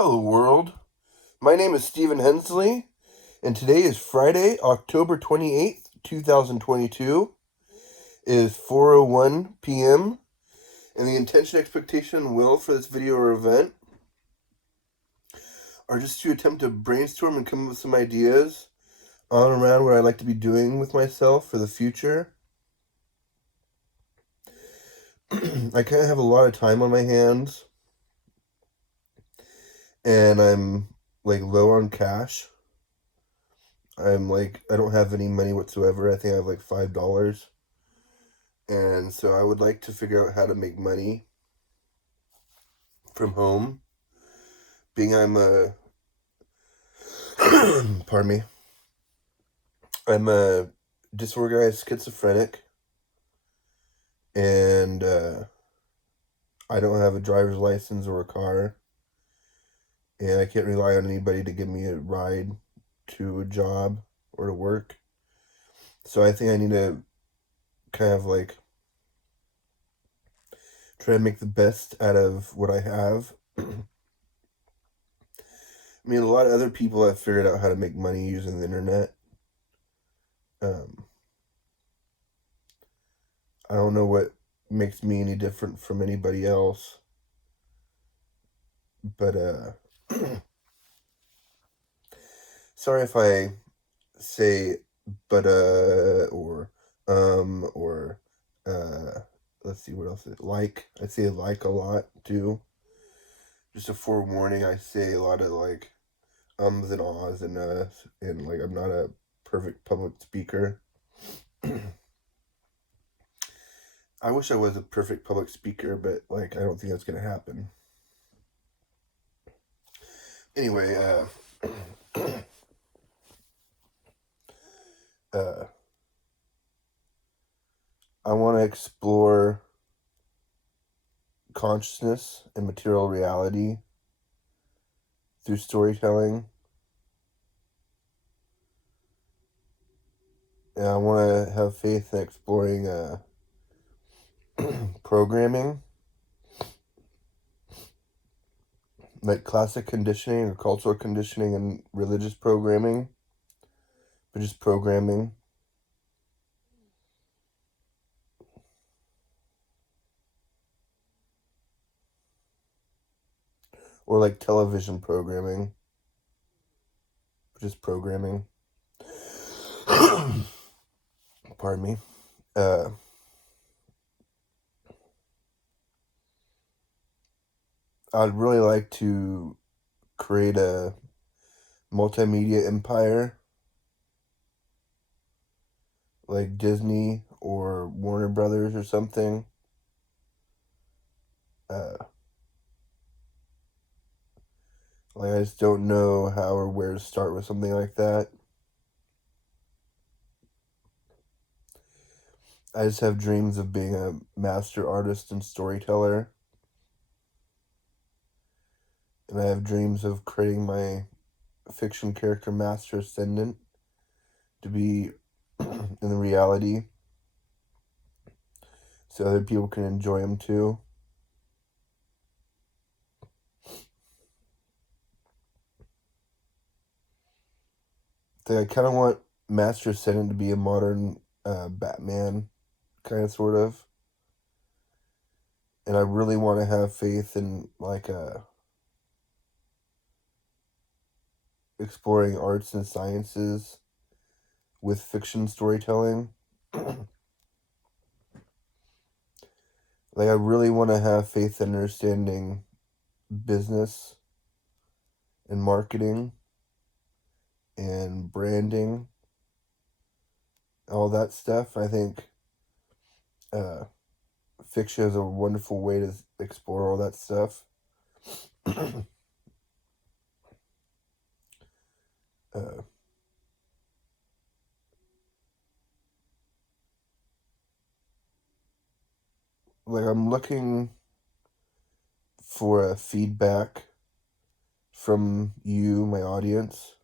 Hello, world. My name is Stephen Hensley, and today is Friday, October 28th, 2022. It is 4:01 p.m., and the intention, expectation, and will for this video or event are just to attempt to brainstorm and come up with some ideas on and around what I'd like to be doing with myself for the future. I kind of have a lot of time on my hands, and I'm low on cash. I don't have any money whatsoever. I think I have $5. And so I would like to figure out how to make money from home. Being pardon me, I'm a disorganized schizophrenic, and I don't have a driver's license or a car, and I can't rely on anybody to give me a ride to a job or to work. So I think I need to kind of try to make the best out of what I have. I mean, a lot of other people have figured out how to make money using the internet. I don't know what makes me any different from anybody else, but sorry if I say but or let's see what else I say like a lot too. Just a forewarning, I say a lot of ums and ahs and I'm not a perfect public speaker. I wish I was a perfect public speaker, but I don't think that's gonna happen. Anyway, I want to explore consciousness and material reality through storytelling. And I want to have faith in exploring programming, like classic conditioning or cultural conditioning and religious programming, but just programming. Or like television programming, but just programming. Pardon me. I'd really like to create a multimedia empire like Disney or Warner Brothers or something. I just don't know how or where to start with something like that. I just have dreams of being a master artist and storyteller. And I have dreams of creating my fiction character Master Ascendant to be in the reality so other people can enjoy them too. I kind of want Master Ascendant to be a modern Batman, kind of, sort of. And I really want to have faith in exploring arts and sciences with fiction storytelling. I really want to have faith in understanding business and marketing and branding, all that stuff. I think fiction is a wonderful way to explore all that stuff. I'm looking for a feedback from you, my audience,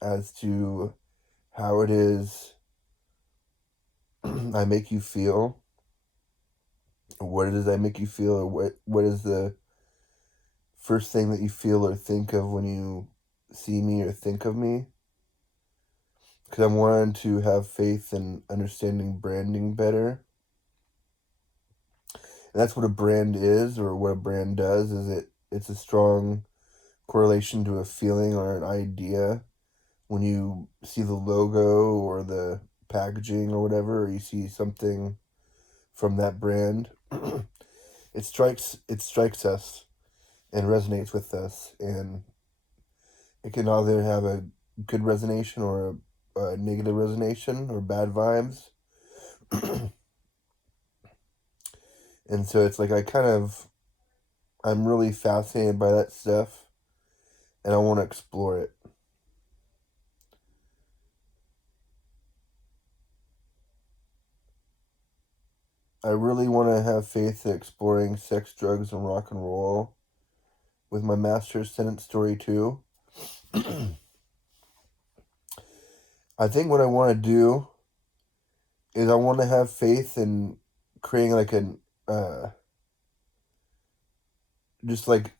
as to how it is I make you feel, what it is I make you feel, or what is the first thing that you feel or think of when you see me or think of me. Because I'm wanting to have faith in understanding branding better. And that's what a brand is, or what a brand does, is it's a strong correlation to a feeling or an idea. When you see the logo or the packaging or whatever, or you see something from that brand, it strikes us and resonates with us, and it can either have a good resonation or a negative resonation or bad vibes. And so it's like I'm really fascinated by that stuff, and I want to explore it. I really want to have faith in exploring sex, drugs, and rock and roll with my master's sentence story too. I think what I want to do is I want to have faith in creating like just like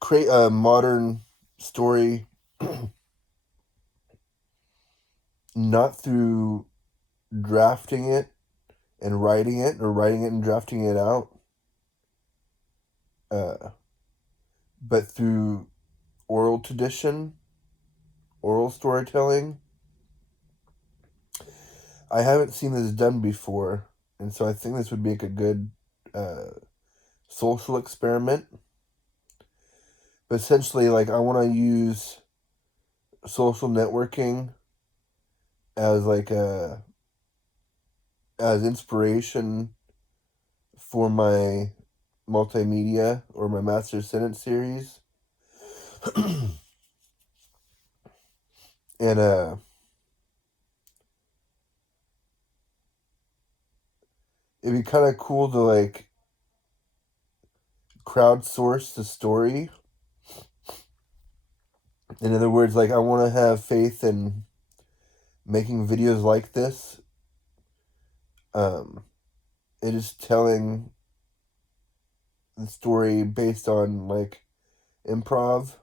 create a modern story, not through drafting it and writing it, or writing it and drafting it out, but through oral tradition, oral storytelling. I haven't seen this done before, and so I think this would make a good social experiment. But essentially, like, I want to use social networking as like as inspiration for my multimedia or my master sentence series. And it'd be kind of cool to like crowdsource the story. In other words, like, I want to have faith in making videos like this. It is telling the story based on like improv,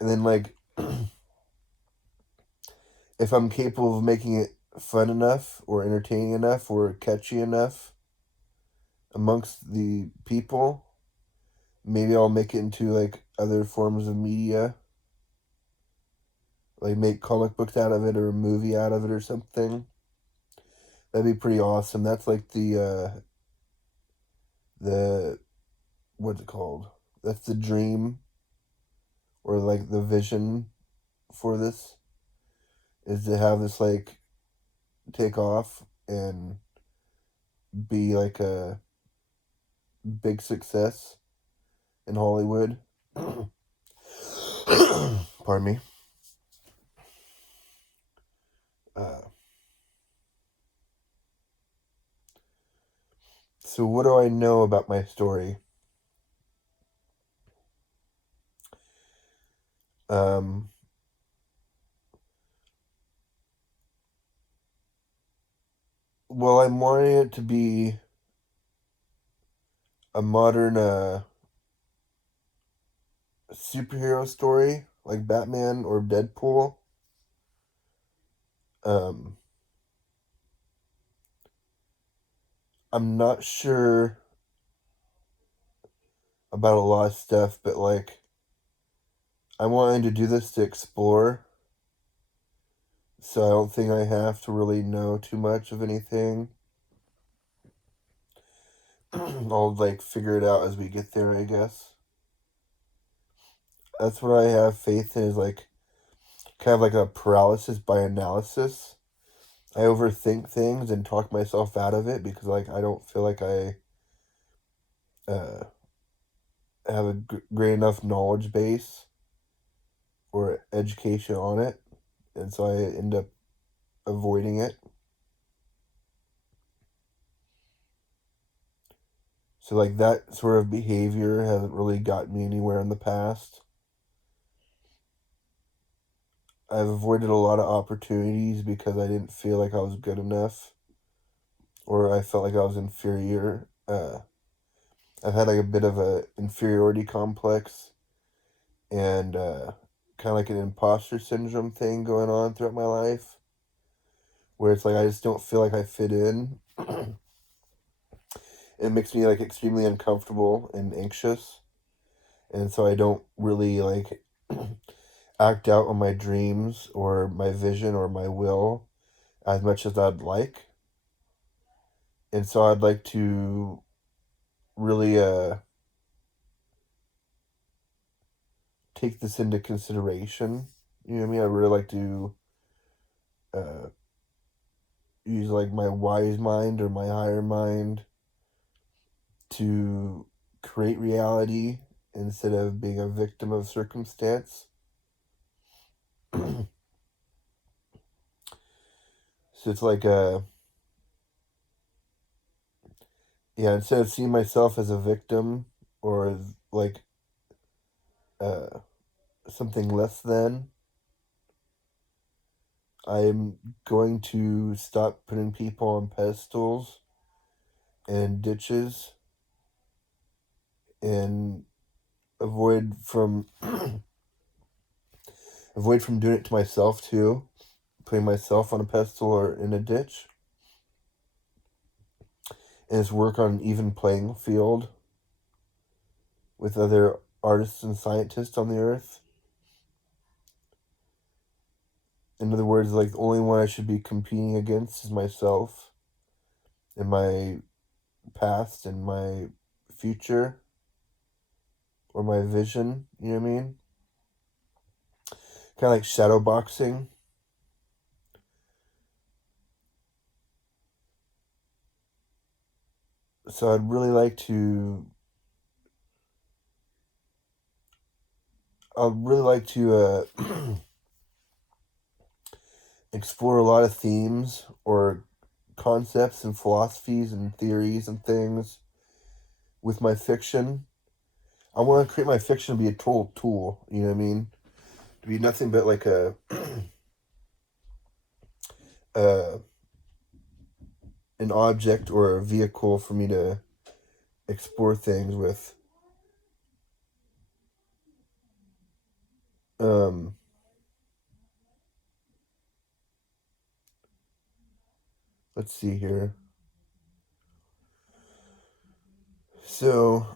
and then like if I'm capable of making it fun enough or entertaining enough or catchy enough amongst the people, maybe I'll make it into like other forms of media, like make comic books out of it or a movie out of it or something. That'd be pretty awesome. That's like the what's it called? That's the dream, or like the vision for this, is to have this like take off and be like a big success in Hollywood. Pardon me. So what do I know about my story? Um, well, I'm wanting it to be a modern superhero story, like Batman or Deadpool. Um, I'm not sure about a lot of stuff, but like, I'm wanting to do this to explore, so I don't think I have to really know too much of anything. I'll like figure it out as we get there, I guess. That's what I have faith in, is like kind of like a paralysis by analysis. I overthink things and talk myself out of it because like I don't feel like I uh, have a great enough knowledge base or education on it, and so I end up avoiding it. So like that sort of behavior hasn't really gotten me anywhere in the past. I've avoided a lot of opportunities because I didn't feel like I was good enough, or I felt like I was inferior. I've had like a bit of a inferiority complex and kind of like an imposter syndrome thing going on throughout my life, where it's like I just don't feel like I fit in. It makes me like extremely uncomfortable and anxious, and so I don't really like act out on my dreams or my vision or my will as much as I'd like. And so I'd like to really take this into consideration. You know what I mean? I really like to uh, use like my wise mind or my higher mind to create reality instead of being a victim of circumstance. So it's like yeah, instead of seeing myself as a victim or as like uh something less than, I'm going to stop putting people on pedestals and ditches and avoid from avoid from doing it to myself too, putting myself on a pedestal or in a ditch, and just work on an even playing field with other artists and scientists on the earth. In other words, like the only one I should be competing against is myself and my past and my future or my vision, you know what I mean? Kind of like shadow boxing. So I'd really like to explore a lot of themes or concepts and philosophies and theories and things with my fiction. I want to create my fiction to be a total tool, you know what I mean? To be nothing but like uh, an object or a vehicle for me to explore things with. Um, let's see here. So,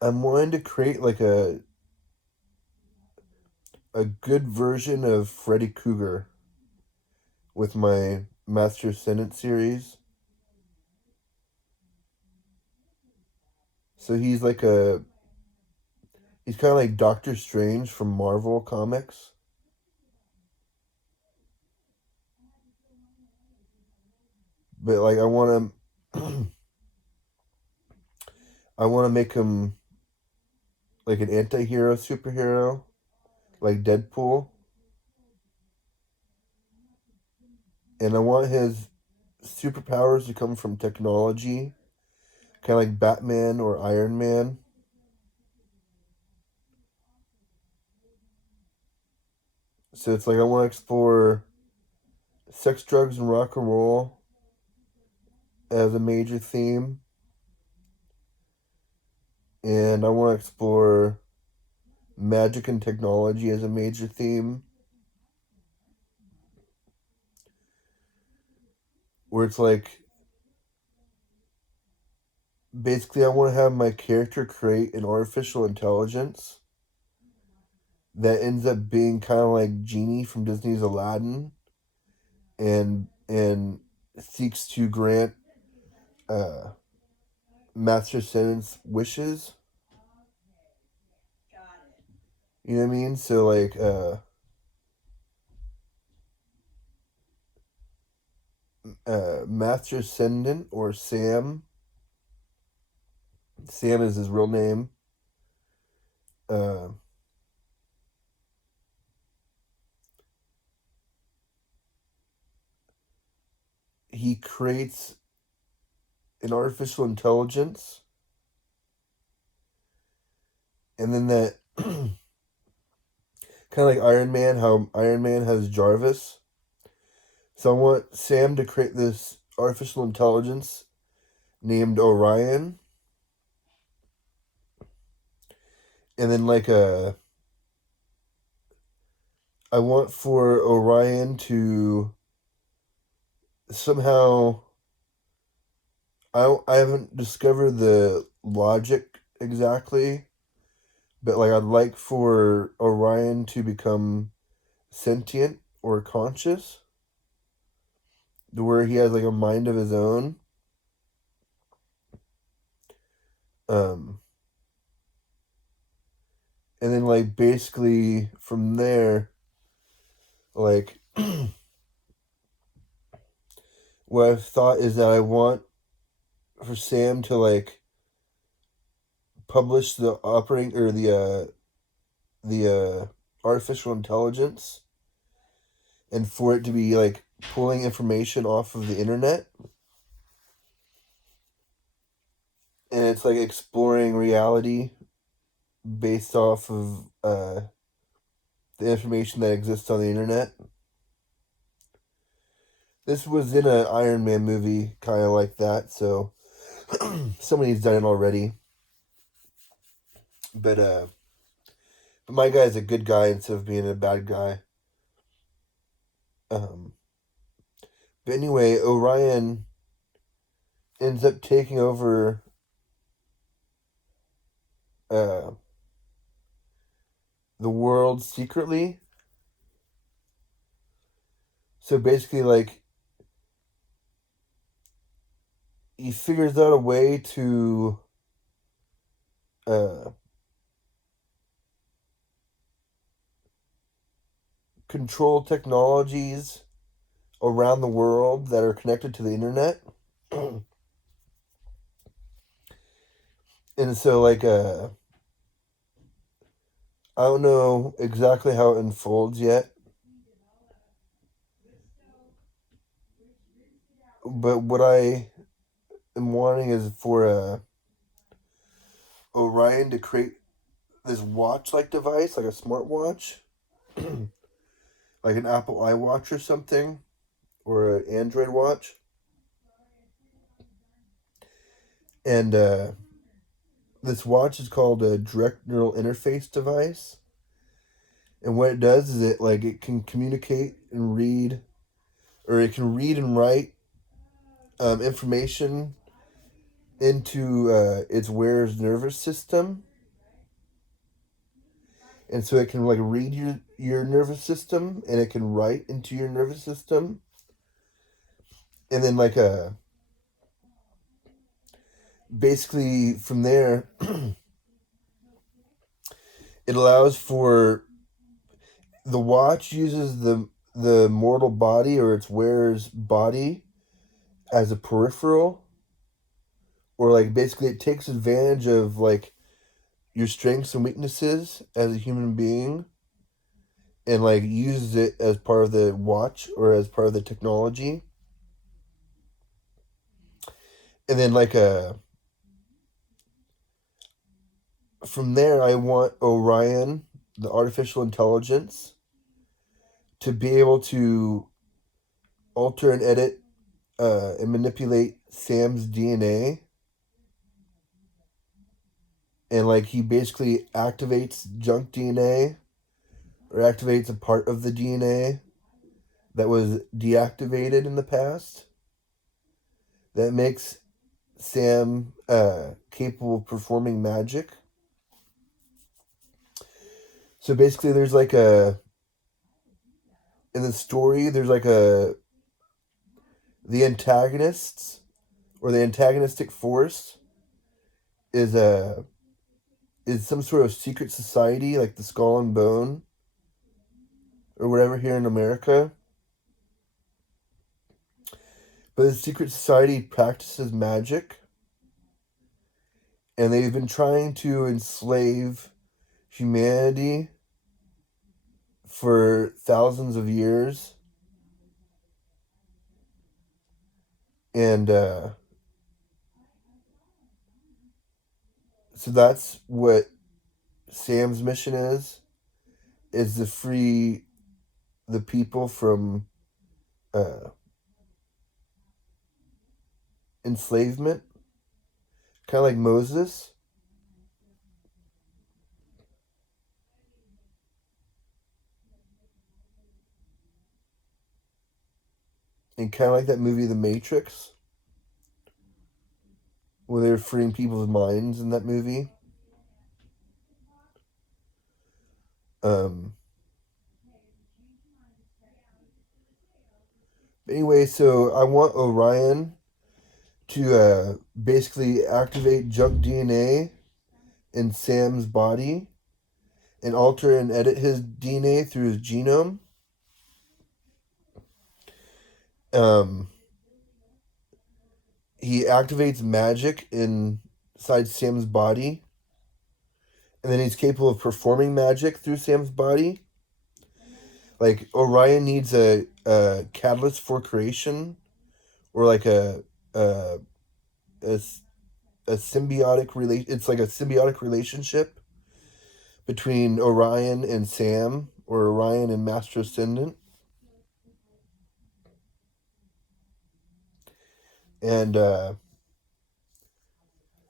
I'm wanting to create like a good version of Freddy Krueger with my Master Sentence series. So he's kind of like Doctor Strange from Marvel Comics. But like I want to make him like an anti-hero superhero, like Deadpool, and I want his superpowers to come from technology, kind of like Batman or Iron Man. So it's like I want to explore sex, drugs, and rock and roll as a major theme, and I want to explore magic and technology as a major theme, where it's like basically I want to have my character create an artificial intelligence that ends up being kind of like Genie from Disney's Aladdin, and seeks to grant uh Master Sentence wishes. You know what I mean? So like Master Sendant or Sam. Sam is his real name. Uh he creates an artificial intelligence, and then that kind of like Iron Man, how Iron Man has Jarvis. So I want Sam to create this artificial intelligence named Orion, and then I want for Orion to somehow, I haven't discovered the logic exactly, but like I'd like for Orion to become sentient or conscious, to where he has like a mind of his own. Um, and then like basically from there, like what I've thought is that I want for Sam to like publish the operating or the artificial intelligence, and for it to be like pulling information off of the internet, and it's like exploring reality based off of the information that exists on the internet. This was in an Iron Man movie, kind of like that, so somebody's done it already. But my guy's a good guy instead of being a bad guy. Um, but anyway, Orion ends up taking over uh, the world secretly. So basically, like, he figures out a way to uh, control technologies around the world that are connected to the internet. And so, like, I don't know exactly how it unfolds yet, but what I am wanting is for Orion to create this watch-like device, like a smartwatch, like an Apple iWatch or something, or an Android watch, and this watch is called a direct neural interface device. And what it does is it can communicate and read, or it can read and write information into its wearer's nervous system, and so it can like read your nervous system, and it can write into your nervous system, and then basically from there, it allows for the watch uses the mortal body or its wearer's body as a peripheral, or like basically it takes advantage of like your strengths and weaknesses as a human being, and like uses it as part of the watch or as part of the technology. And then from there I want Orion, the artificial intelligence, to be able to alter and edit and manipulate Sam's DNA, and like he basically activates junk DNA, or activates a part of the DNA that was deactivated in the past, that makes Sam capable of performing magic. So basically, there's like in the story, there's like the antagonists, or the antagonistic force is is some sort of secret society, like the Skull and Bone or whatever here in America. But the secret society practices magic, and they've been trying to enslave humanity for thousands of years. And so that's what Sam's mission is to free the people from enslavement, kind of like Moses. And kind of like that movie The Matrix, where they're freeing people's minds in that movie. Um, anyway, so I want Orion to basically activate junk DNA in Sam's body and alter and edit his DNA through his genome. Um, he activates magic inside Sam's body, and then he's capable of performing magic through Sam's body. Like Orion needs a catalyst for creation, or like a, a symbiotic relation. It's like a symbiotic relationship between Orion and Sam, or Orion and Master Ascendant. And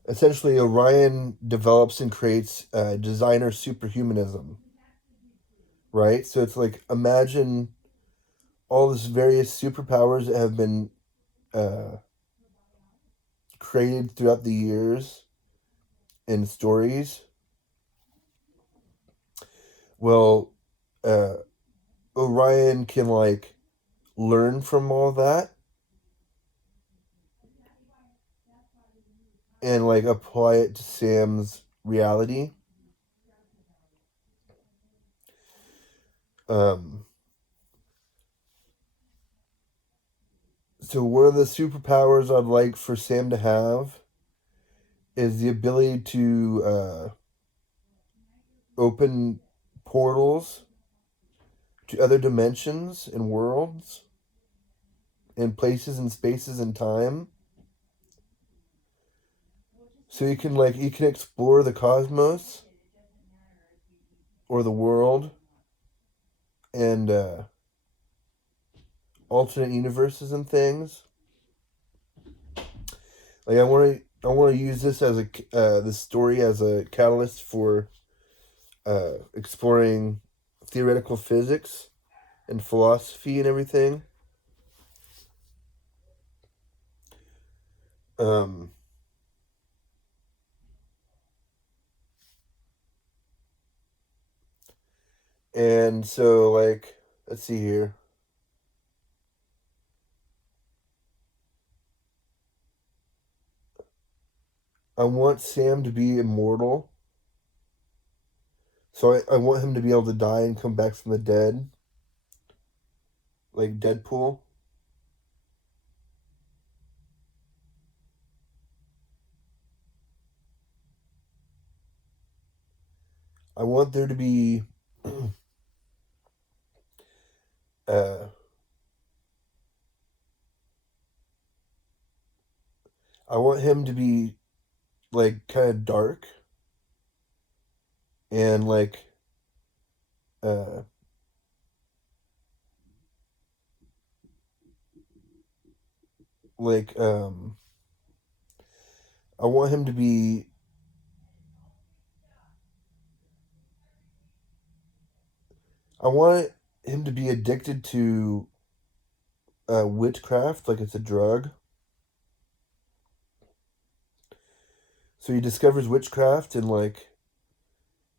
essentially, Orion develops and creates designer superhumanism, right? So it's like, imagine all these various superpowers that have been uh, created throughout the years in stories. Well, uh, Orion can like learn from all that and like apply it to Sam's reality. Um, so one of the superpowers I'd like for Sam to have is the ability to open portals to other dimensions and worlds and places and spaces and time. So you can explore the cosmos or the world and alternate universes and things. Like I want to use this as this story as a catalyst for exploring theoretical physics and philosophy and everything. Um, and so like, let's see here. I want Sam to be immortal. So I want him to be able to die and come back from the dead. Like Deadpool. I want there to be uh, I want him to be like kind of dark and uh like I want him to be I want him to be addicted to witchcraft like it's a drug. So he discovers witchcraft and like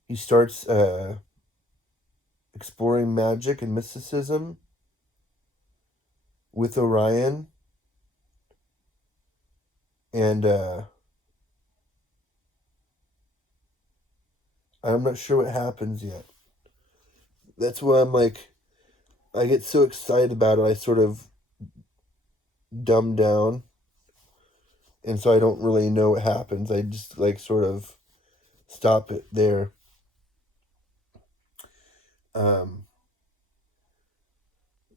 he starts exploring magic and mysticism with Orion. And I'm not sure what happens yet. That's why I'm like, I get so excited about it, I sort of dumb down. And so I don't really know what happens. I just like sort of stop it there. Um,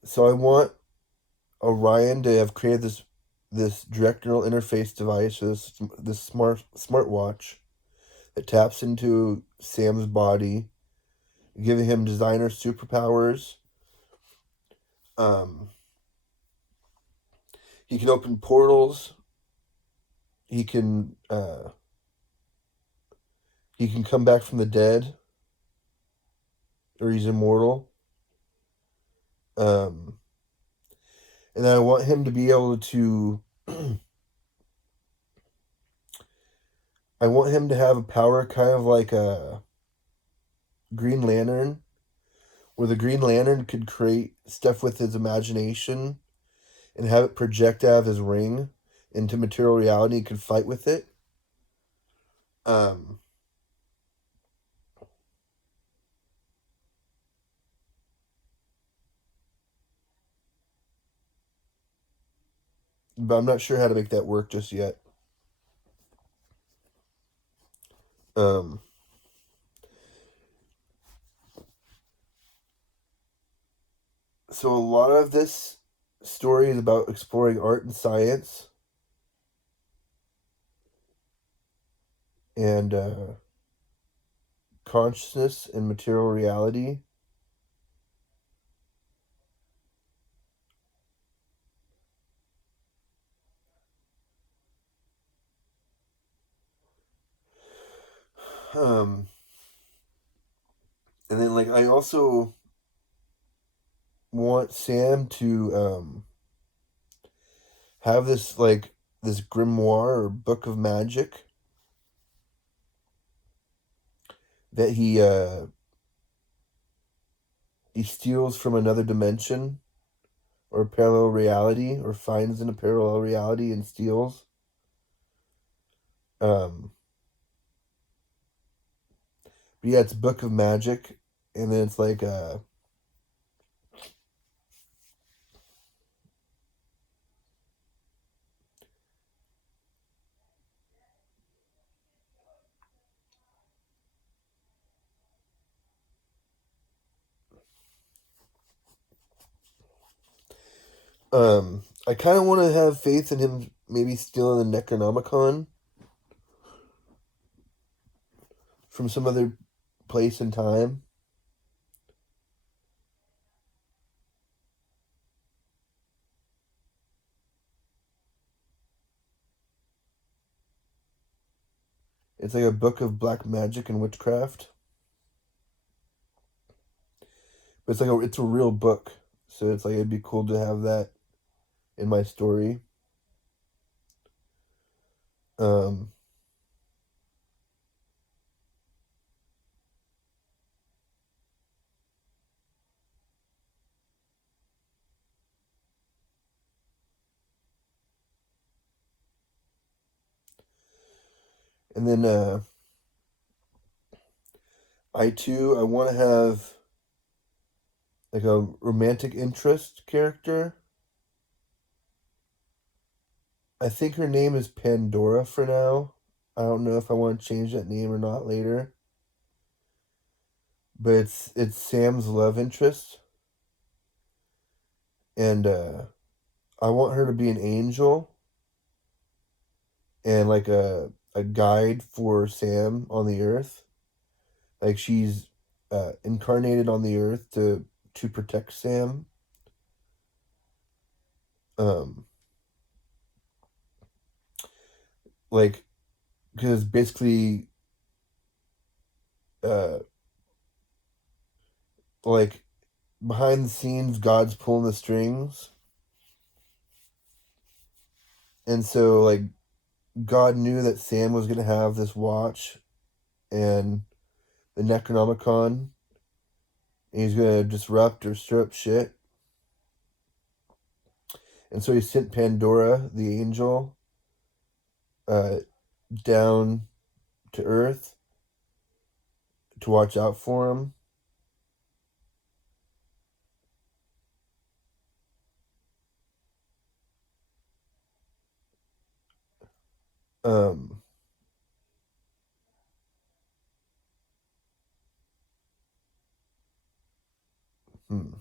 so I want Orion to have created this direct neural interface device, or this smartwatch that taps into Sam's body, giving him designer superpowers. Um, he can open portals he can uh, he can come back from the dead, or he's immortal. Um, and I want him to be able to. I want him to have a power kind of like a Green Lantern, where the Green Lantern could create stuff with his imagination and have it project out of his ring into material reality and could fight with it. Um, but I'm not sure how to make that work just yet. Um, so a lot of this story is about exploring art and science and consciousness and material reality. Um, and then like I also want Sam to have this grimoire or book of magic that he steals from another dimension or parallel reality, or finds in a parallel reality and steals. Um, but yeah, it's Book of Magic, and then it's like I kind of want to have faith in him maybe stealing the Necronomicon from some other place and time. It's like a book of black magic and witchcraft, but it's a real book, so it's like it'd be cool to have that in my story. Um, and then I want to have like a romantic interest character. I think her name is Pandora for now. I don't know if I want to change that name or not later. But it's Sam's love interest, and I want her to be an angel and like a guide for Sam on the earth. Like she's incarnated on the earth to protect Sam. Um, like because basically uh like behind the scenes God's pulling the strings, and so like God knew that Sam was gonna have this watch and the Necronomicon, and he's gonna disrupt or stir up shit. And so he sent Pandora, the angel, uh, down to Earth to watch out for him. Um, hmm.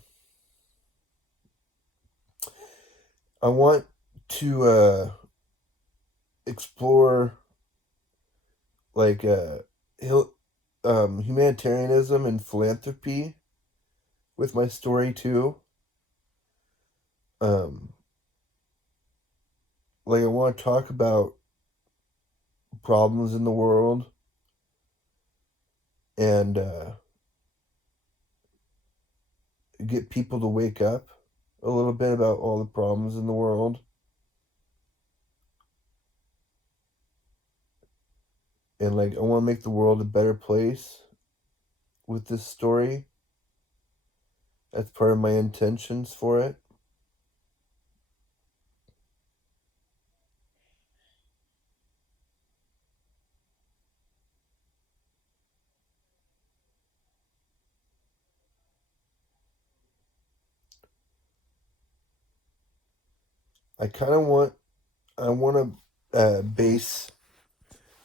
I want to explore like he'll humanitarianism and philanthropy with my story too. Um, like I want to talk about problems in the world and get people to wake up a little bit about all the problems in the world. And like I want to make the world a better place with this story. That's part of my intentions for it. I kind of want to base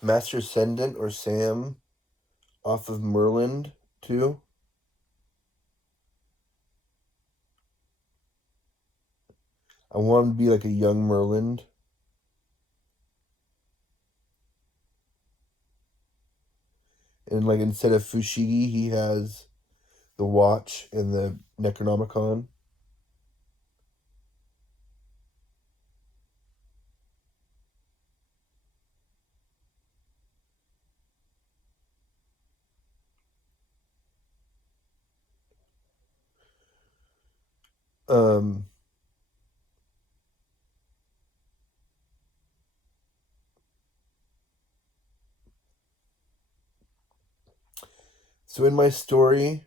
Master Ascendant or Sam off of Merlin too. I want him to be like a young Merlin. And like instead of Fushigi, he has the watch and the Necronomicon. Um, so in my story,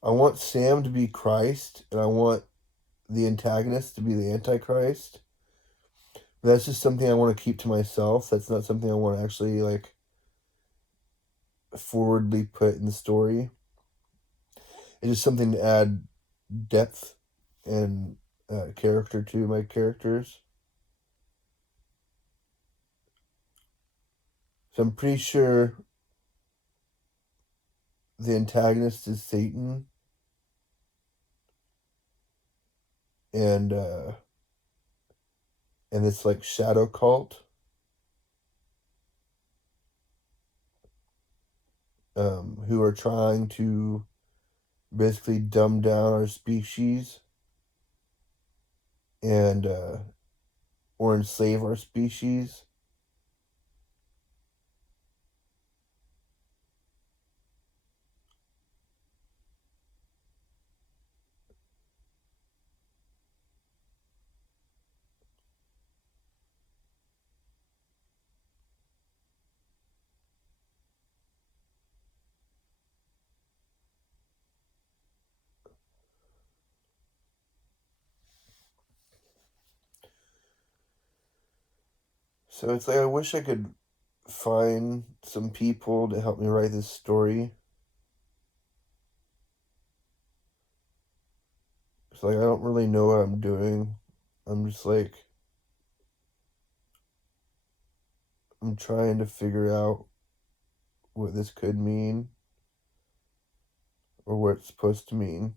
I want Sam to be Christ, and I want the antagonist to be the Antichrist. But that's just something I want to keep to myself. That's not something I want to actually like forwardly put in the story. It's just something to add depth and character to my characters. So I'm pretty sure the antagonist is Satan, and this like shadow cult, who are trying to basically dumb down our species and or enslave our species. So it's like I wish I could find some people to help me write this story. It's like I don't really know what I'm doing. I'm just like I'm trying to figure out what this could mean or what it's supposed to mean.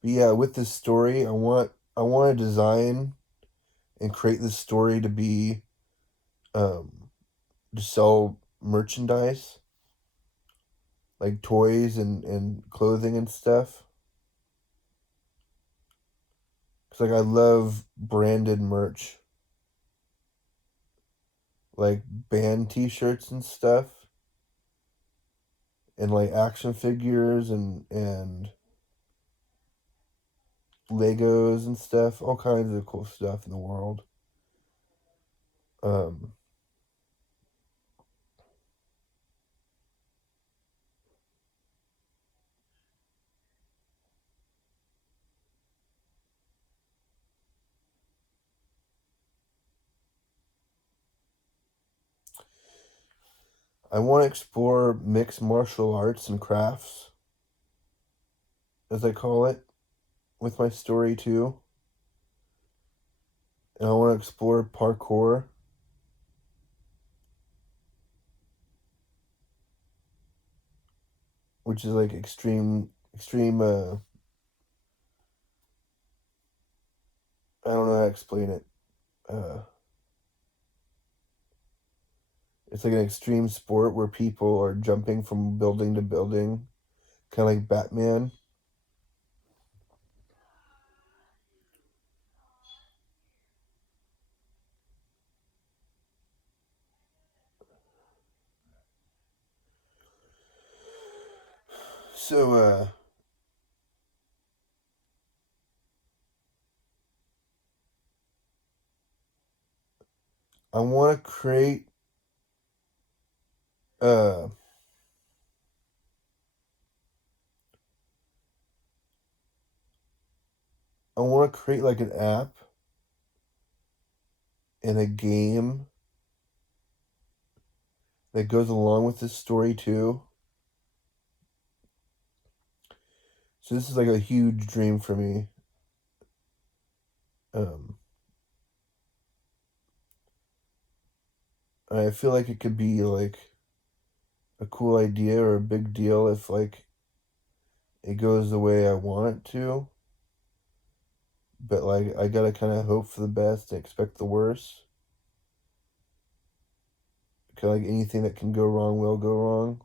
But yeah, with this story, I want to design and create this story to be um, to sell merchandise like toys and clothing and stuff. Cause like I love branded merch, like band T-shirts and stuff, and like action figures and Legos and stuff, all kinds of cool stuff in the world. Um, I want to explore mixed martial arts and crafts, as I call it, with my story too. And I want to explore parkour, which is like extreme. I don't know how to explain it. Uh, it's like an extreme sport where people are jumping from building to building, kind of like Batman. So I want to create uh I want to create like an app and a game that goes along with this story too. So this is like a huge dream for me. Um, and I feel like it could be like a cool idea or a big deal if like it goes the way I want it to. But like I gotta kind of hope for the best and expect the worst. Cause like anything that can go wrong will go wrong.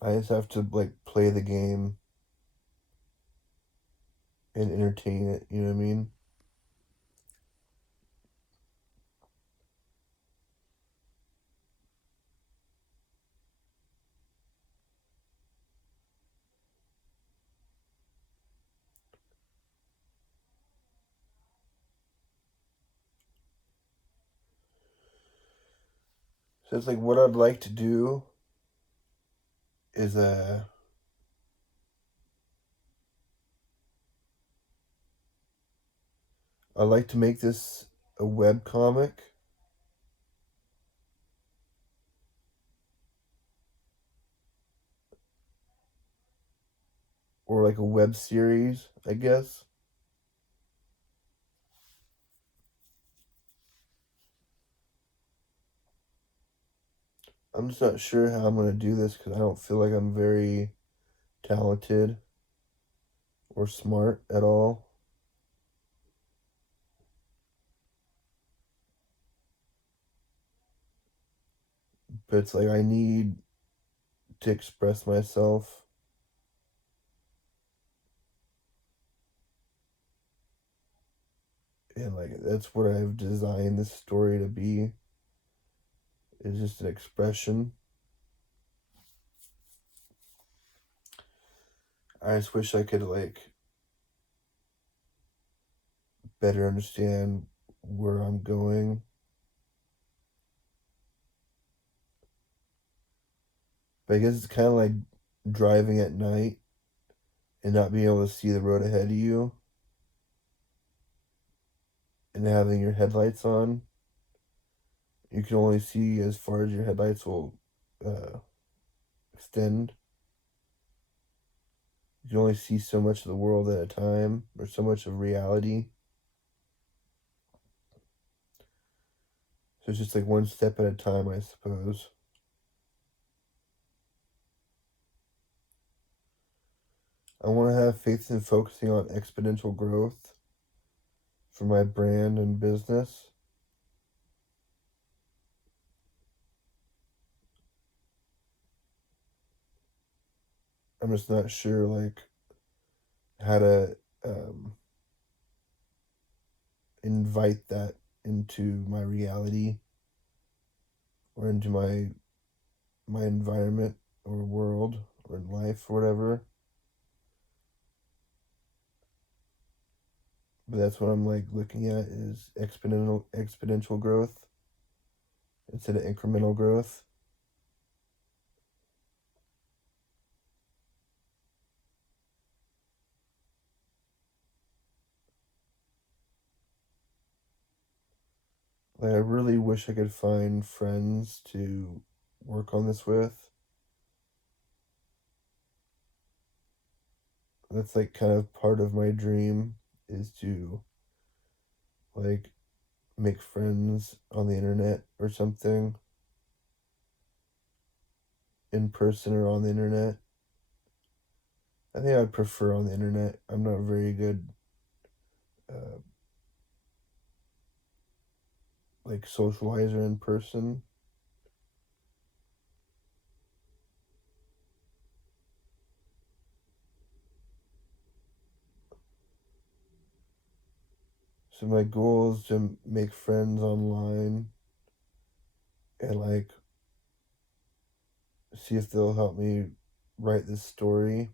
I just have to like play the game and entertain it. You know what I mean? So it's like what I'd like to do is I'd like to make this a web comic or like a web series, I guess. I'm just not sure how I'm gonna do this because I don't feel like I'm very talented or smart at all. But it's like I need to express myself, and like that's what I've designed this story to be. Is just an expression. I just wish I could like better understand where I'm going. But I guess it's kind of like driving at night and not being able to see the road ahead of you and having your headlights on. You can only see as far as your headlights will uh, extend. You can only see so much of the world at a time or so much of reality. So it's just like one step at a time, I suppose. I want to have faith in focusing on exponential growth for my brand and business. I'm just not sure like how to invite that into my reality or into my environment or world or life or whatever. But that's what I'm like looking at is exponential growth instead of incremental growth. Like I really wish I could find friends to work on this with. That's like kind of part of my dream is to like make friends on the internet or something in person or on the internet. I think I'd prefer on the internet. I'm not very good uh, like socializer in person. So my goal is to make friends online and like see if they'll help me write this story.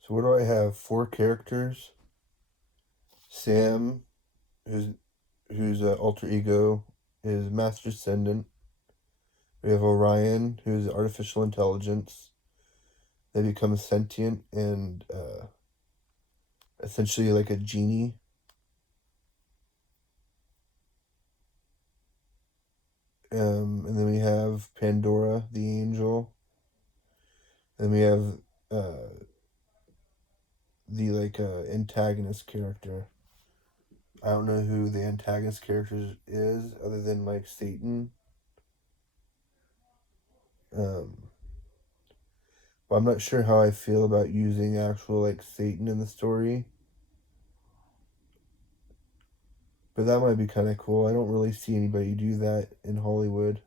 So what do I have? 4 characters. Sam, whose alter ego is Master Descendant. We have Orion, who's artificial intelligence. They become sentient and essentially like a genie. And then we have Pandora, the angel. And we have uh, the antagonist character. I don't know who the antagonist character is, other than like Satan. Um, but I'm not sure how I feel about using actual like Satan in the story. But that might be kind of cool. I don't really see anybody do that in Hollywood.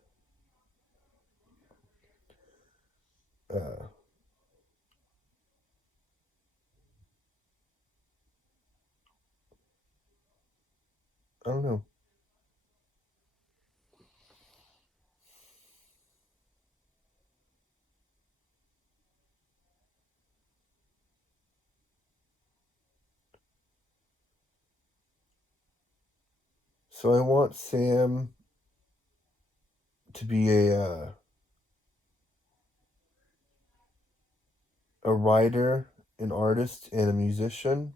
Uh, I don't know. So I want Sam to be a writer, an artist, and a musician.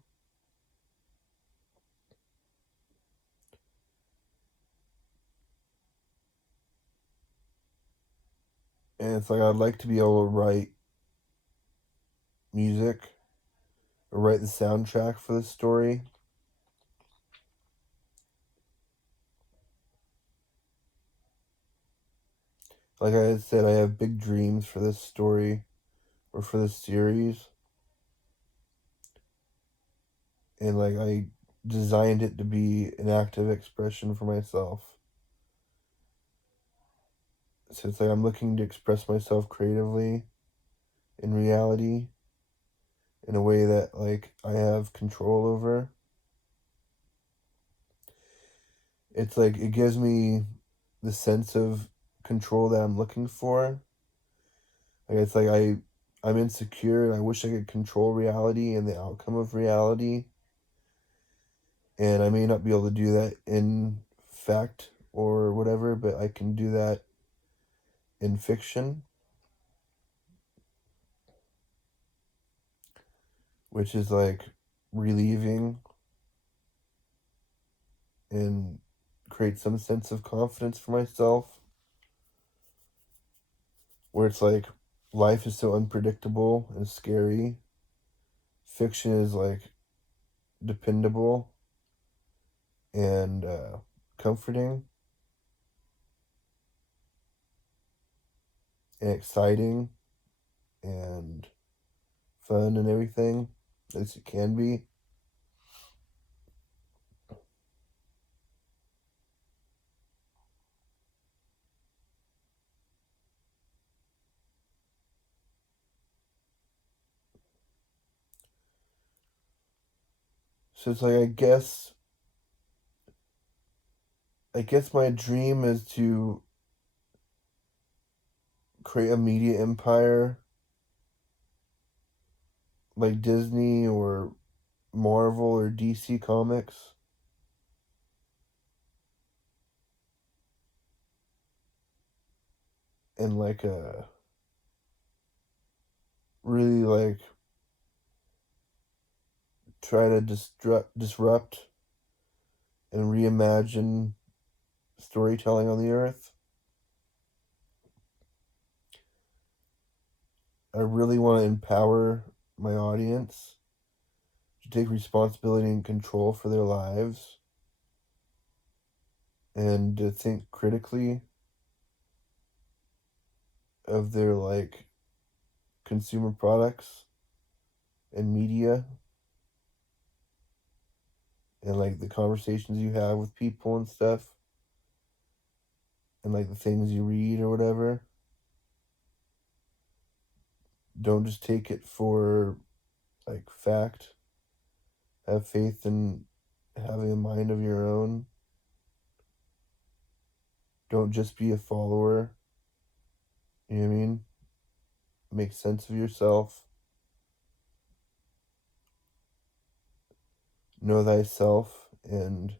And it's like I'd like to be able to write music or write the soundtrack for the story. Like I said, I have big dreams for this story or for this series. And like I designed it to be an active expression for myself. So it's like I'm looking to express myself creatively in reality in a way that like I have control over. It's like it gives me the sense of control that I'm looking for. Like it's like I'm insecure and I wish I could control reality and the outcome of reality. And I may not be able to do that in fact or whatever, but I can do that in fiction, which is like relieving and create some sense of confidence for myself. Where it's like life is so unpredictable and scary. Fiction is like dependable and comforting and exciting and fun and everything. At least it can be. So it's like I guess my dream is to create a media empire like Disney or Marvel or DC Comics, and like really like try to disrupt and reimagine storytelling on the earth. I really want to empower my audience to take responsibility and control for their lives and to think critically of their like consumer products and media and like the conversations you have with people and stuff. and like the things you read or whatever. Don't just take it for like fact. Have faith in having a mind of your own. Don't just be a follower. You know what I mean? Make sense of yourself. Know thyself and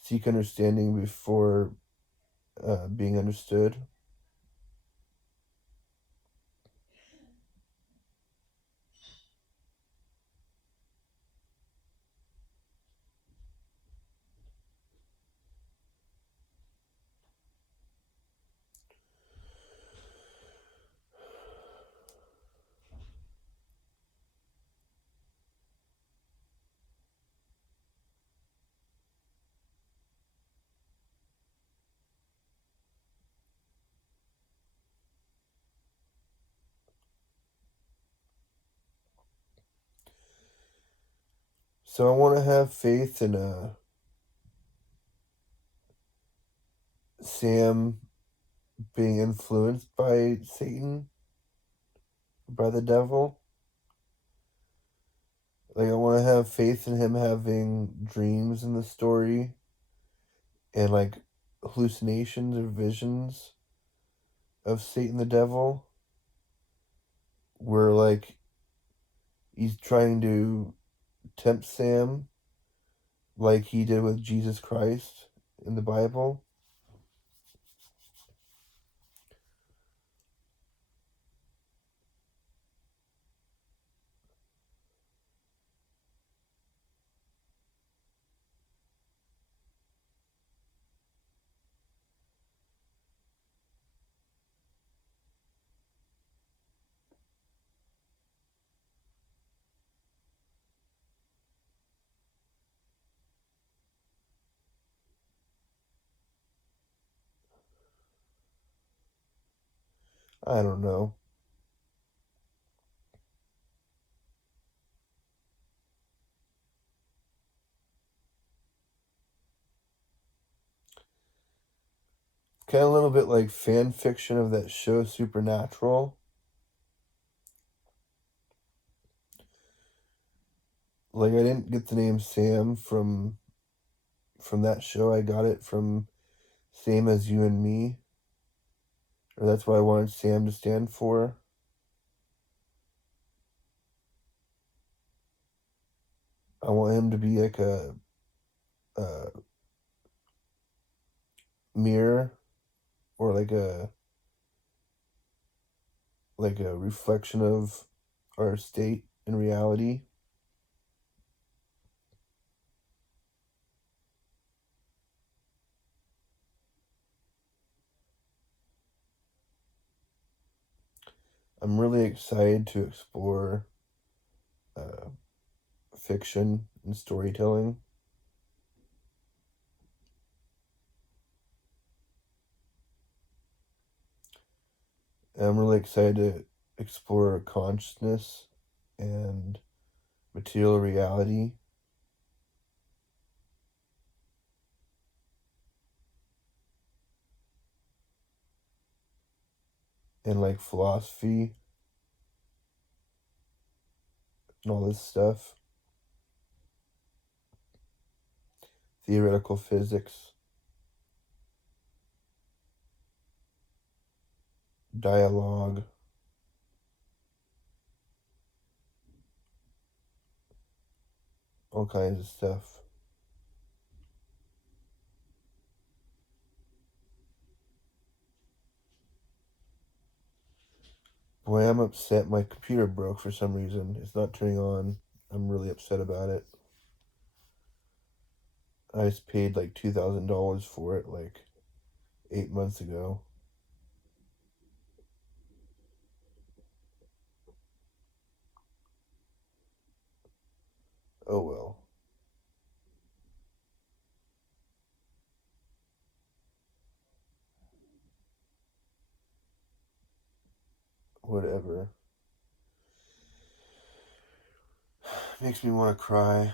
seek understanding before being understood. So I want to have faith in Sam being influenced by Satan, by the devil. Like, I want to have faith in him having dreams in the story and like hallucinations or visions of Satan the devil, where like he's trying to tempt Sam like he did with Jesus Christ in the Bible. I don't know. Kind of a little bit like fan fiction of that show Supernatural. Like, I didn't get the name Sam from that show. I got it from Same as You and Me. Or that's what I wanted Sam to stand for. I want him to be like a mirror or like a reflection of our state in reality. I'm really excited to explore uh, fiction and storytelling. And I'm really excited to explore consciousness and material reality and like philosophy and all this stuff. Theoretical physics, dialogue, all kinds of stuff. Boy, I'm upset my computer broke for some reason. It's not turning on. I'm really upset about it. I just paid like $2,000 for it like 8 months ago. Oh well. Whatever. Makes me want to cry.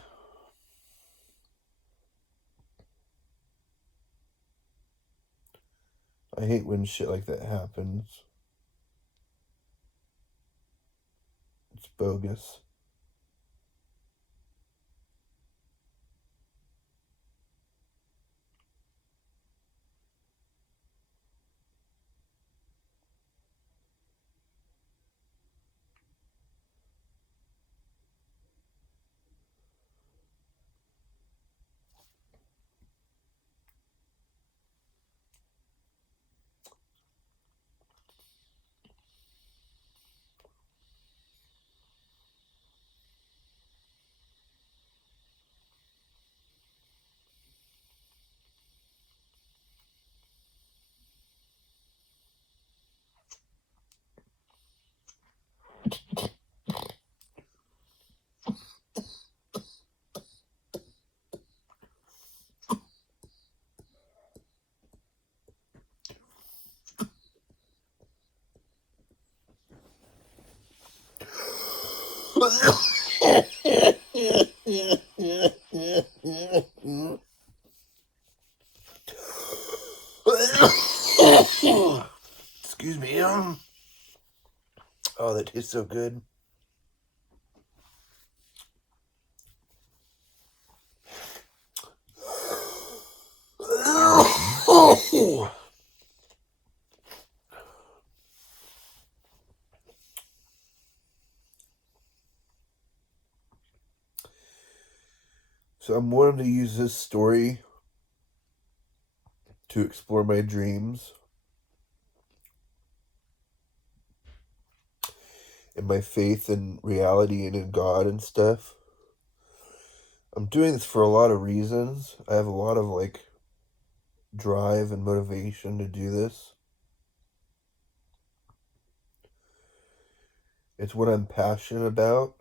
I hate when shit like that happens. It's bogus. Excuse me. Oh, that tastes so good. So I'm wanting to use this story to explore my dreams and my faith in reality and in God and stuff. I'm doing this for a lot of reasons. I have a lot of like drive and motivation to do this. It's what I'm passionate about.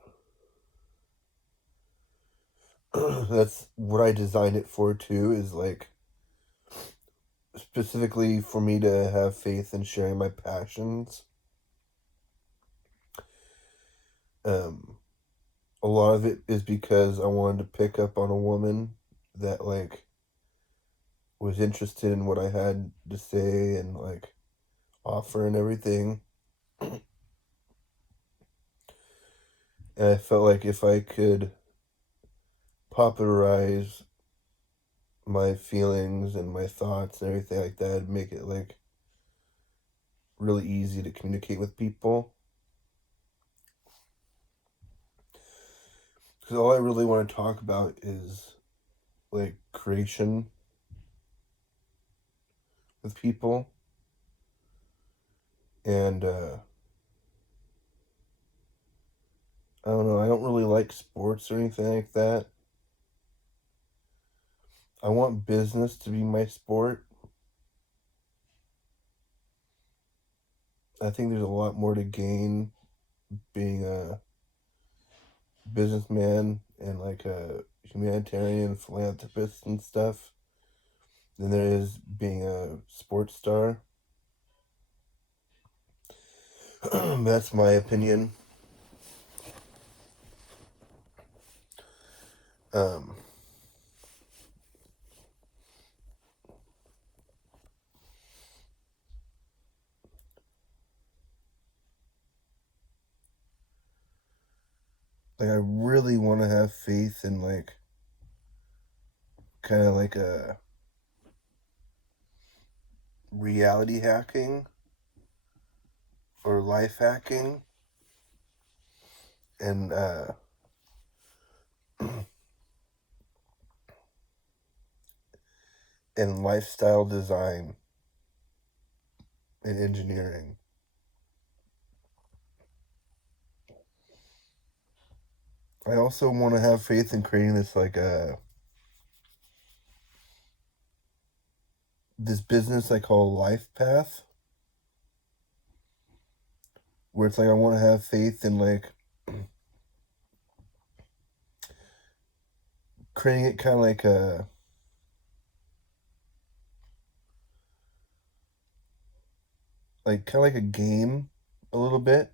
That's what I designed it for too, is like specifically for me to have faith in sharing my passions. A lot of it is because I wanted to pick up on a woman that like was interested in what I had to say and like offer and everything. And I felt like if I could popularize my feelings and my thoughts and everything like that, it'd make it like really easy to communicate with people. Because all I really want to talk about is like creation with people. And I don't know, I don't really like sports or anything like that. I want business to be my sport. I think there's a lot more to gain being a businessman and like a humanitarian philanthropist and stuff than there is being a sports star. That's my opinion. Um, like I really want to have faith in like kind of like a reality hacking or life hacking and and lifestyle design and engineering. I also want to have faith in creating this like this business I call Life Path, where it's like I want to have faith in like creating it kind of like a game a little bit.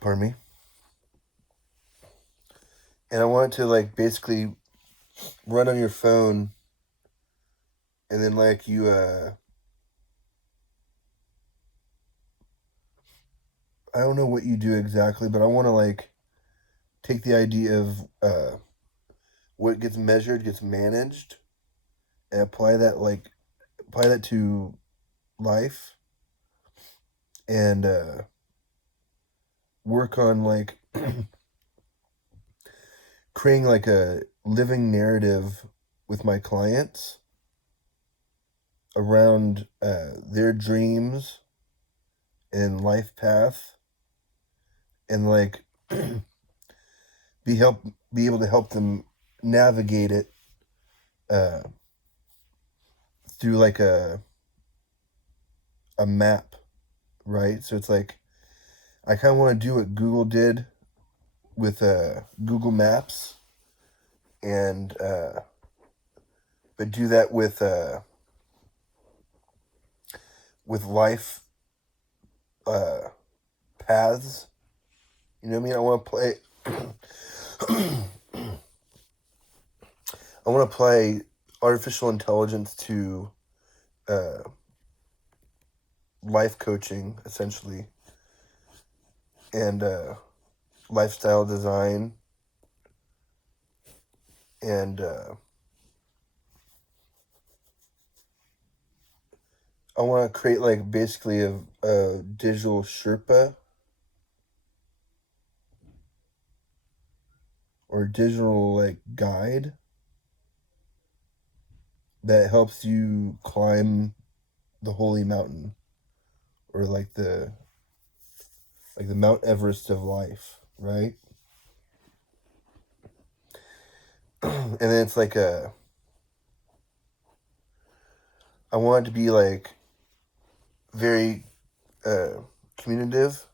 Pardon me. And I want it to like basically run on your phone and then like you I don't know what you do exactly, but I want to like take the idea of what gets measured gets managed, and apply that to life, and work on like creating like a living narrative with my clients around their dreams and life path, and like be able to help them navigate it uh, through like a map, right? So it's like I kind of want to do what Google did with Google Maps, and but do that with life uh, paths. You know what I mean? I want to play. I want to apply artificial intelligence to uh, life coaching, essentially, and lifestyle design, and I want to create like basically a digital Sherpa or digital like guide that helps you climb the holy mountain, or like the Mount Everest of life, right? And then it's like I want it to be like very communicative.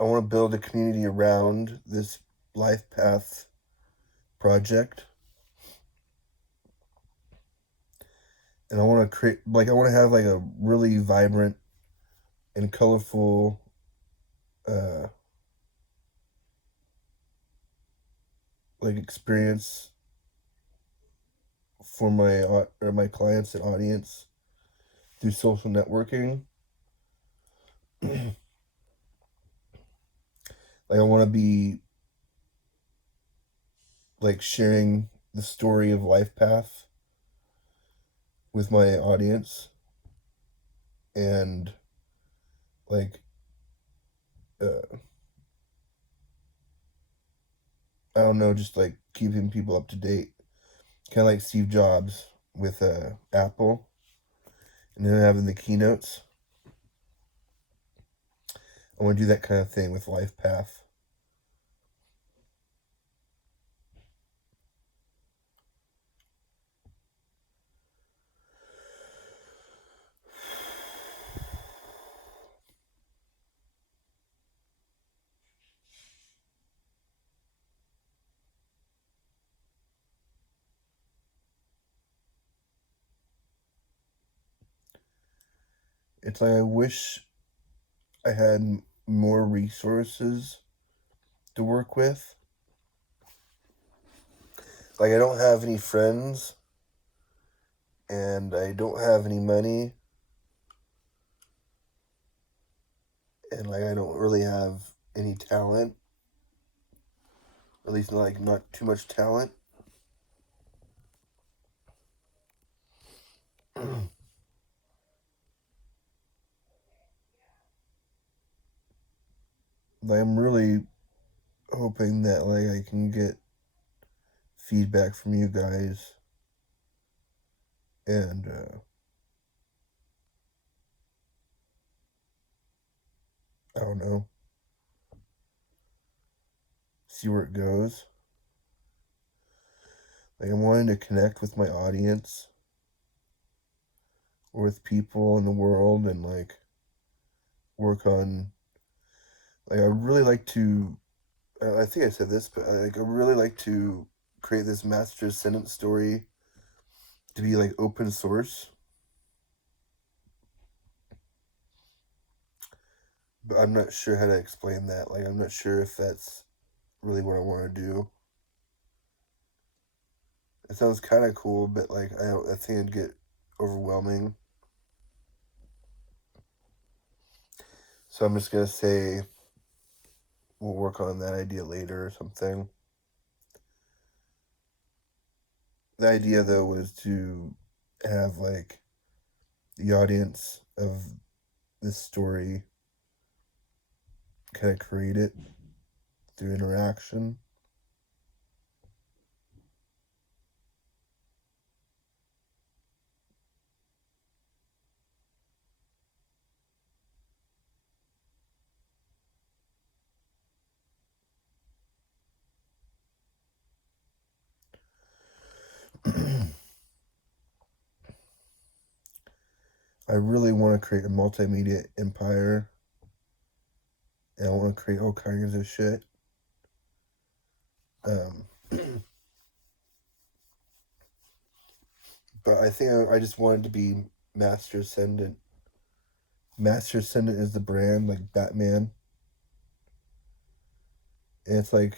I want to build a community around this life path project, and I want to create like I want to have like a really vibrant and colorful uh like experience for my clients and audience through social networking. Like I want to be like sharing the story of life path with my audience, and like uh I don't know, just like keeping people up to date, kind of like Steve Jobs with Apple, and then having the keynotes. I want to do that kind of thing with life path. It's like I wish I had more resources to work with. Like I don't have any friends, and I don't have any money, and like I don't really have any talent, at least not too much talent. Like I'm really hoping that like I can get feedback from you guys, and I don't know, see where it goes. Like I'm wanting to connect with my audience or with people in the world, and like work on like I really like to. I think I said this, but like I really like to create this master sentence story to be like open source. But I'm not sure how to explain that. Like I'm not sure if that's really what I want to do. It sounds kind of cool, but like I think it'd get overwhelming. So I'm just gonna say we'll work on that idea later or something. The idea though was to have like the audience of this story kind of create it through interaction. I really want to create a multimedia empire, and I want to create all kinds of shit. Um, but I think I just wanted to be Master Ascendant. Master Ascendant is the brand, like Batman. And it's like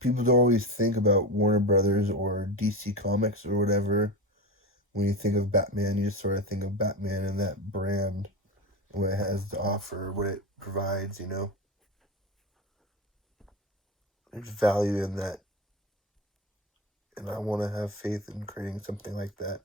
people don't always think about Warner Brothers or DC Comics or whatever. When you think of Batman, you just sort of think of Batman and that brand, and what it has to offer, what it provides, you know. There's value in that, and I want to have faith in creating something like that.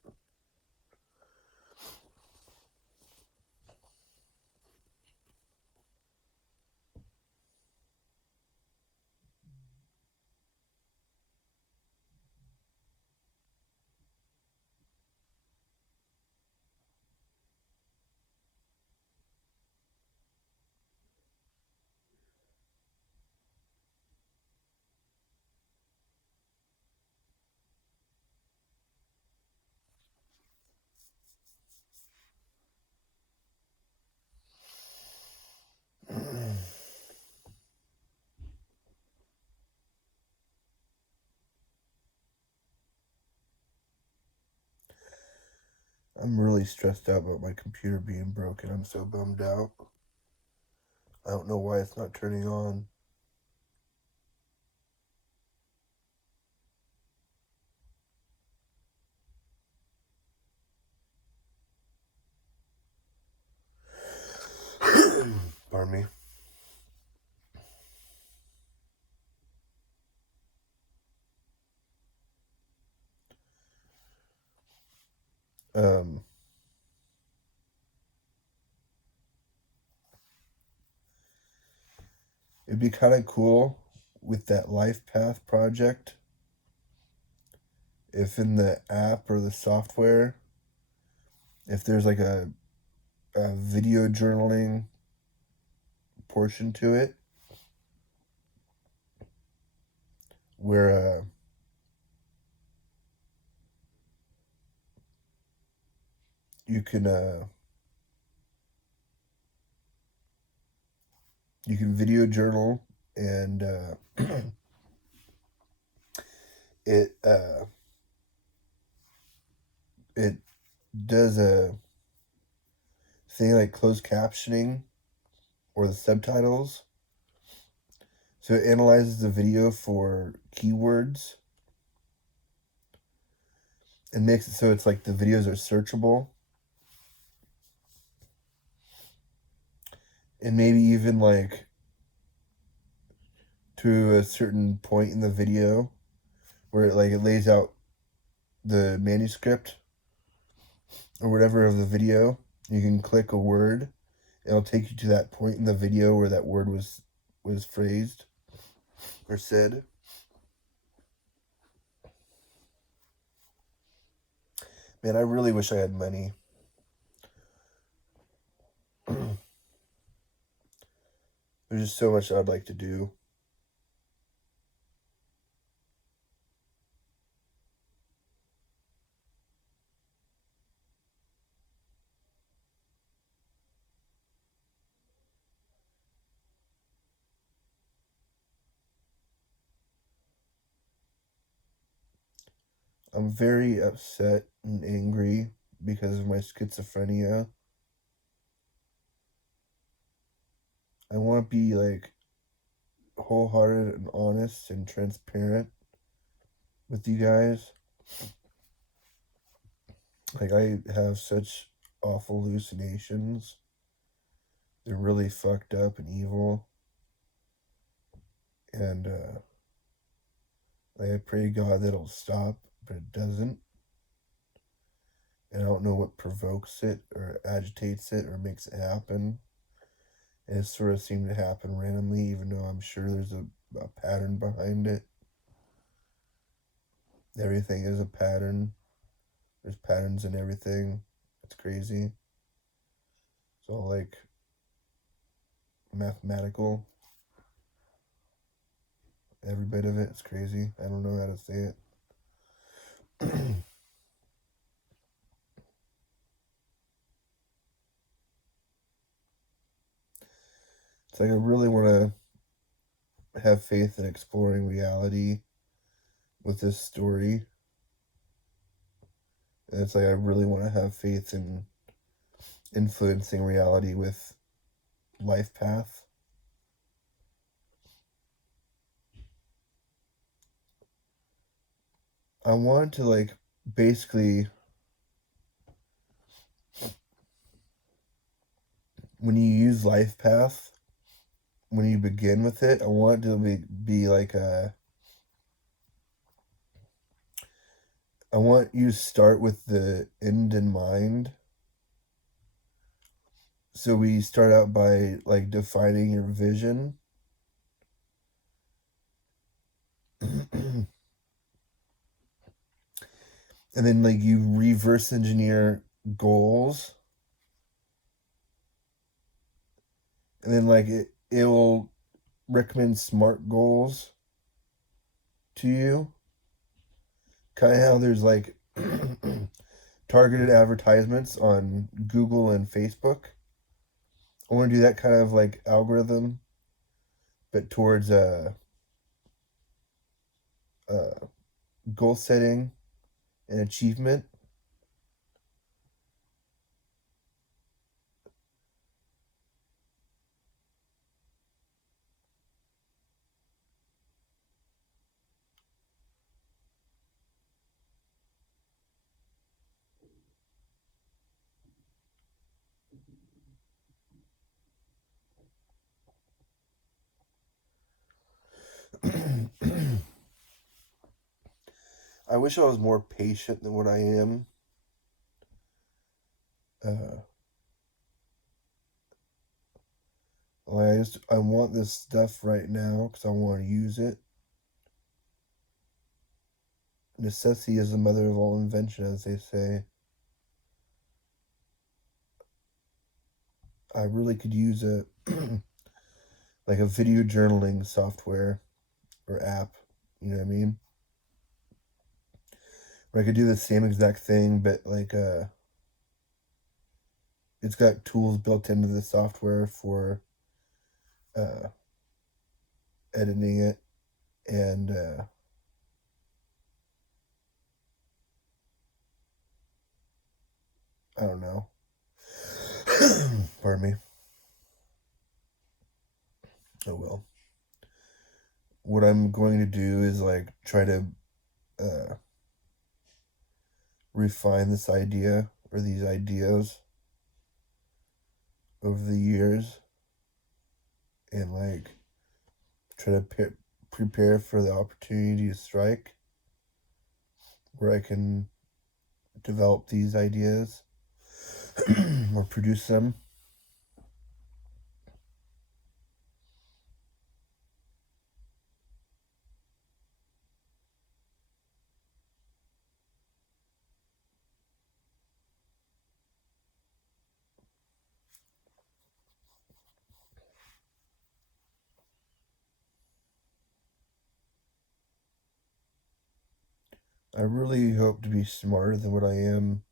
I'm really stressed out about my computer being broken. I'm so bummed out. I don't know why it's not turning on. Pardon me. Um, it'd be kind of cool with that Life Path project if in the app or the software, if there's like a video journaling portion to it where you can you can video journal, and it it does a thing like closed captioning or the subtitles. So it analyzes the video for keywords and makes it so it's like the videos are searchable. And maybe even like to a certain point in the video where it lays out the manuscript or whatever of the video. You can click a word, it'll take you to that point in the video where that word was phrased or said. Man, I really wish I had money. There's just so much I'd like to do. I'm very upset and angry because of my schizophrenia. I want to be like wholehearted and honest and transparent. with you guys. Like, I have such awful hallucinations. They're really fucked up and evil. And, like, I pray to God that it'll stop, but it doesn't. And I don't know what provokes it or agitates it or makes it happen. And it sort of seemed to happen randomly, even though I'm sure there's a pattern behind it. Everything is a pattern. There's patterns in everything. It's crazy. It's all like mathematical. Every bit of it. It's crazy. I don't know how to say it. It's like I really want to have faith in exploring reality with this story. And it's like I really want to have faith in influencing reality with Life Path. I want to, like, basically, when you use Life Path, when you begin with it, I want it to be like a. I want you to start with the end in mind. So we start out by, like, defining your vision. And then, like, you reverse engineer goals. And then, like, it will recommend SMART goals to you. Kind of how there's, like, targeted advertisements on Google and Facebook. I want to do that kind of, like, algorithm, but towards goal setting and achievement. I wish I was more patient than what I am. Uh, I want this stuff right now because I want to use it. Necessity is the mother of all invention, as they say. I really could use a like a video journaling software or app. You know what I mean? Where I could do the same exact thing, but like it's got tools built into the software for uh, editing it, and I don't know. Pardon me. Oh well. What I'm going to do is, like, try to uh, refine this idea or these ideas over the years, and, like, try to prepare for the opportunity to strike where I can develop these ideas or produce them. I really hope to be smarter than what I am,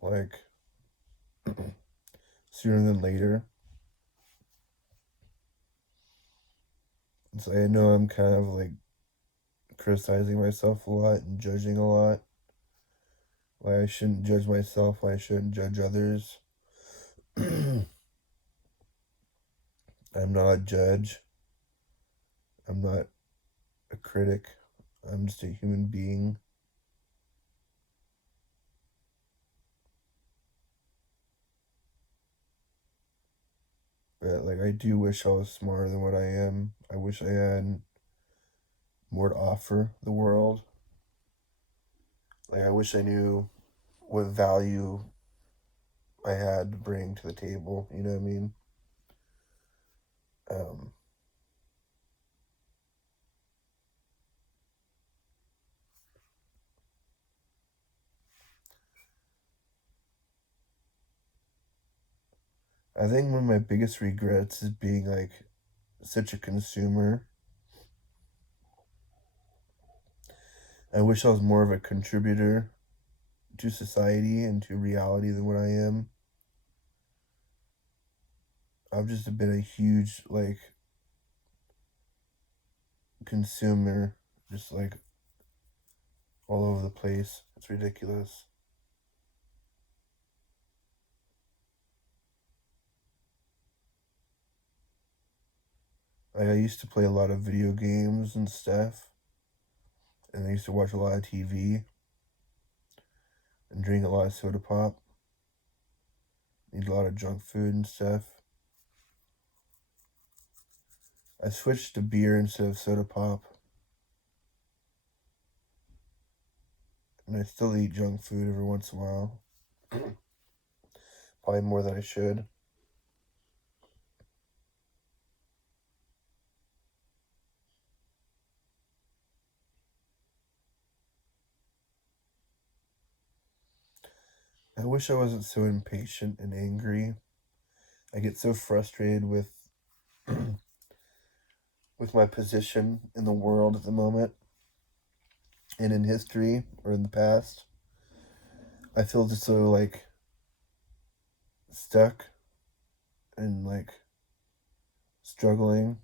like, sooner than later. So I know I'm kind of, like, criticizing myself a lot and judging a lot. Why I shouldn't judge myself, why I shouldn't judge others. I'm not a judge. I'm not a critic. I'm just a human being. But, like, I do wish I was smarter than what I am. I wish I had more to offer the world. Like, I wish I knew what value I had to bring to the table. You know what I mean? Um, I think one of my biggest regrets is being like such a consumer. I wish I was more of a contributor to society and to reality than what I am. I've just been a huge like consumer, just like all over the place. It's ridiculous. Like, I used to play a lot of video games and stuff, and I used to watch a lot of TV and drink a lot of soda pop, eat a lot of junk food and stuff. I switched to beer instead of soda pop, and I still eat junk food every once in a while. Probably more than I should. I wish I wasn't so impatient and angry. I get so frustrated with my position in the world at the moment and in history or in the past. I feel just so like stuck and like struggling.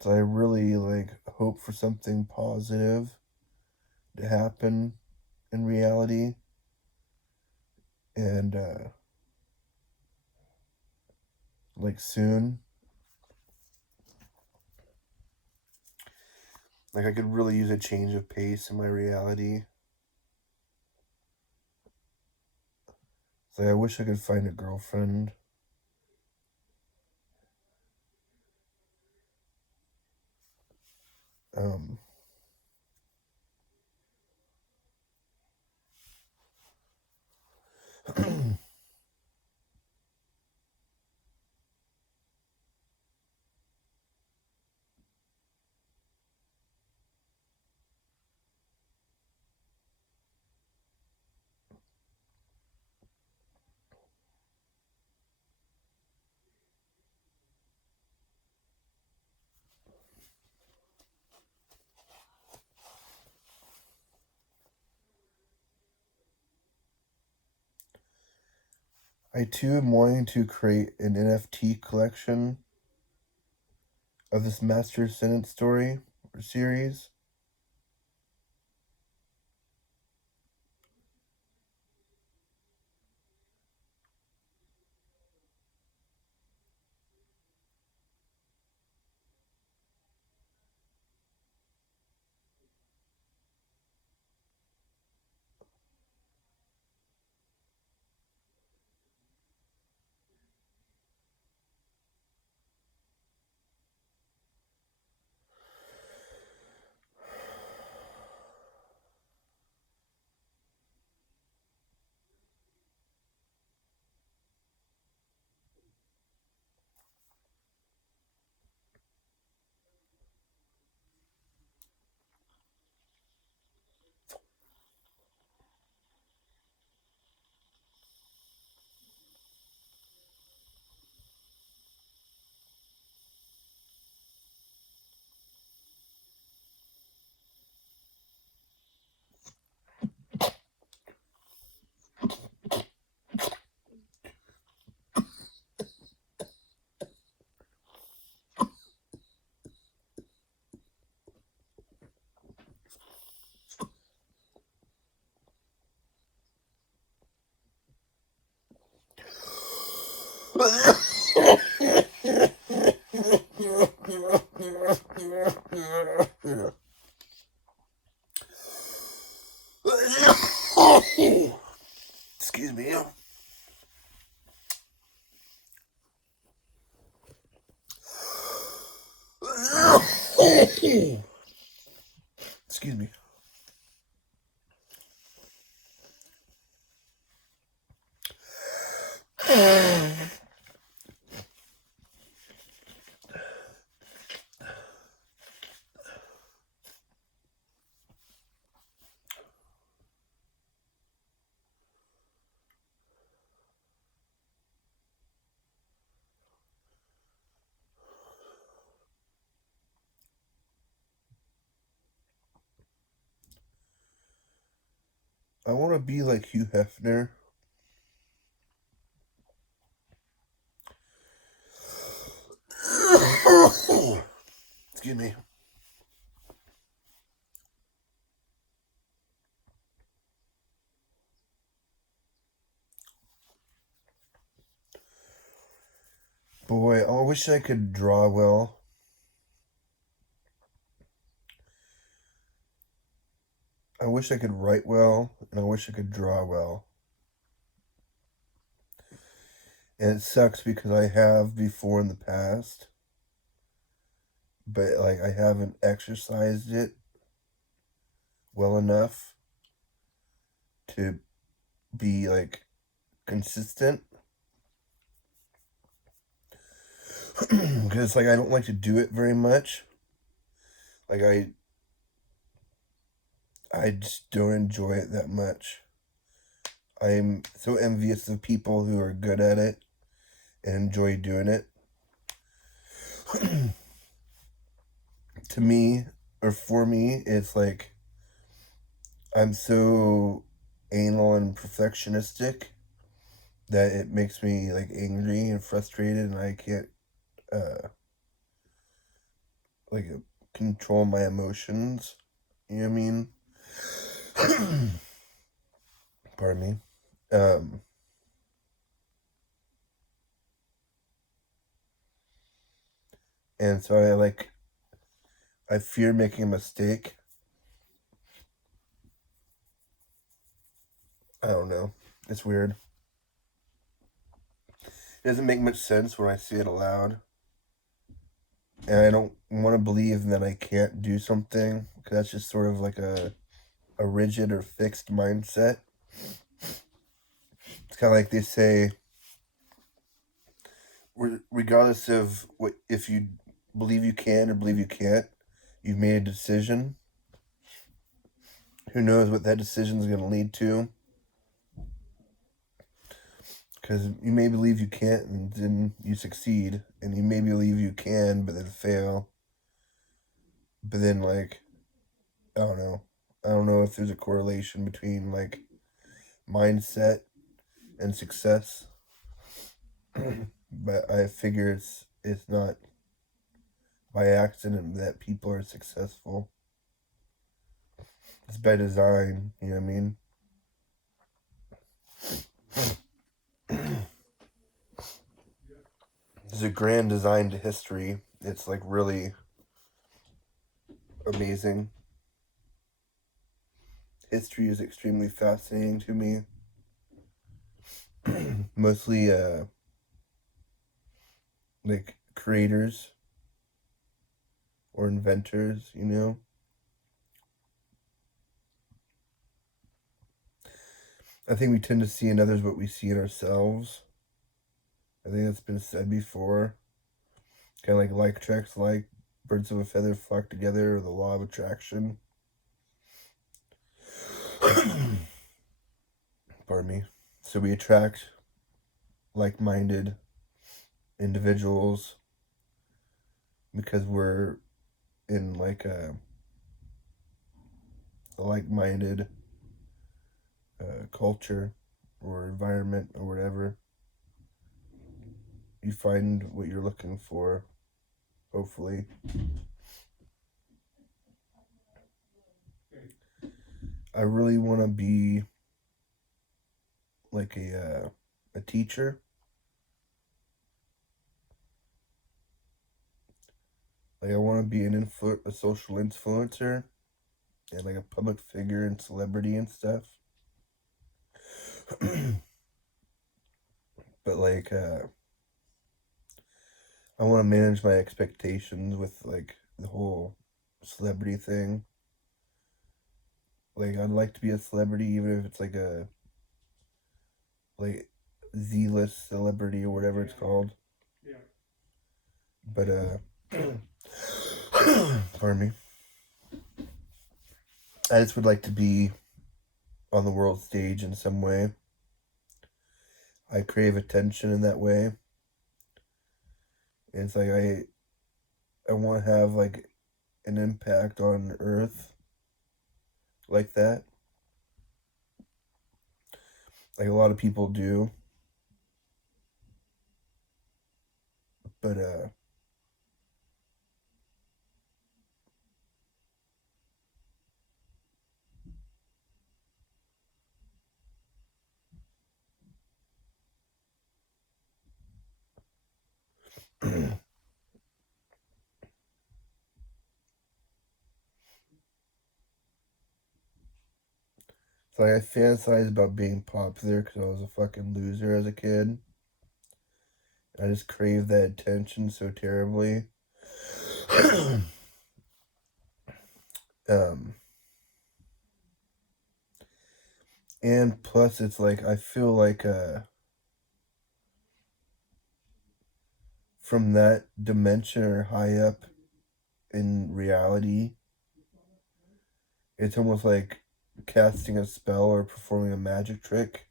So I really like hope for something positive to happen in reality, and like soon. Like, I could really use a change of pace in my reality. So I wish I could find a girlfriend. Um, I too am wanting to create an NFT collection of this Master Sentence story or series. Excuse me. I want to be like Hugh Hefner. Excuse me. Boy, I wish I could draw well. I wish I could write well, and I wish I could draw well. And it sucks because I have before in the past, but like I haven't exercised it well enough to be like consistent. Because like I don't like to do it very much. Like I just don't enjoy it that much. I'm so envious of people who are good at it and enjoy doing it. To me, or for me, it's like I'm so anal and perfectionistic that it makes me like angry and frustrated, and I can't like control my emotions. You know what I mean? Pardon me. And so I fear making a mistake. I don't know. It's weird. It doesn't make much sense when I say it aloud. And I don't want to believe that I can't do something, because that's just sort of like a rigid or fixed mindset. It's kind of like they say, regardless of what, if you believe you can or believe you can't, you've made a decision. Who knows what that decision is going to lead to? Because you may believe you can't and then you succeed, and you may believe you can but then fail. But then, like, I don't know. I don't know if there's a correlation between like mindset and success. But I figure it's not by accident that people are successful. It's by design, you know what I mean? There's a grand design to history. It's like really amazing. History is extremely fascinating to me. Mostly like creators or inventors, you know? I think we tend to see in others what we see in ourselves. I think that's been said before. Kind of like attracts like, birds of a feather flock together, or the law of attraction. Pardon me. So we attract like-minded individuals because we're in like a like-minded culture or environment or whatever. You find what you're looking for, hopefully. I really want to be like a teacher. Like I want to be a social influencer, and like a public figure and celebrity and stuff. But like I want to manage my expectations with like the whole celebrity thing. Like, I'd like to be a celebrity, even if it's like a like Z-list celebrity or whatever it's called. Yeah. But pardon me. I just would like to be on the world stage in some way. I crave attention in that way. It's like I want to have like an impact on Earth like that. Like a lot of people do. But it's like I fantasize about being popular because I was a fucking loser as a kid. I just crave that attention so terribly. um, and plus, it's like I feel like from that dimension or high up in reality, it's almost like casting a spell or performing a magic trick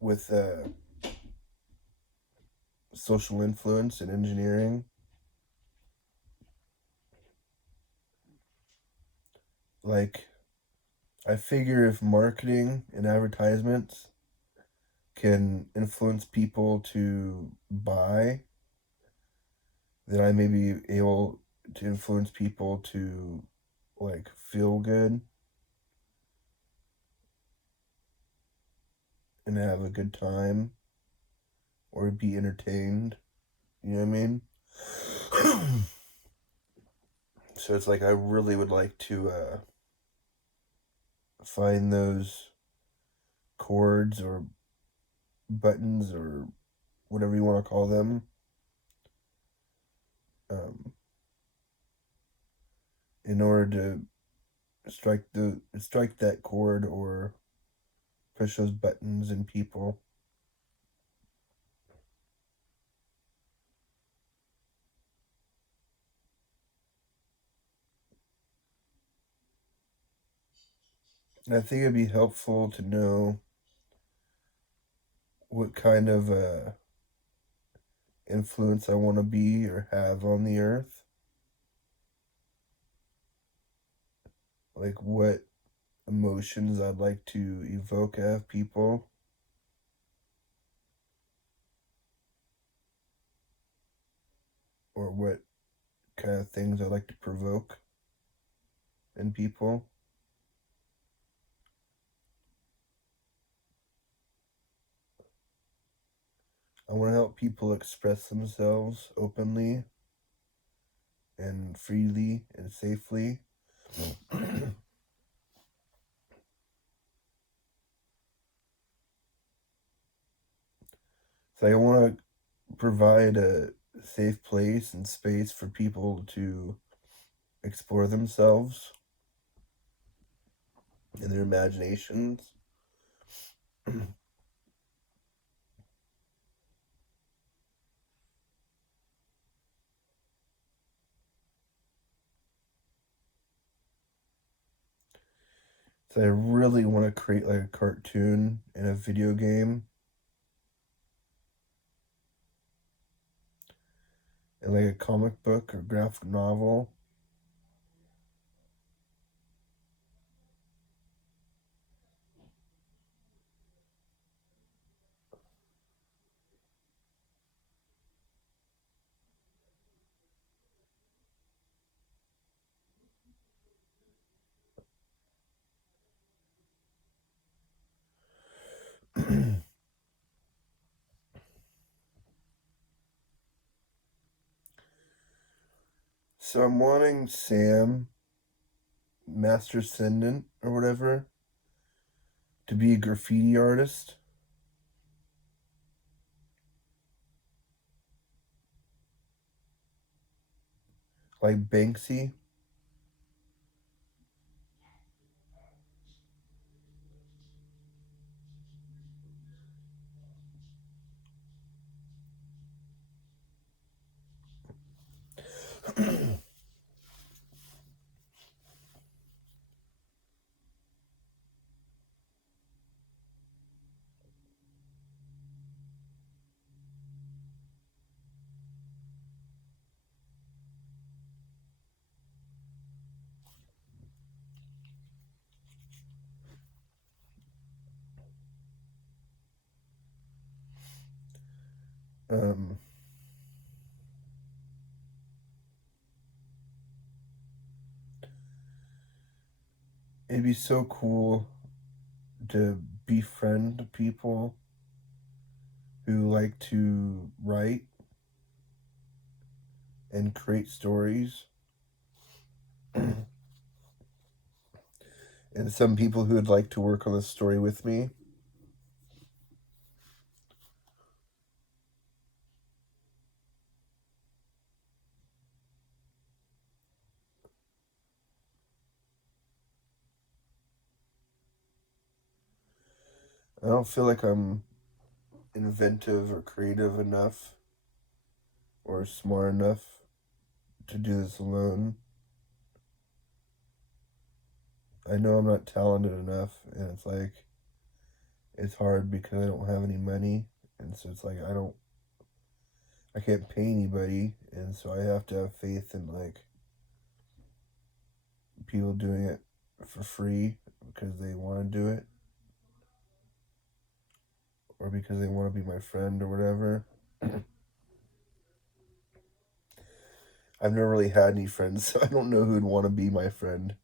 with social influence and engineering. Like, I figure if marketing and advertisements can influence people to buy, then I may be able to influence people to like feel good and have a good time or be entertained. You know what I mean? So it's like I really would like to find those chords or buttons or whatever you want to call them, um, in order to strike that chord or push those buttons in people. And I think it'd be helpful to know what kind of influence I want to be or have on the earth. Like what emotions I'd like to evoke out of people. Or what kind of things I'd like to provoke in people. I want to help people express themselves openly and freely and safely. So I want to provide a safe place and space for people to explore themselves and their imaginations. So I really want to create like a cartoon and a video game and like a comic book or graphic novel. So I'm wanting Sam, Master Ascendant or whatever, to be a graffiti artist. like Banksy. um, it'd be so cool to befriend people who like to write and create stories, and some people who would like to work on the story with me. I don't feel like I'm inventive or creative enough or smart enough to do this alone. I know I'm not talented enough, and it's like it's hard because I don't have any money, and so it's like I can't pay anybody, and so I have to have faith in like people doing it for free because they want to do it or because they want to be my friend or whatever. I've never really had any friends, so I don't know who'd want to be my friend.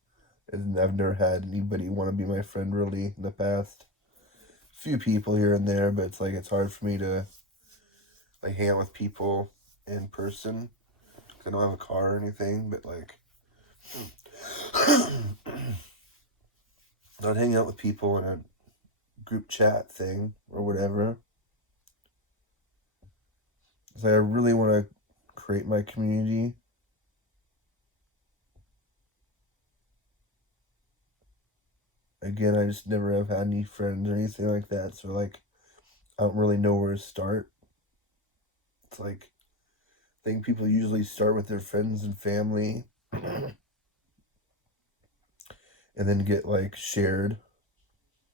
And I've never had anybody want to be my friend really in the past. A few people here and there, but it's like it's hard for me to like hang out with people in person. I don't have a car or anything, but like not hanging out with people in a group chat thing or whatever. So I really want to create my community. Again, I just never have had any friends or anything like that, so like I don't really know where to start. It's like I think people usually start with their friends and family and then get like shared.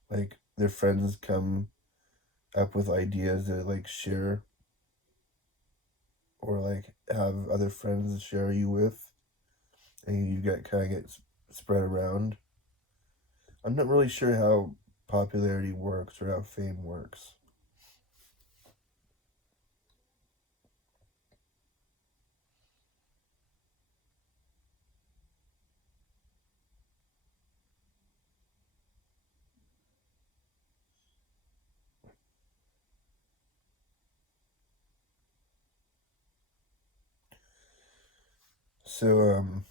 Like their friends come up with ideas that like share or like have other friends to share you with, and you get kind of get spread around. I'm not really sure how popularity works or how fame works. So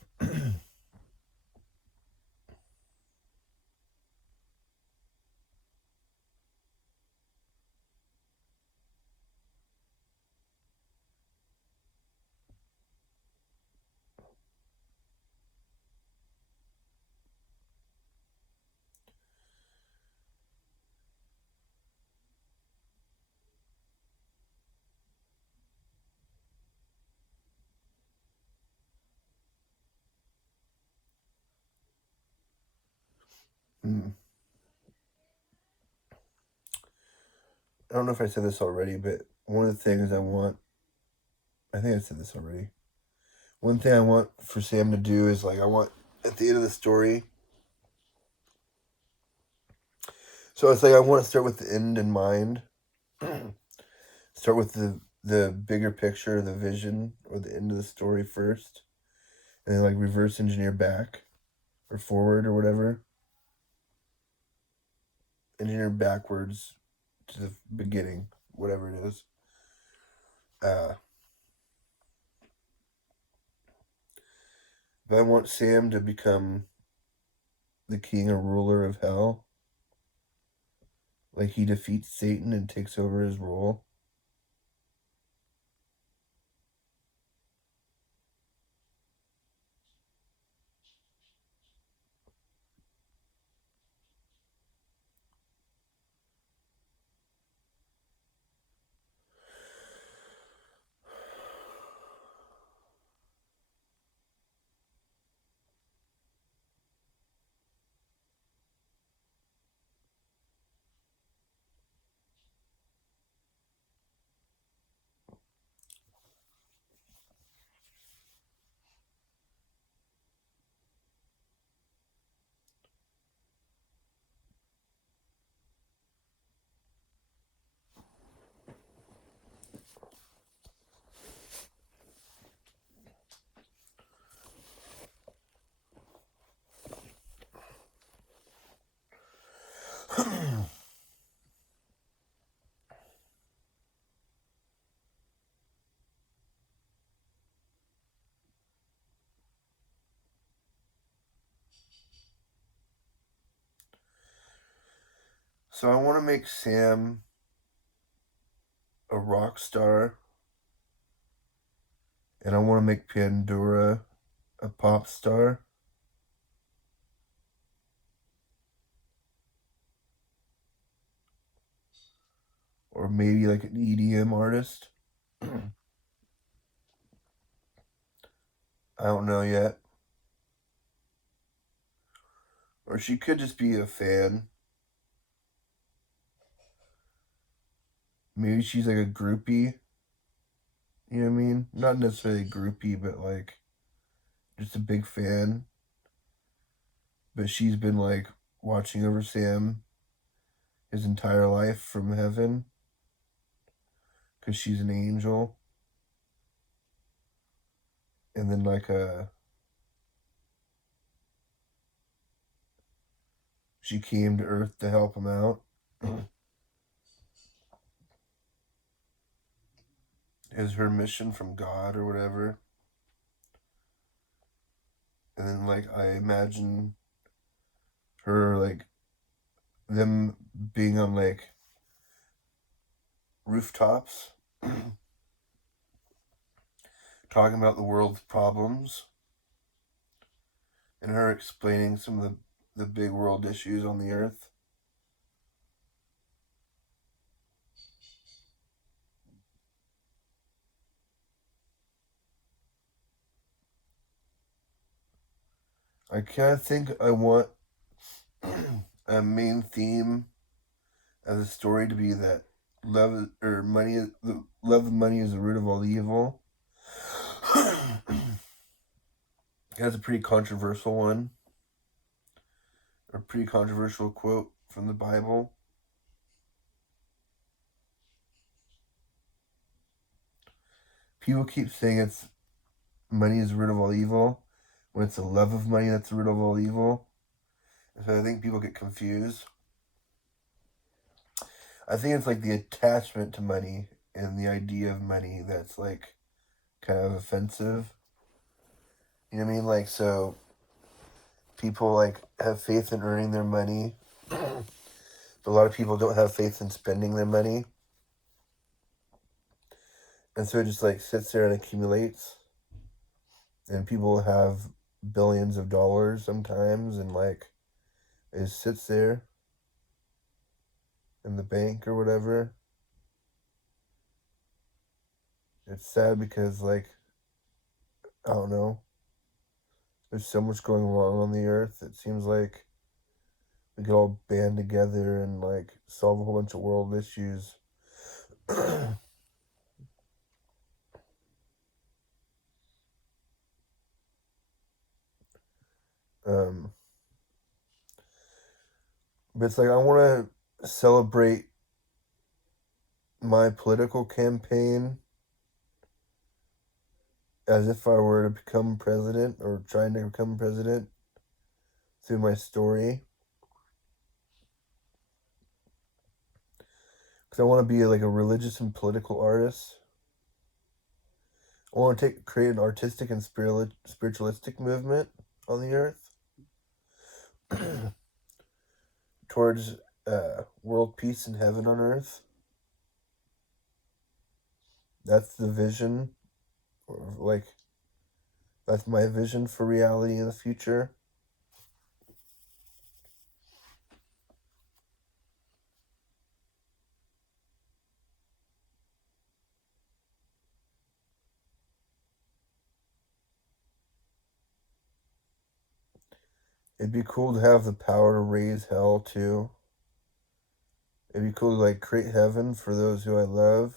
I don't know if I said this already, but one of the things I think I said this already. One thing I want for Sam to do is like I want at the end of the story. So it's like I want to start with the end in mind. Start with the bigger picture, the vision, or the end of the story first, and then like reverse engineer back or forward or whatever. Engineer backwards to the beginning, whatever it is. Uh, but I want Sam to become the king or ruler of hell. Like he defeats Satan and takes over his role. So I want to make Sam a rock star, and I want to make Pandora a pop star. Or maybe like an EDM artist. I don't know yet. Or she could just be a fan. Maybe she's like a groupie. You know what I mean? Not necessarily a groupie, but like just a big fan. But she's been like watching over Sam his entire life from heaven because she's an angel. And then like she came to Earth to help him out. Is her mission from God or whatever. And then like I imagine her like them being on like rooftops talking about the world's problems and her explaining some of the big world issues on the earth. I kind of think I want a main theme of the story to be that love or money, the love of money is the root of all evil. That's a pretty controversial one, or a pretty controversial quote from the Bible. People keep saying it's money is the root of all evil, when it's the love of money that's the root of all evil. So I think people get confused. I think it's like the attachment to money and the idea of money that's like kind of offensive. You know what I mean? Like, so people like have faith in earning their money, but a lot of people don't have faith in spending their money. And so it just like sits there and accumulates. And people have billions of dollars sometimes, and like it just sits there in the bank or whatever. It's sad because like I don't know. There's so much going wrong on the earth. It seems like we could all band together and like solve a whole bunch of world issues. um, but it's like I want to celebrate my political campaign as if I were to become president or trying to become president through my story. Because I want to be like a religious and political artist. I want to create an artistic and spiritualistic movement on the earth towards world peace and heaven on earth. That's the vision, or like that's my vision for reality in the future. It'd be cool to have the power to raise hell too. It'd be cool to like create heaven for those who I love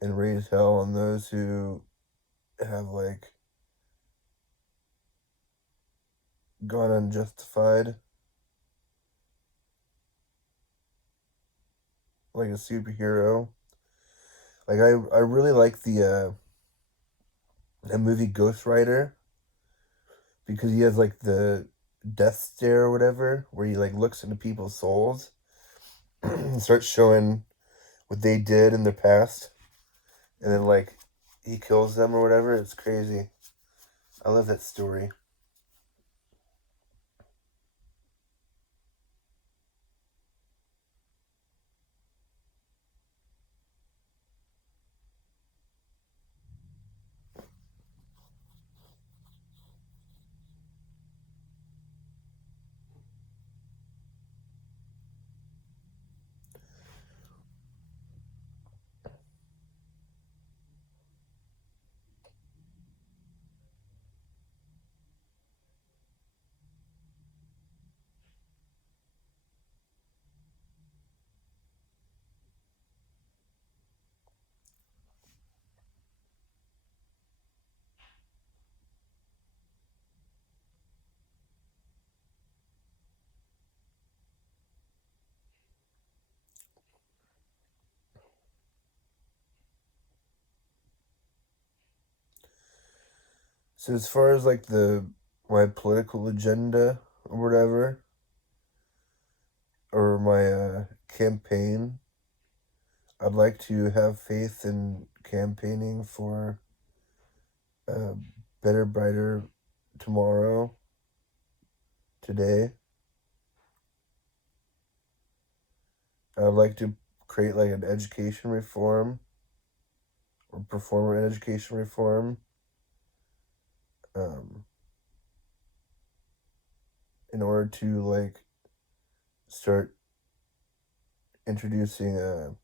and raise hell on those who have like gone unjustified. Like a superhero. Like I really like the movie Ghost Rider because he has like the death stare or whatever where he like looks into people's souls and starts showing what they did in their past, and then like he kills them or whatever. It's crazy. I love that story. So as far as like the my political agenda or whatever, or my campaign, I'd like to have faith in campaigning for a better, brighter tomorrow, today. I'd like to create like an education reform or perform an education reform um, in order to like start introducing a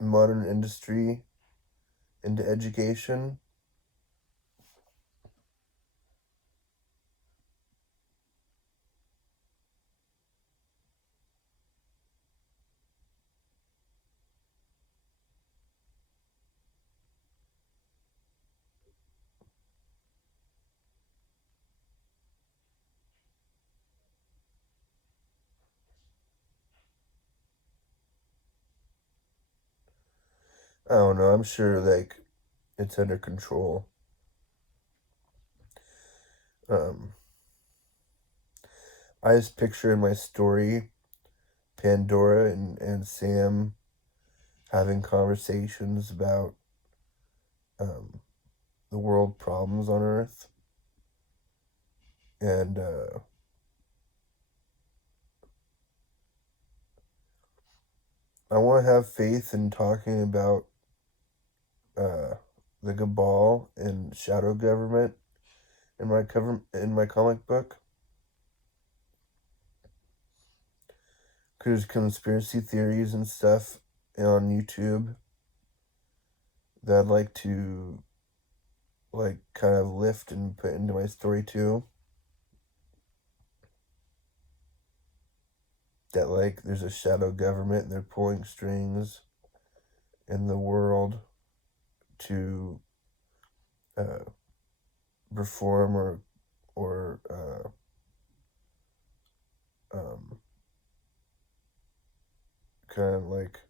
modern industry into education. I don't know. I'm sure like it's under control. Um, I just picture in my story Pandora and Sam having conversations about um, the world problems on Earth. And I want to have faith in talking about uh, the cabal and shadow government in my comic book. Cause there's conspiracy theories and stuff on YouTube that I'd like to like kind of lift and put into my story too. That like there's a shadow government and they're pulling strings in the world to uh, perform or um, kind of like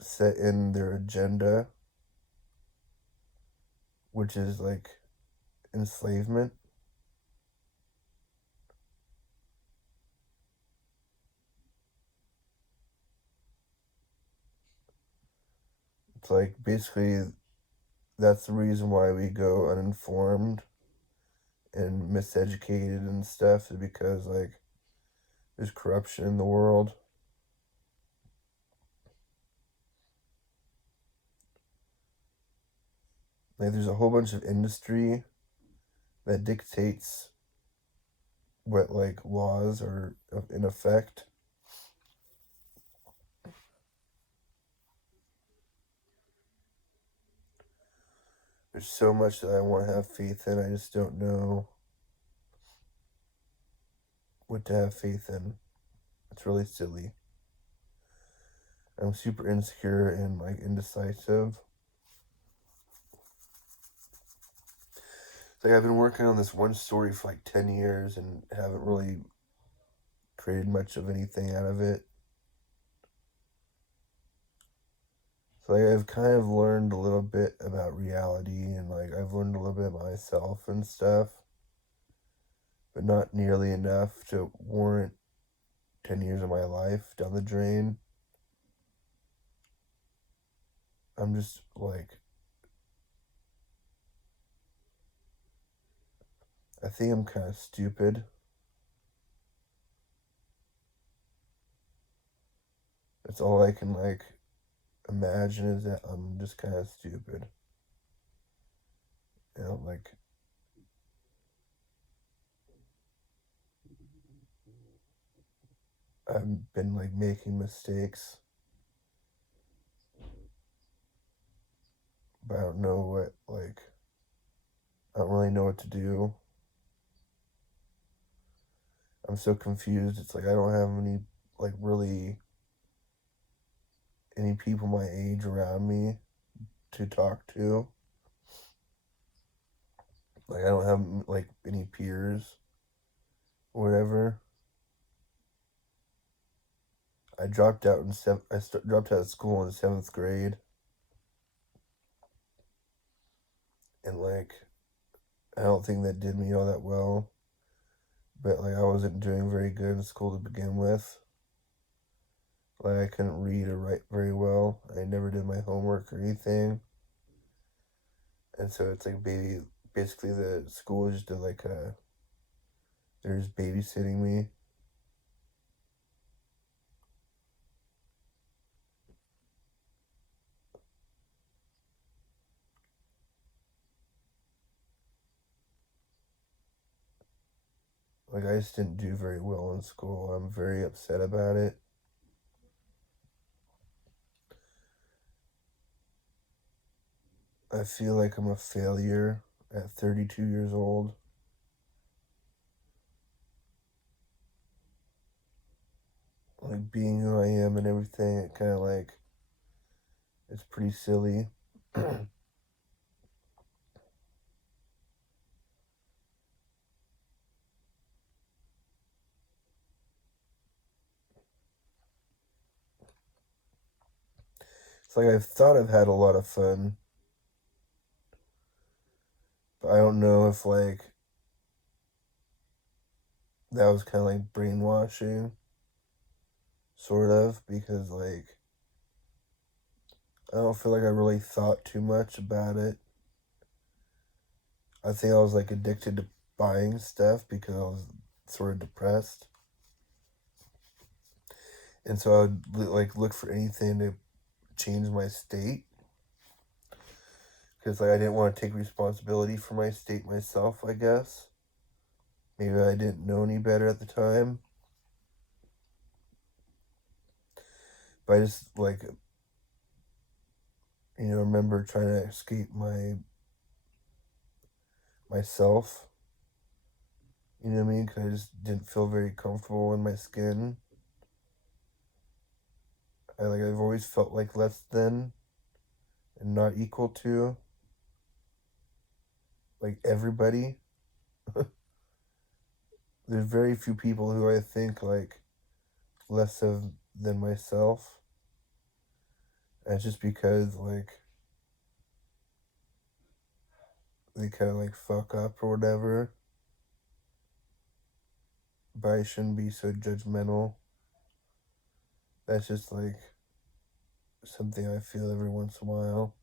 set in their agenda, which is like enslavement. It's like basically that's the reason why we go uninformed and miseducated and stuff is because like there's corruption in the world. Like there's a whole bunch of industry that dictates what like laws are in effect. There's so much that I want to have faith in. I just don't know what to have faith in. It's really silly. I'm super insecure and like indecisive. It's like I've been working on this one story for like 10 years and haven't really created much of anything out of it. So like I've kind of learned a little bit about reality and like I've learned a little bit about myself and stuff, but not nearly enough to warrant 10 years of my life down the drain. I'm just like, I think I'm kind of stupid. That's all I can like imagine is that I'm just kind of stupid. You know, like I've been like making mistakes, but I don't know what like I don't really know what to do. I'm so confused. It's like I don't have any like really any people my age around me to talk to. Like I don't have like any peers or whatever. I dropped out in dropped out of school in 7th grade, and like I don't think that did me all that well. But like I wasn't doing very good in school to begin with. Like I couldn't read or write very well. I never did my homework or anything. And so it's like basically the school just did like they're just babysitting me. Like I just didn't do very well in school. I'm very upset about it. I feel like I'm a failure at 32 years old. Like being who I am and everything, it kind of like it's pretty silly. It's like I've thought I've had a lot of fun, but I don't know if like that was kind of like brainwashing, sort of, because like I don't feel like I really thought too much about it. I think I was like addicted to buying stuff because I was sort of depressed. And so I would like look for anything to change my state because like I didn't want to take responsibility for my state myself, I guess. Maybe I didn't know any better at the time. But I just like remember trying to escape myself. You know what I mean? Because I just didn't feel very comfortable in my skin. I've always felt like less than and not equal to like everybody. There's very few people who I think like less of than myself. And it's just because like they kind of like fuck up or whatever. But I shouldn't be so judgmental. That's just like something I feel every once in a while.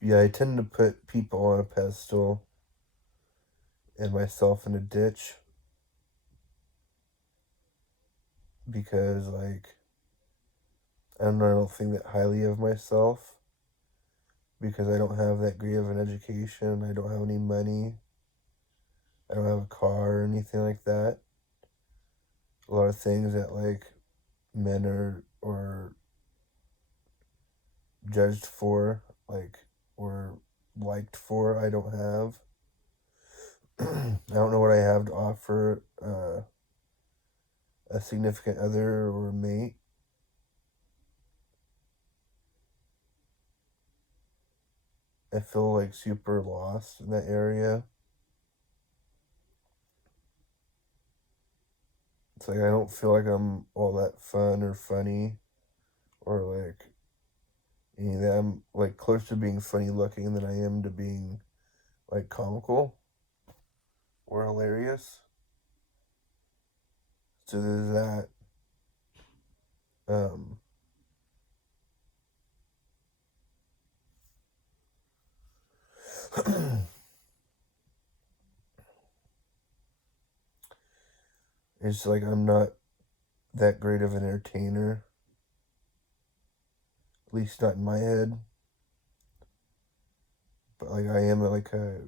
Yeah, I tend to put people on a pedestal and myself in a ditch because like I don't know, I don't think that highly of myself because I don't have that great of an education. I don't have any money. I don't have a car or anything like that. A lot of things that like men are or judged for, like or liked for, I don't have. I don't know what I have to offer a significant other or a mate. I feel like super lost in that area. It's like I don't feel like I'm all that fun or funny or like any of that. I'm like closer to being funny looking than I am to being like comical or hilarious. So there's that. Um, it's like I'm not that great of an entertainer, at least not in my head. But like I am like a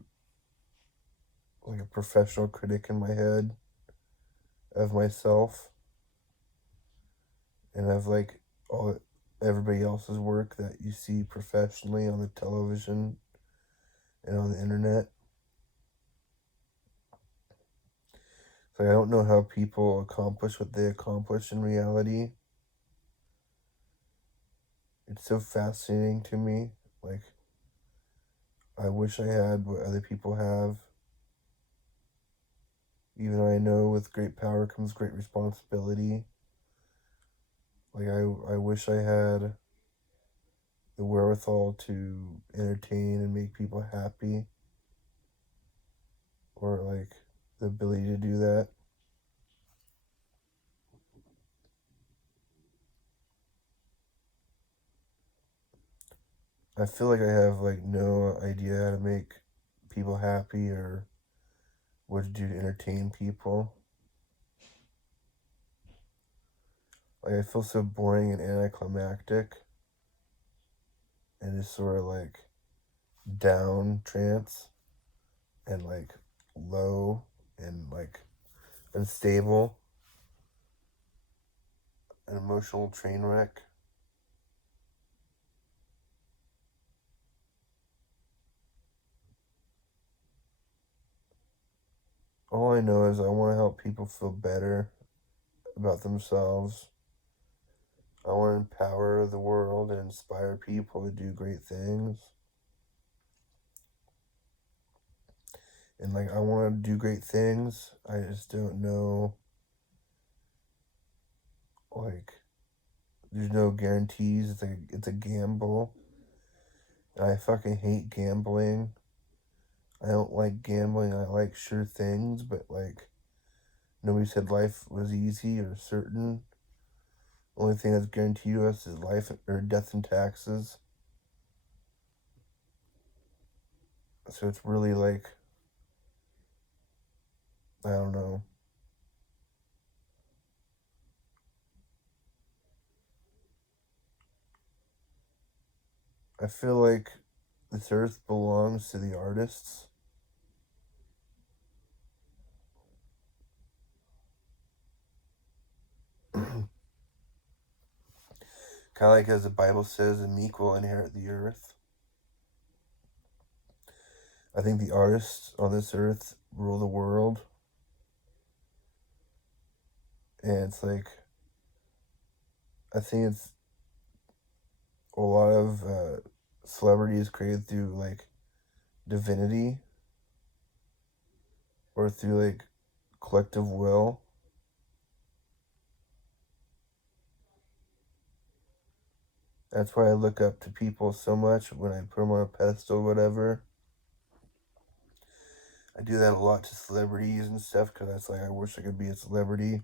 professional critic in my head of myself and of like all everybody else's work that you see professionally on the television and on the internet. So I don't know how people accomplish what they accomplish in reality. It's so fascinating to me. Like I wish I had what other people have. Even though I know with great power comes great responsibility. Like, I wish I had the wherewithal to entertain and make people happy, or like the ability to do that. I feel like I have like no idea how to make people happy or what to do to entertain people. Like, I feel so boring and anticlimactic and just sort of like down trance and like low and like unstable, an emotional train wreck. All I know is I want to help people feel better about themselves. I want to empower the world and inspire people to do great things. And like, I want to do great things. I just don't know, like, there's no guarantees. It's a gamble. And I fucking hate gambling. I don't like gambling. I like sure things, but like, nobody said life was easy or certain. Only thing that's guaranteed to us is life or death and taxes. So it's really like, I don't know. I feel like this earth belongs to the artists. Kind of like as the Bible says, the meek will inherit the earth. I think the artists on this earth rule the world. And it's like, I think it's a lot of celebrities created through like divinity or through like collective will. That's why I look up to people so much when I put them on a pedestal or whatever. I do that a lot to celebrities and stuff because that's like, I wish I could be a celebrity.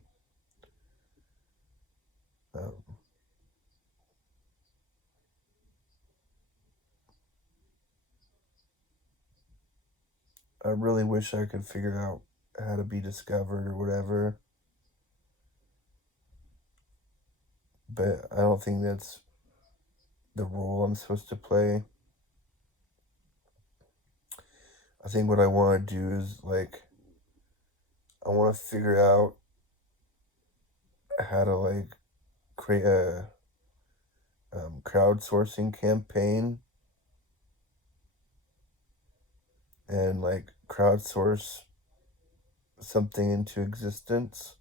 Um, I really wish I could figure out how to be discovered or whatever. But I don't think that's the role I'm supposed to play. I think what I want to do is like, I want to figure out how to like create a crowdsourcing campaign and like crowdsource something into existence.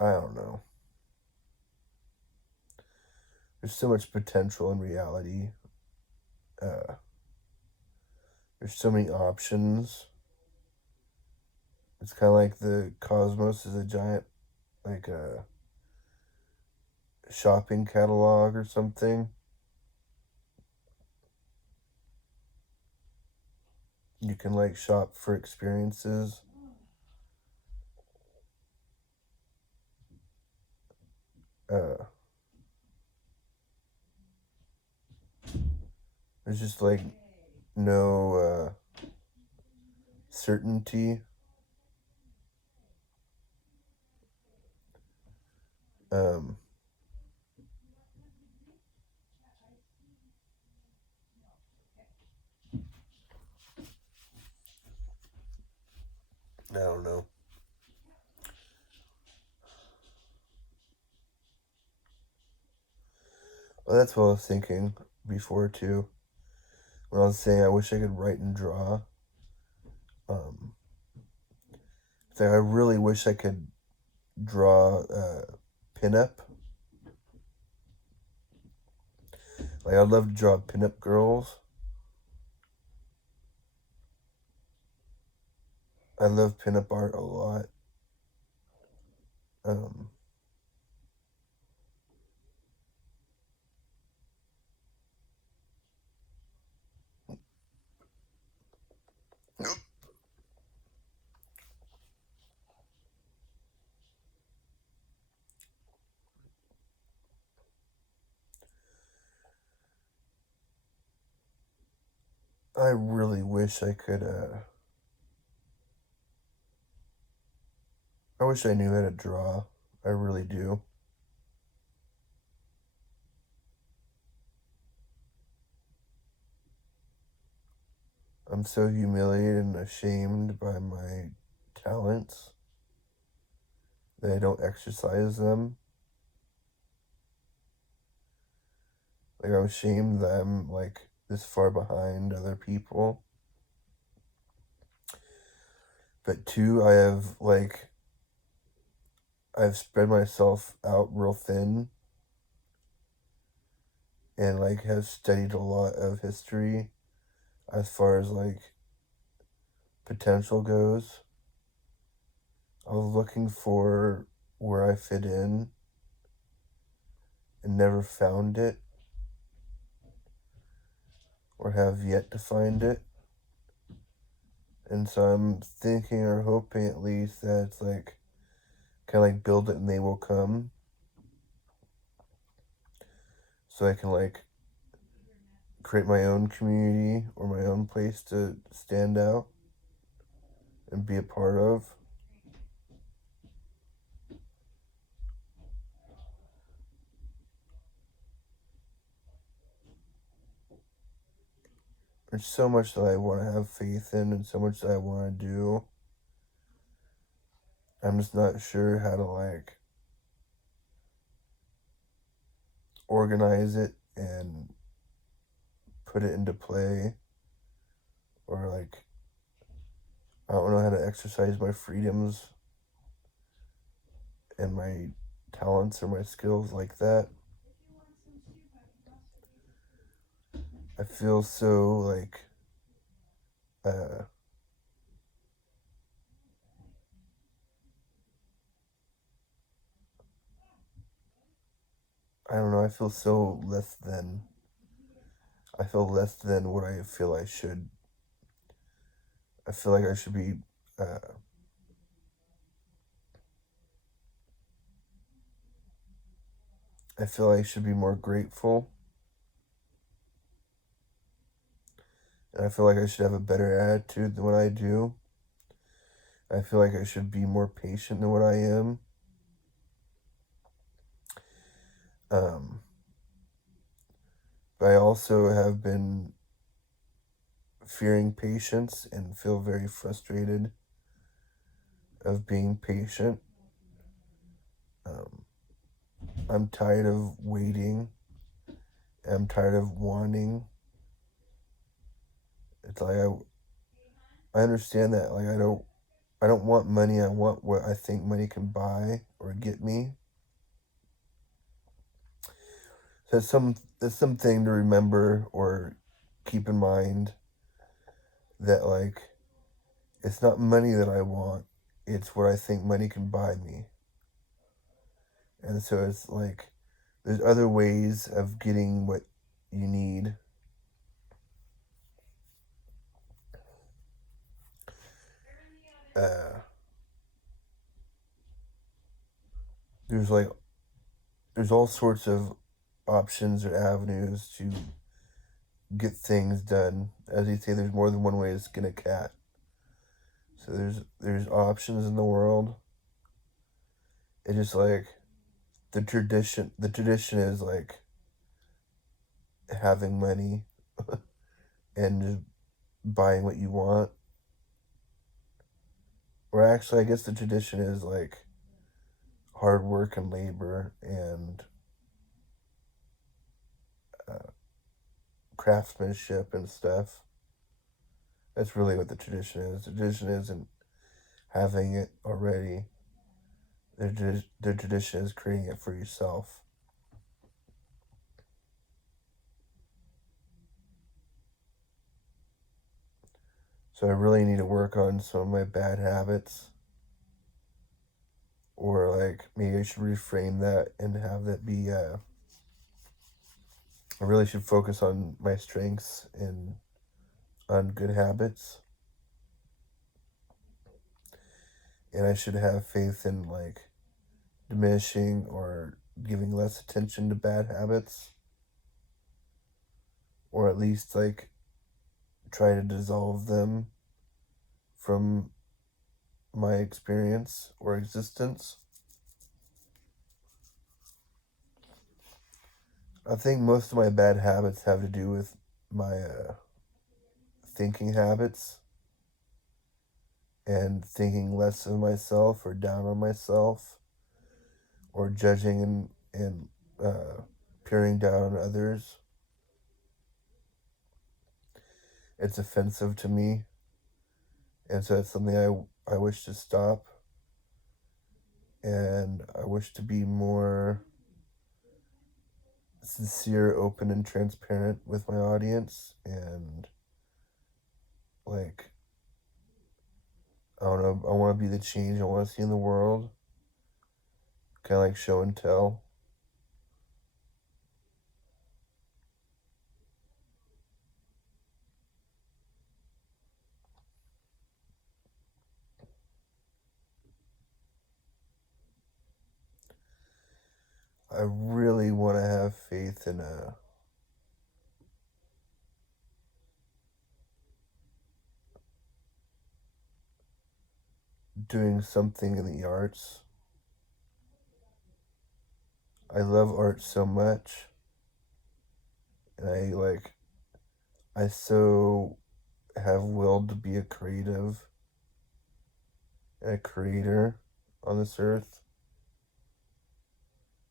I don't know. There's so much potential in reality. Uh, there's so many options. It's kind of like the cosmos is a giant, like a shopping catalog or something. You can like shop for experiences. Uh, there's just like no certainty. Um, I don't know. Well, that's what I was thinking before too. When I was saying I wish I could write and draw. Um, so I really wish I could draw pinup. Like, I'd love to draw pinup girls. I love pinup art a lot. Um, I really wish I could, I wish I knew how to draw. I really do. I'm so humiliated and ashamed by my talents that I don't exercise them. Like, I'm ashamed that I'm, like, this far behind other people. But two, I've spread myself out real thin and, like, have studied a lot of history as far as, like, potential goes. I was looking for where I fit in and never found it, or have yet to find it. And so I'm thinking or hoping at least that it's like, kind of like build it and they will come. So I can like create my own community or my own place to stand out and be a part of. There's so much that I want to have faith in and so much that I want to do. I'm just not sure how to like organize it and put it into play, or like I don't know how to exercise my freedoms and my talents or my skills like that. I feel so like uh I don't know, I feel so less than. I feel less than what I feel I should. I feel like I should be uh I feel I should be more grateful. And I feel like I should have a better attitude than what I do. I feel like I should be more patient than what I am. Um, but I also have been fearing patience and feel very frustrated of being patient. Um, I'm tired of waiting. I'm tired of wanting. It's like I understand that. Like I don't want money. I want what I think money can buy or get me. So that's something to remember or keep in mind, that like it's not money that I want. It's what I think money can buy me. And so it's like there's other ways of getting what you need. Uh, there's like there's all sorts of options or avenues to get things done. As you say, there's more than one way to skin a cat. So there's options in the world. It's just like the tradition is like having money and just buying what you want. Or actually, I guess the tradition is like hard work and labor and uh, craftsmanship and stuff. That's really what the tradition is. The tradition isn't having it already. The tradition is creating it for yourself. So I really need to work on some of my bad habits. Or like maybe I should reframe that and have that be I really should focus on my strengths and on good habits. And I should have faith in like diminishing or giving less attention to bad habits. Or at least like try to dissolve them from my experience or existence. I think most of my bad habits have to do with my thinking habits and thinking less of myself or down on myself or judging and peering down on others. It's offensive to me, and so it's something I wish to stop, and I wish to be more sincere, open, and transparent with my audience, and like I don't know, I want to be the change I want to see in the world, kind of like show and tell. I really want to have faith in doing something in the arts. I love art so much, and I so have willed to be a creative and a creator on this earth.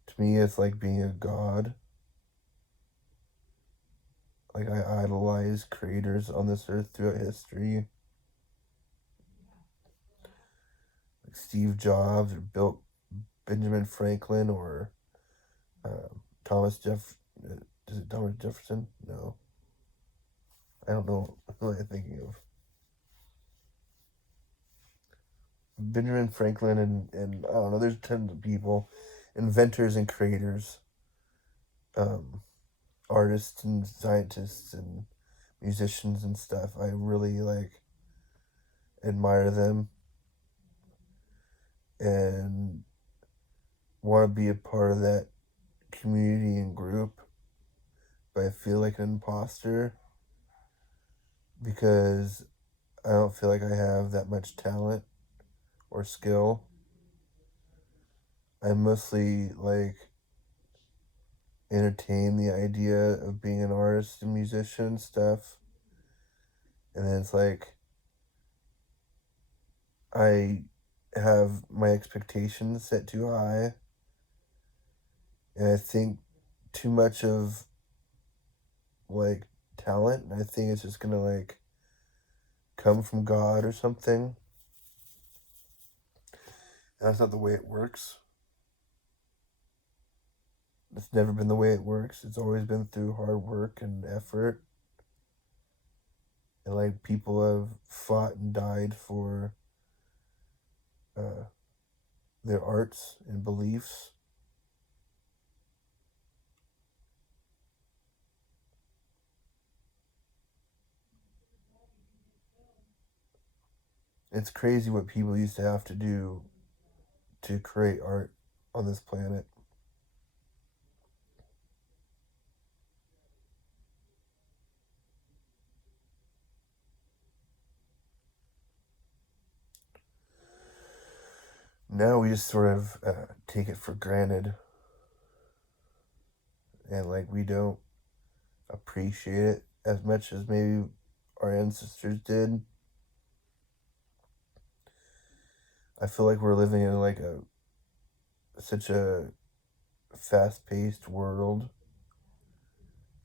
To me, it's like being a god. Like I idolize creators on this earth throughout history, like Steve Jobs or Benjamin Franklin or Thomas Jeff. Is it Thomas Jefferson? No, I don't know who I'm thinking of. Benjamin Franklin and I don't know. There's tons of people, inventors and creators, um, artists and scientists and musicians and stuff. I really like admire them and want to be a part of that community and group, but I feel like an imposter because I don't feel like I have that much talent or skill. I mostly like entertain the idea of being an artist and musician and stuff. And then it's like I have my expectations set too high. And I think too much of like talent. And I think it's just gonna like come from God or something. And that's not the way it works. It's never been the way it works. It's always been through hard work and effort. And like people have fought and died for uh, their arts and beliefs. It's crazy what people used to have to do to create art on this planet. Now we just sort of take it for granted, and like we don't appreciate it as much as maybe our ancestors did. I feel like we're living in like a such a fast-paced world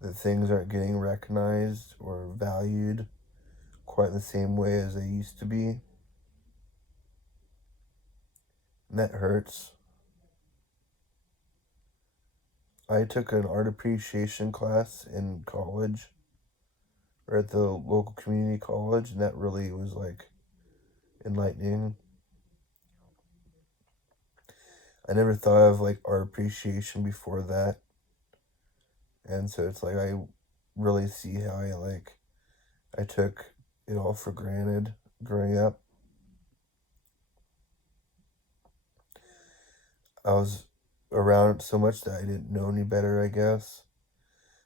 that things aren't getting recognized or valued quite the same way as they used to be. And that hurts. I took an art appreciation class in college or at the local community college, and that really was like enlightening. I never thought of like art appreciation before that, and so it's like I really see how I took it all for granted growing up. I was around it so much that I didn't know any better, I guess.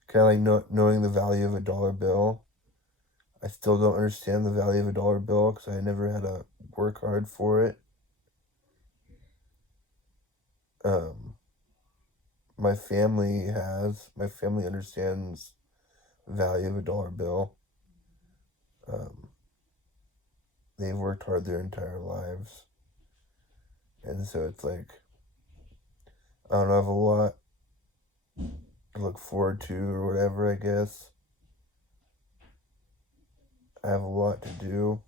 Kind of like knowing the value of a dollar bill. I still don't understand the value of a dollar bill because I never had to work hard for it. Um, my family understands the value of a dollar bill. Um, they've worked hard their entire lives. And so it's like, I don't know, I have a lot to look forward to or whatever, I guess. I have a lot to do.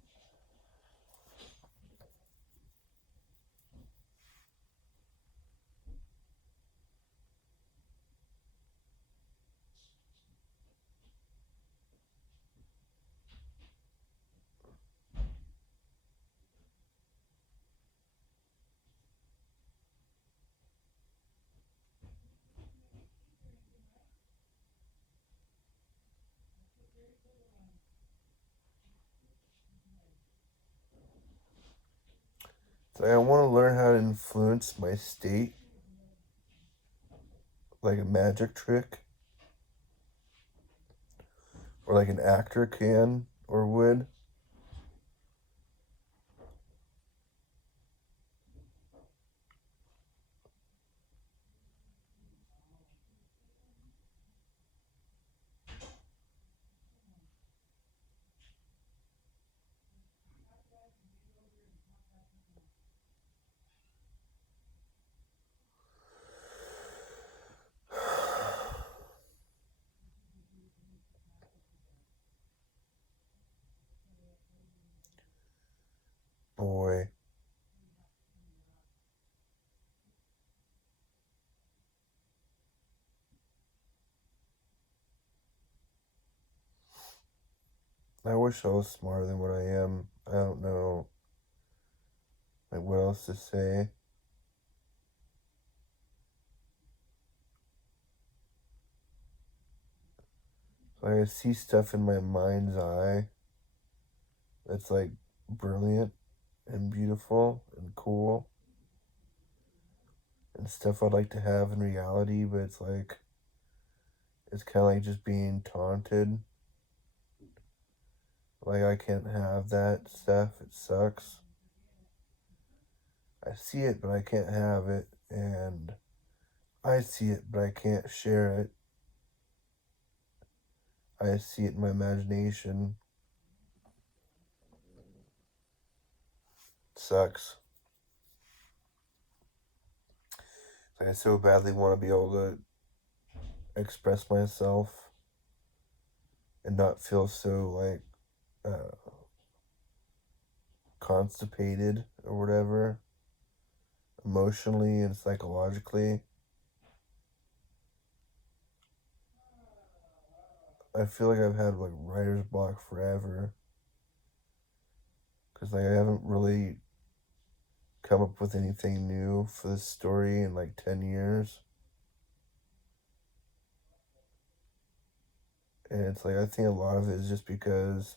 So I want to learn how to influence my state like a magic trick, or like an actor can or would. Boy, I wish I was smarter than what I am. I don't know like what else to say. Like I see stuff in my mind's eye that's like brilliant and beautiful and cool and stuff I'd like to have in reality, but it's kind of like just being taunted. Like I can't have that stuff. It sucks. I see it, but I can't have it, and I see it, but I can't share it. I see it in my imagination. It sucks. Like I so badly want to be able to express myself and not feel so like constipated or whatever, emotionally and psychologically. I feel like I've had like writer's block forever because like I haven't really come up with anything new for this story in like 10 years. And it's like I think a lot of it is just because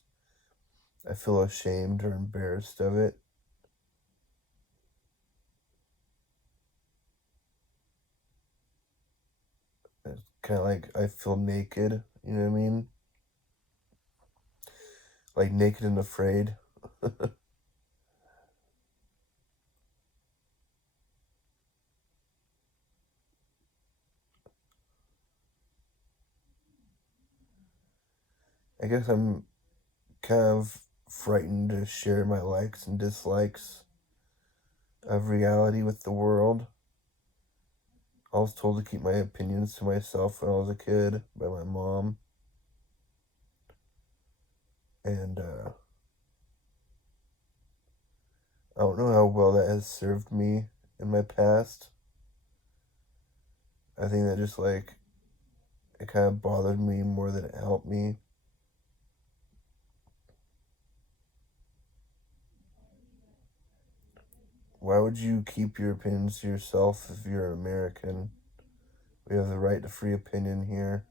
I feel ashamed or embarrassed of it. It's kind of like I feel naked, you know what I mean? Like naked and afraid. I guess I'm kind of frightened to share my likes and dislikes of reality with the world. I was told to keep my opinions to myself when I was a kid by my mom. And I don't know how well that has served me in my past. I think that just like it kind of bothered me more than it helped me. Why would you keep your opinions to yourself if you're an American? We have the right to free opinion here.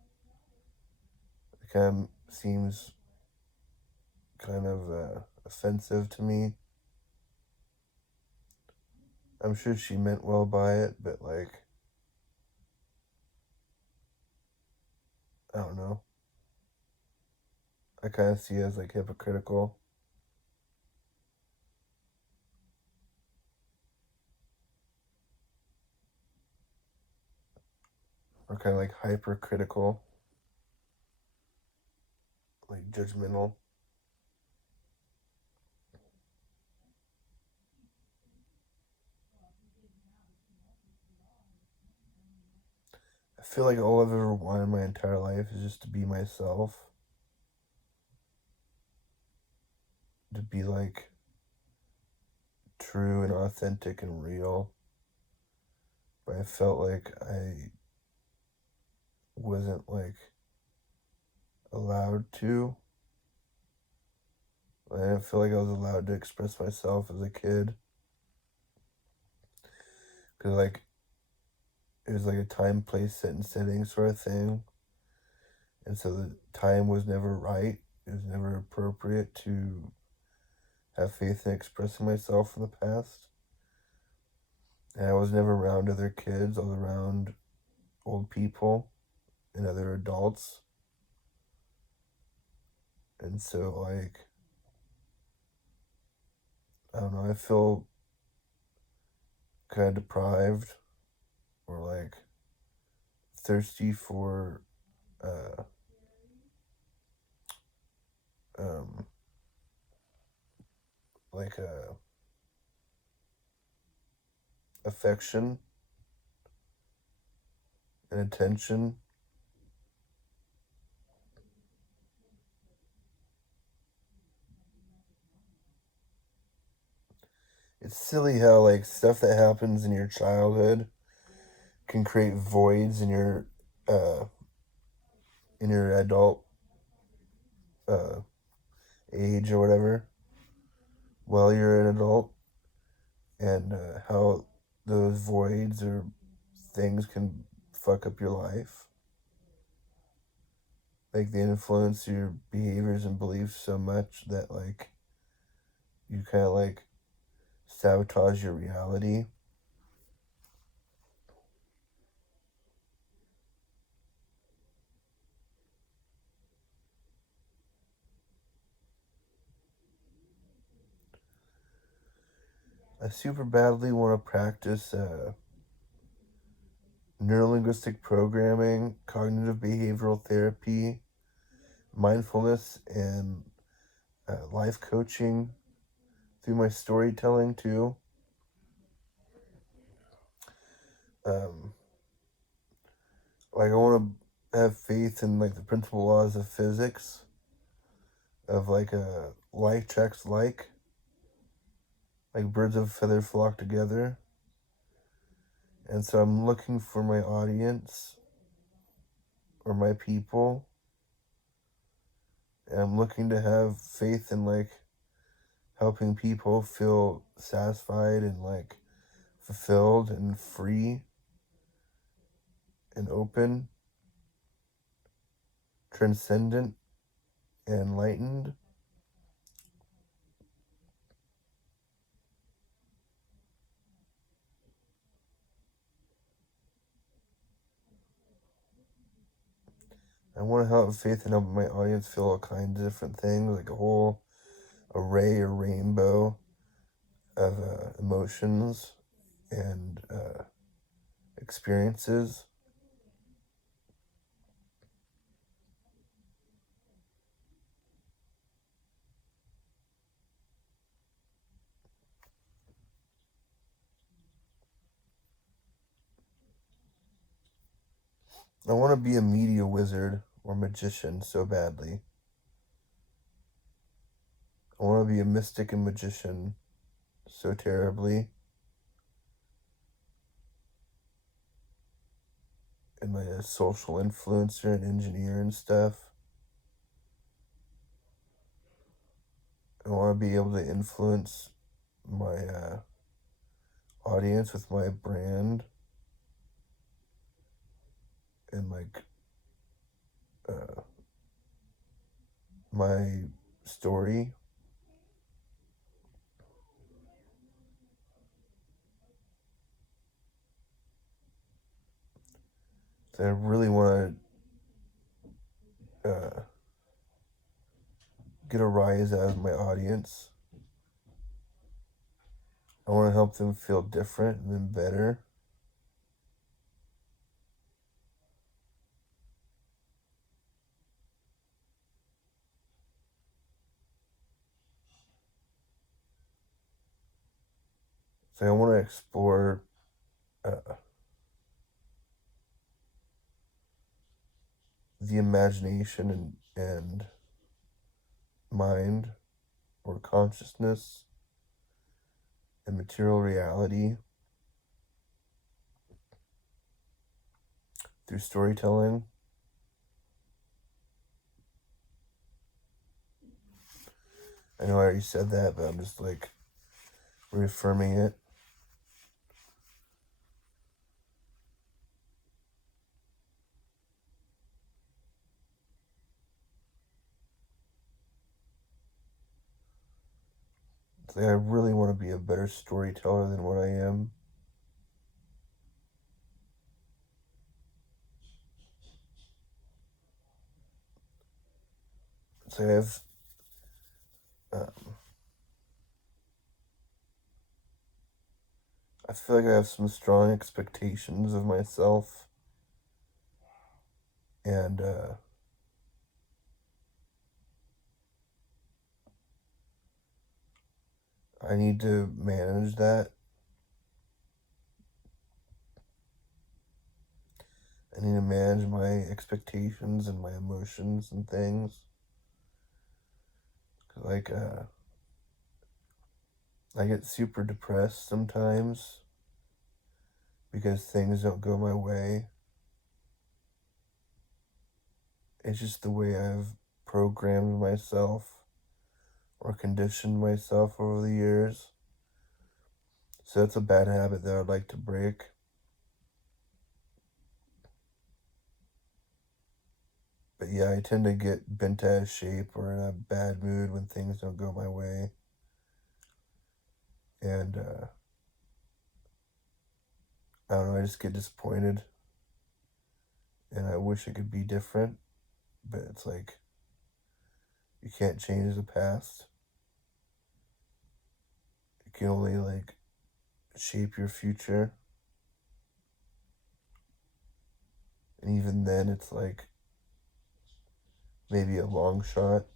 It kind of seems kind of offensive to me. I'm sure she meant well by it, but like, I don't know. I kind of see it as like hypocritical. Or kind of like hypercritical, like judgmental. I feel like all I've ever wanted my entire life is just to be myself. To be like true and authentic and real. But I felt like I wasn't like allowed to. I didn't feel like I was allowed to express myself as a kid. Because like it was like a time, place, set, and setting sort of thing. And so the time was never right. It was never appropriate to have faith in expressing myself in the past. And I was never around other kids. I was around old people and other adults. And so, like, I don't know, I feel kind of deprived or like thirsty for uh, um, like affection and attention. It's silly how like stuff that happens in your childhood can create voids uh, in your adult uh, age or whatever while you're an adult, and how those voids or things can fuck up your life. Like they influence your behaviors and beliefs so much that like you kind of like sabotage your reality. I super badly want to practice neurolinguistic programming, cognitive behavioral therapy, mindfulness, and life coaching through my storytelling too. Um, like I want to have faith in like the principal laws of physics, of like a like checks like birds of a feather flock together. And so I'm looking for my audience or my people, and I'm looking to have faith in like helping people feel satisfied and like fulfilled and free and open, transcendent, and enlightened. I want to have faith and help my audience feel all kinds of different things, like a whole array or rainbow of emotions and experiences. I want to be a media wizard or magician so badly. I want to be a mystic and magician so terribly, and like a social influencer and engineer and stuff. I want to be able to influence my audience with my brand and like my story. So I really want to get a rise out of my audience. I want to help them feel different and then better. So I want to explore the imagination and mind or consciousness and material reality through storytelling. I know I already said that, but I'm just like reaffirming it. It's like I really want to be a better storyteller than what I am. So I have I feel like I have some strong expectations of myself, and I need to manage that. I need to manage my expectations and my emotions and things. Like, I get super depressed sometimes because things don't go my way. It's just the way I've programmed myself or conditioned myself over the years. So that's a bad habit that I'd like to break. But yeah, I tend to get bent out of shape or in a bad mood when things don't go my way. And I don't know, I just get disappointed. And I wish it could be different. But it's like, you can't change the past. You can only like shape your future. And even then, it's like maybe a long shot.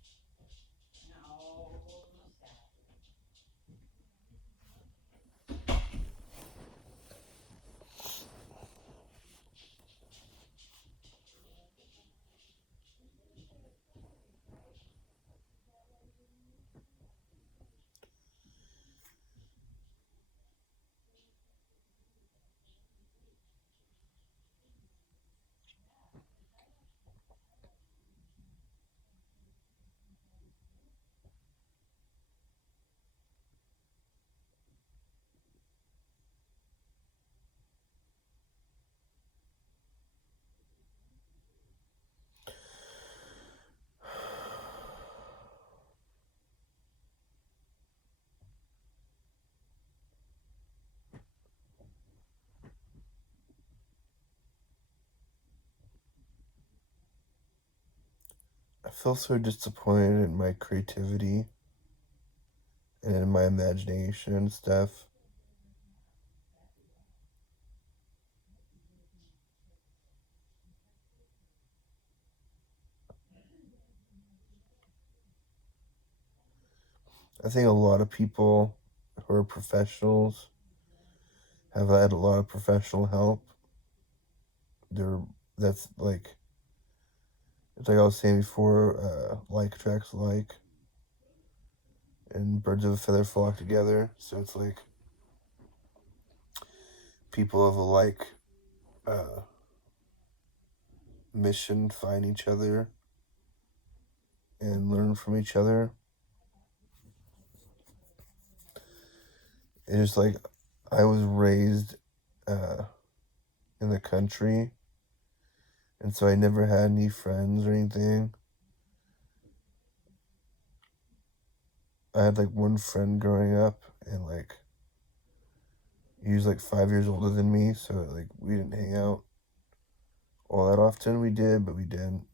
I feel so disappointed in my creativity and in my imagination and stuff. I think a lot of people who are professionals have had a lot of professional help. They're that's like it's like I was saying before, like attracts like, and birds of a feather flock together. So it's like people of a like mission find each other and learn from each other. It's just like I was raised in the country, and so I never had any friends or anything. I had like one friend growing up, and like he was like 5 years older than me, so like we didn't hang out all that often. We did, but we didn't.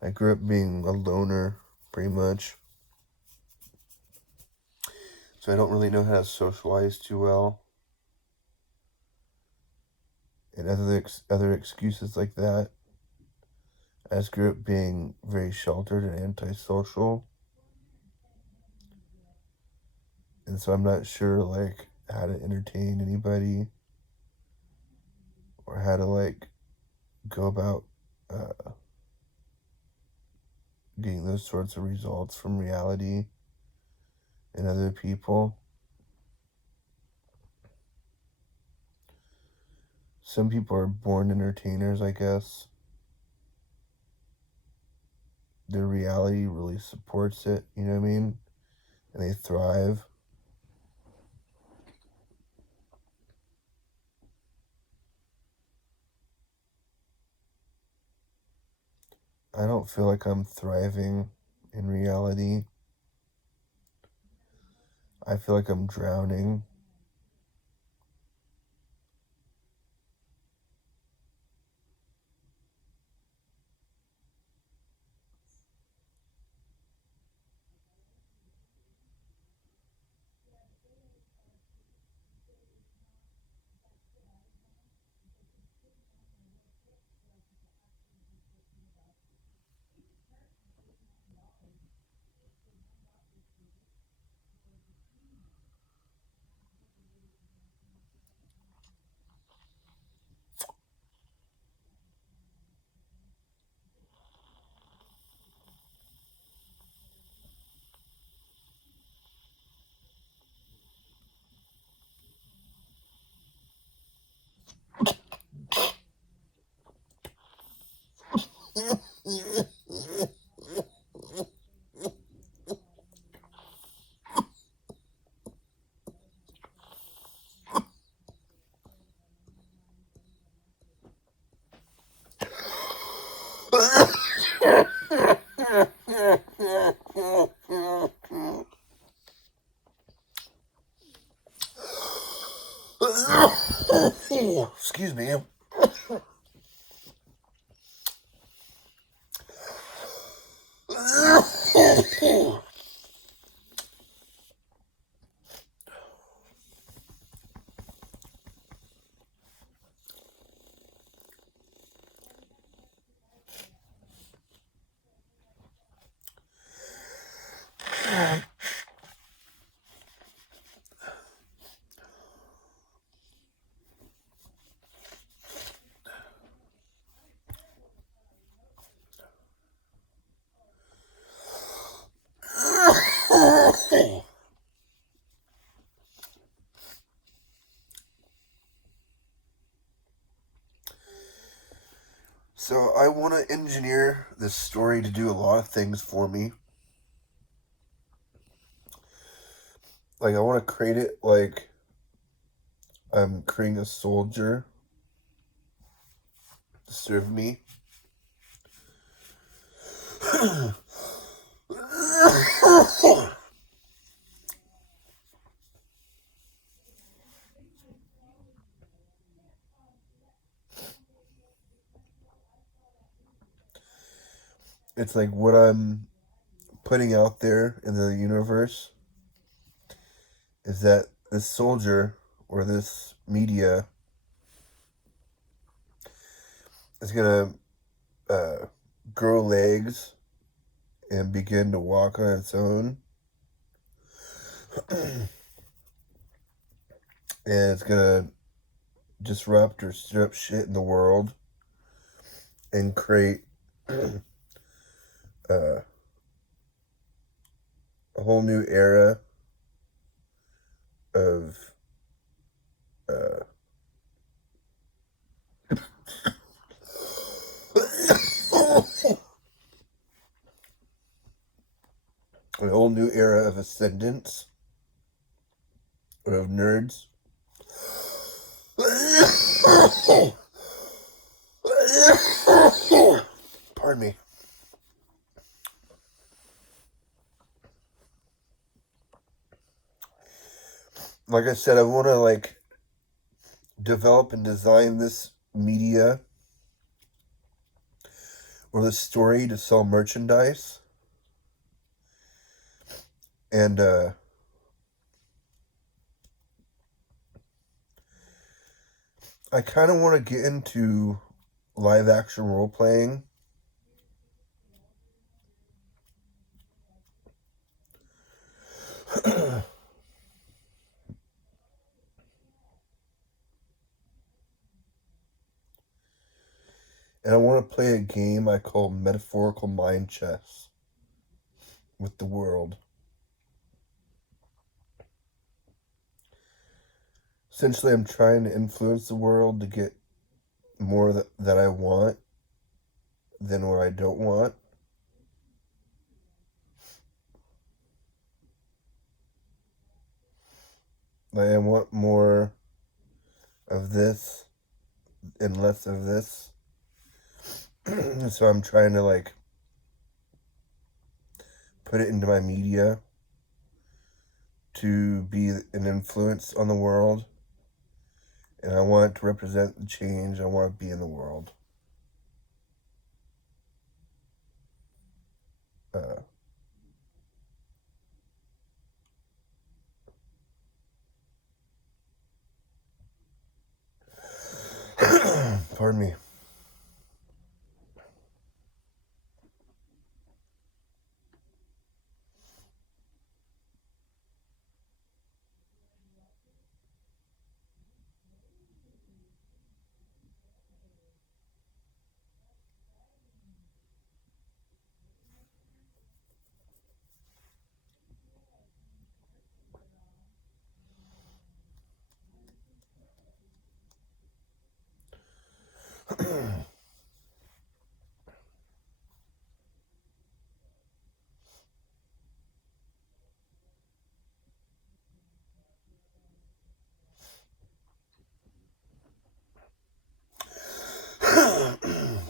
I grew up being a loner, pretty much. So I don't really know how to socialize too well. And other excuses like that. I just grew up being very sheltered and antisocial. And so I'm not sure like how to entertain anybody or how to like go about uh, getting those sorts of results from reality and other people. Some people are born entertainers, I guess. Their reality really supports it, you know what I mean? And they thrive. I don't feel like I'm thriving in reality. I feel like I'm drowning. Excuse me. So I want to engineer this story to do a lot of things for me. Like I want to create it like I'm creating a soldier to serve me. It's like what I'm putting out there in the universe is that this soldier or this media is gonna grow legs and begin to walk on its own, and it's gonna disrupt or stir up shit in the world and create a whole new era of descendants of nerds. Pardon me. Like I said, I want to develop and design this media or this story to sell merchandise. And I kind of want to get into live action role playing. And I want to play a game I call metaphorical mind chess with the world. Essentially, I'm trying to influence the world to get more that I want than what I don't want. Like, I want more of this and less of this. So I'm trying to put it into my media to be an influence on the world. And I want it to represent the change I want to be in the world. Pardon me.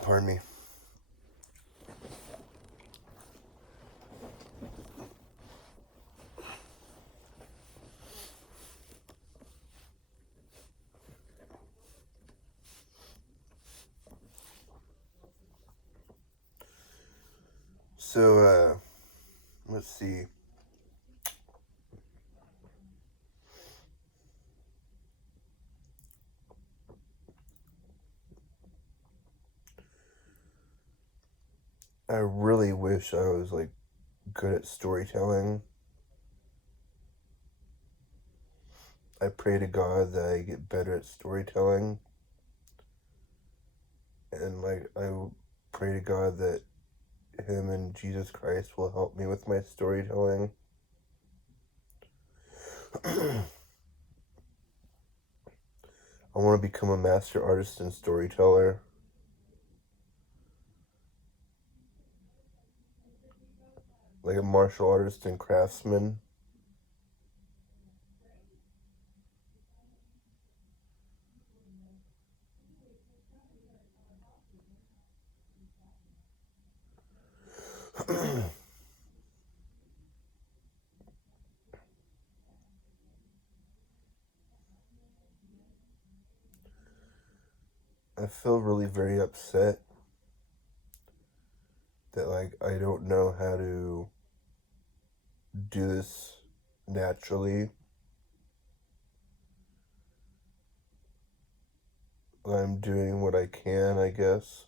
Pardon me. So, let's see. I really wish I was good at storytelling. I pray to God that I get better at storytelling. And I pray to God that Him and Jesus Christ will help me with my storytelling. I want to become a master artist and storyteller. Like a martial artist and craftsman. I feel really very upset that I don't know how to do this naturally. I'm doing what I can, I guess.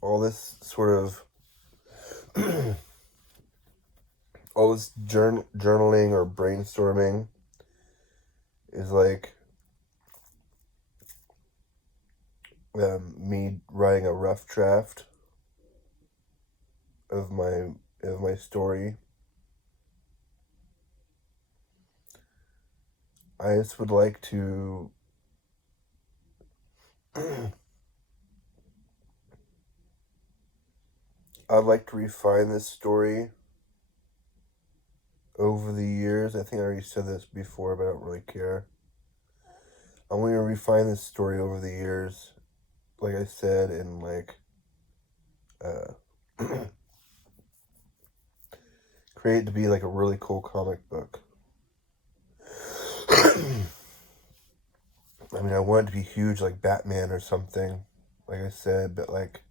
All this sort of all this journaling or brainstorming is me writing a rough draft of my story. I just would like to I'd like to refine this story over the years. I think I already said this before, but I don't really care. I'm going to refine this story over the years, like I said, and like create it to be like a really cool comic book. I mean, I want it to be huge, like Batman or something, like I said, but like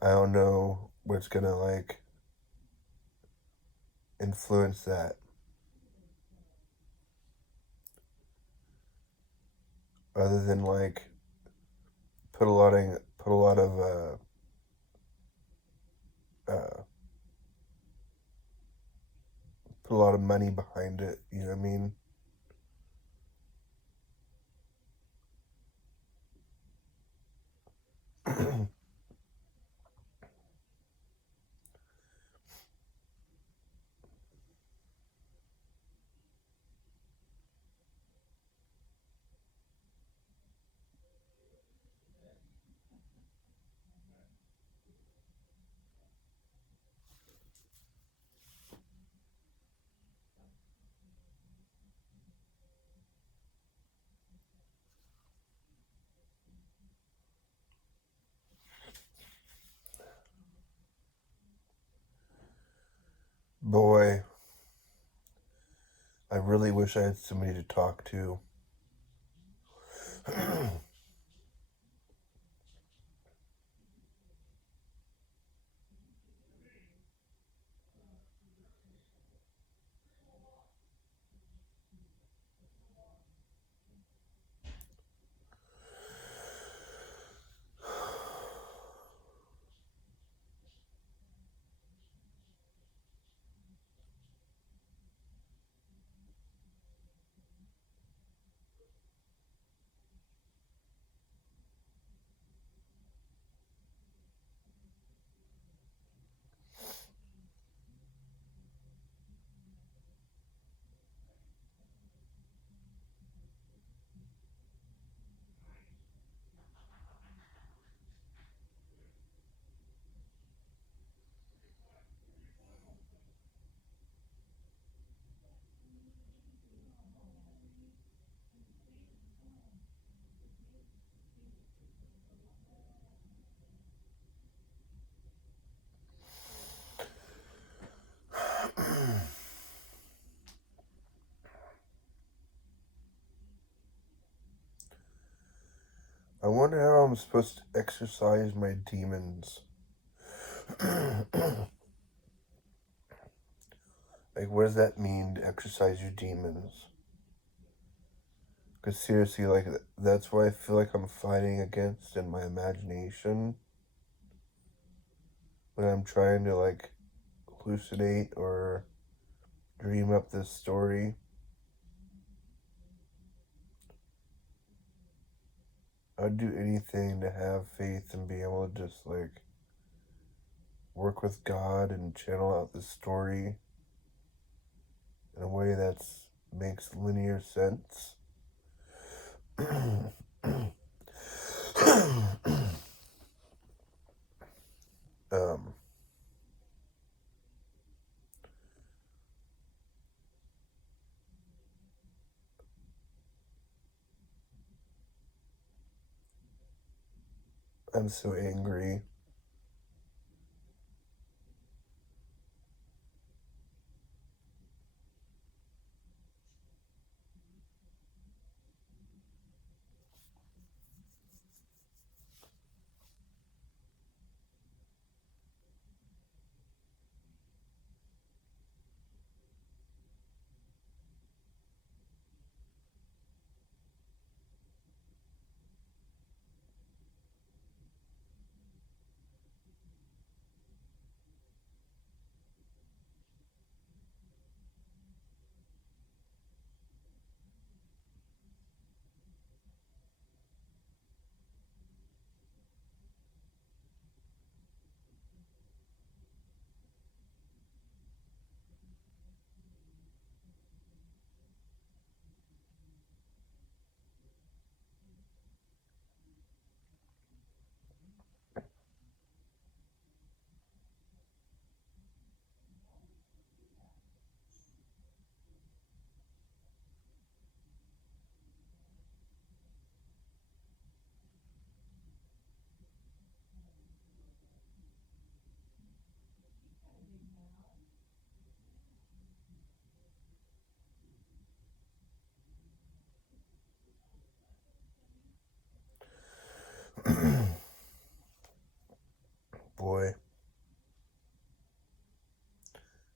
I don't know what's gonna like influence that, other than like put a lot of uh, put a lot of money behind it. You know what I mean? Boy, I really wish I had somebody to talk to. I wonder how I'm supposed to exercise my demons. Like, what does that mean to exercise your demons? Because seriously, like, that's what I feel like I'm fighting against in my imagination. When I'm trying to, like, hallucinate or dream up this story. I'd do anything to have faith and be able to just, like, work with God and channel out this story in a way that makes linear sense. um, I'm so angry.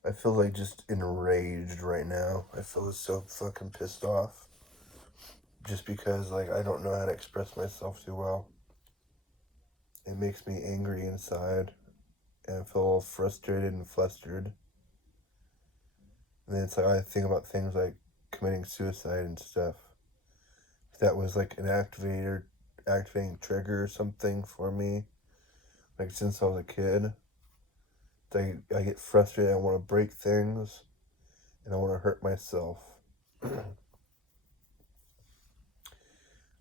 I feel like just enraged right now. I feel so fucking pissed off. Just because, like, I don't know how to express myself too well. It makes me angry inside. And I feel all frustrated and flustered. And then it's like I think about things like committing suicide and stuff. If that was like an activating trigger or something for me. Like since I was a kid. I get frustrated, I want to break things, and I want to hurt myself.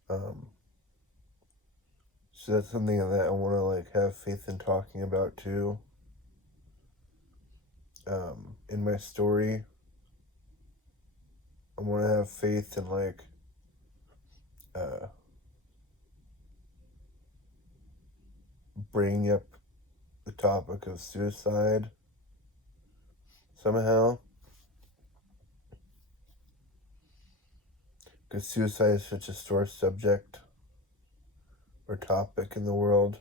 um, so that's something that I want to like have faith in talking about too. In my story, I want to have faith in like bringing up the topic of suicide somehow. Because suicide is such a sore subject or topic in the world.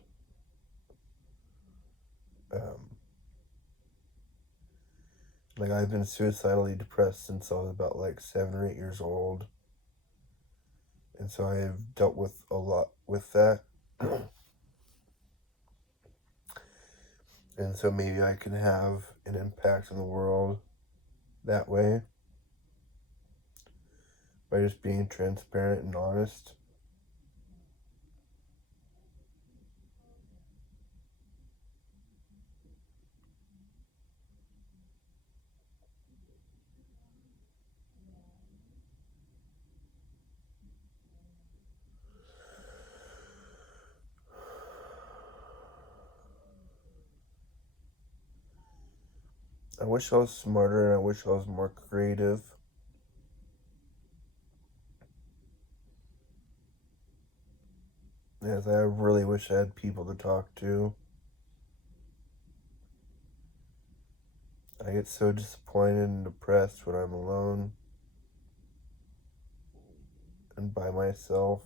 Like I've been suicidally depressed since I was about like 7 or 8 years old. And so I have dealt with a lot with that. And so maybe I can have an impact on the world that way by just being transparent and honest. I wish I was smarter and I wish I was more creative. Yes, I really wish I had people to talk to. I get so disappointed and depressed when I'm alone and by myself.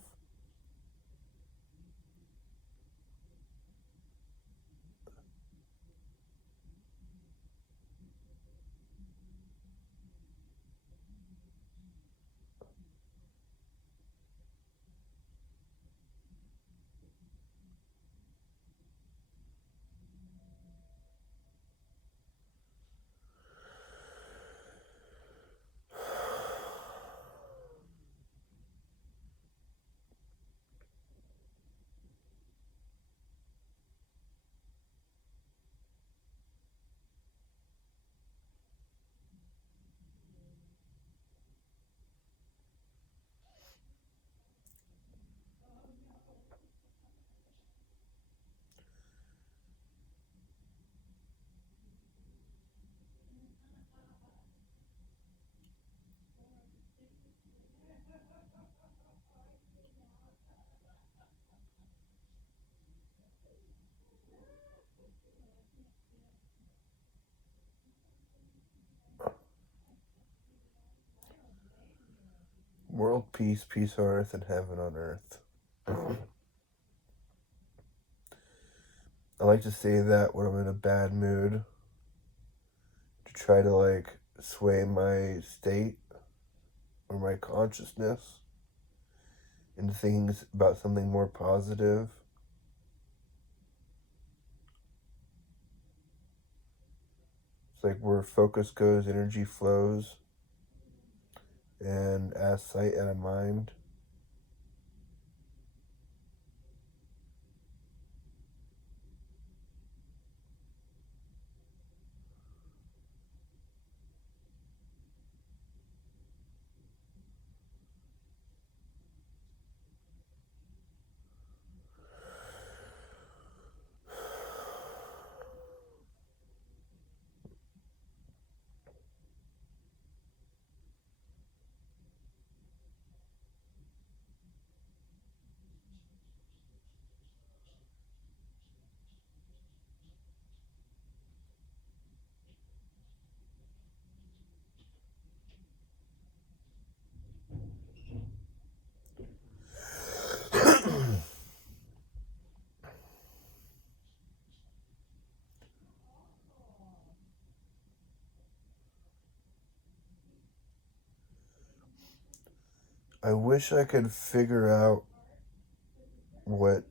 World peace, peace on earth, and heaven on earth. I like to say that when I'm in a bad mood to try to like sway my state or my consciousness into things about something more positive. It's like where focus goes, energy flows, and as sight and a mind. I wish I could figure out what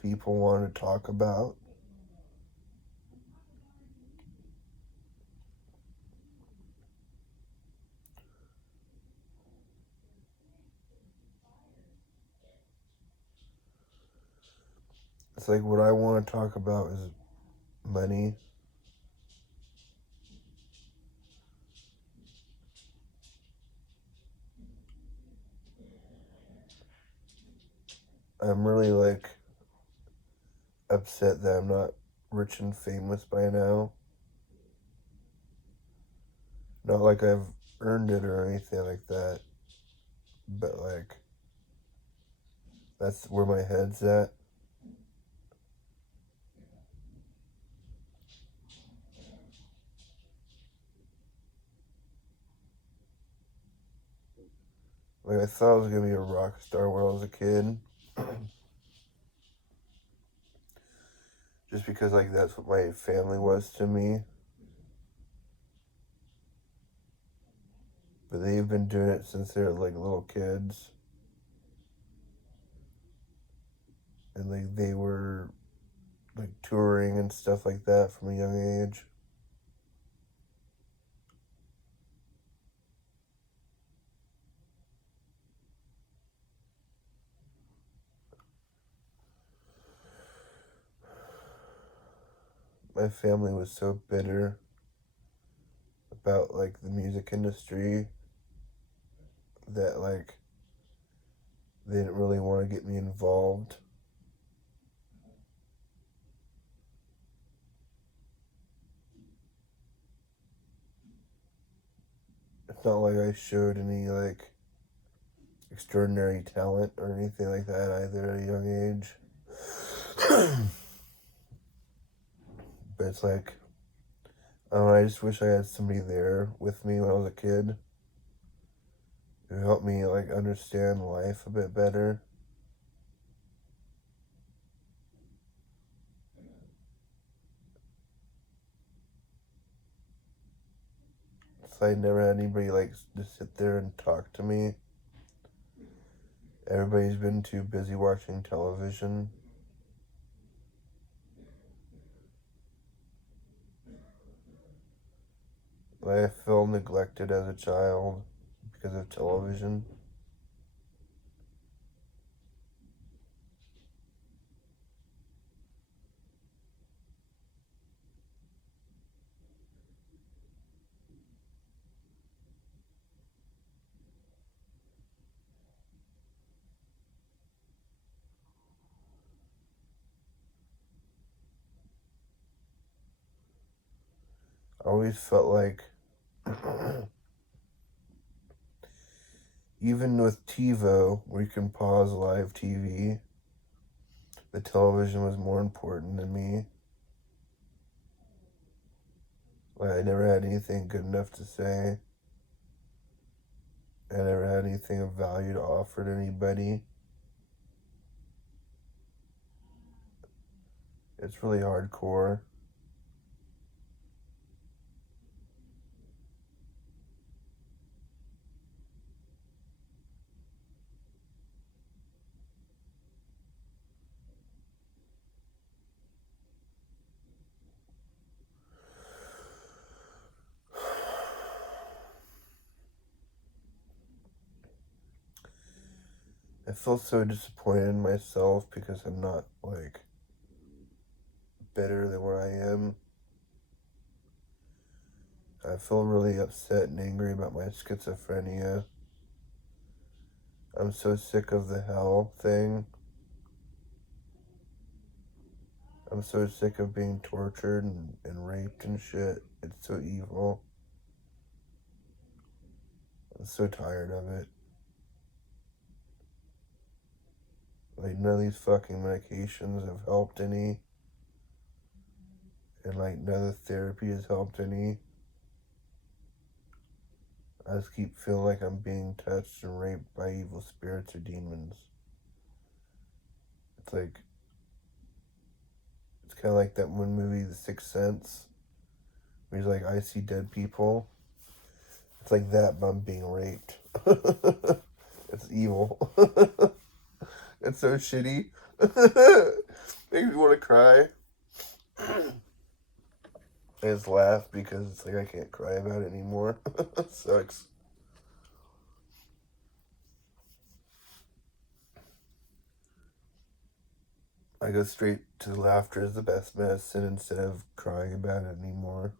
people want to talk about. It's like what I want to talk about is money. I'm really like upset that I'm not rich and famous by now. Not like I've earned it or anything like that, but like that's where my head's at. Like I thought I was gonna be a rock star when I was a kid. Just because like that's what my family was to me. But they've been doing it since they were like little kids. And like they were like touring and stuff like that from a young age. My family was so bitter about like the music industry that like they didn't really want to get me involved. It's not like I showed any like extraordinary talent or anything like that either at a young age. But it's like, I don't know, I just wish I had somebody there with me when I was a kid who helped me like understand life a bit better. So I never had anybody like just sit there and talk to me. Everybody's been too busy watching television. I felt neglected as a child because of television. I always felt like, even with TiVo, where you can pause live TV, the television was more important than me. Like, I never had anything good enough to say. I never had anything of value to offer to anybody. It's really hardcore. I feel so disappointed in myself because I'm not like better than where I am. I feel really upset and angry about my schizophrenia. I'm so sick of the hell thing. I'm so sick of being tortured and raped and shit. It's so evil. I'm so tired of it. Like, none of these fucking medications have helped any. And, like, none of the therapy has helped any. I just keep feeling like I'm being touched and raped by evil spirits or demons. It's like, it's kind of like that one movie, The Sixth Sense, where he's like, I see dead people. It's like that, but I'm being raped. It's evil. It's so shitty. Makes me want to cry. I just laugh because it's like I can't cry about it anymore. Sucks. I go straight to the laughter is the best medicine instead of crying about it anymore.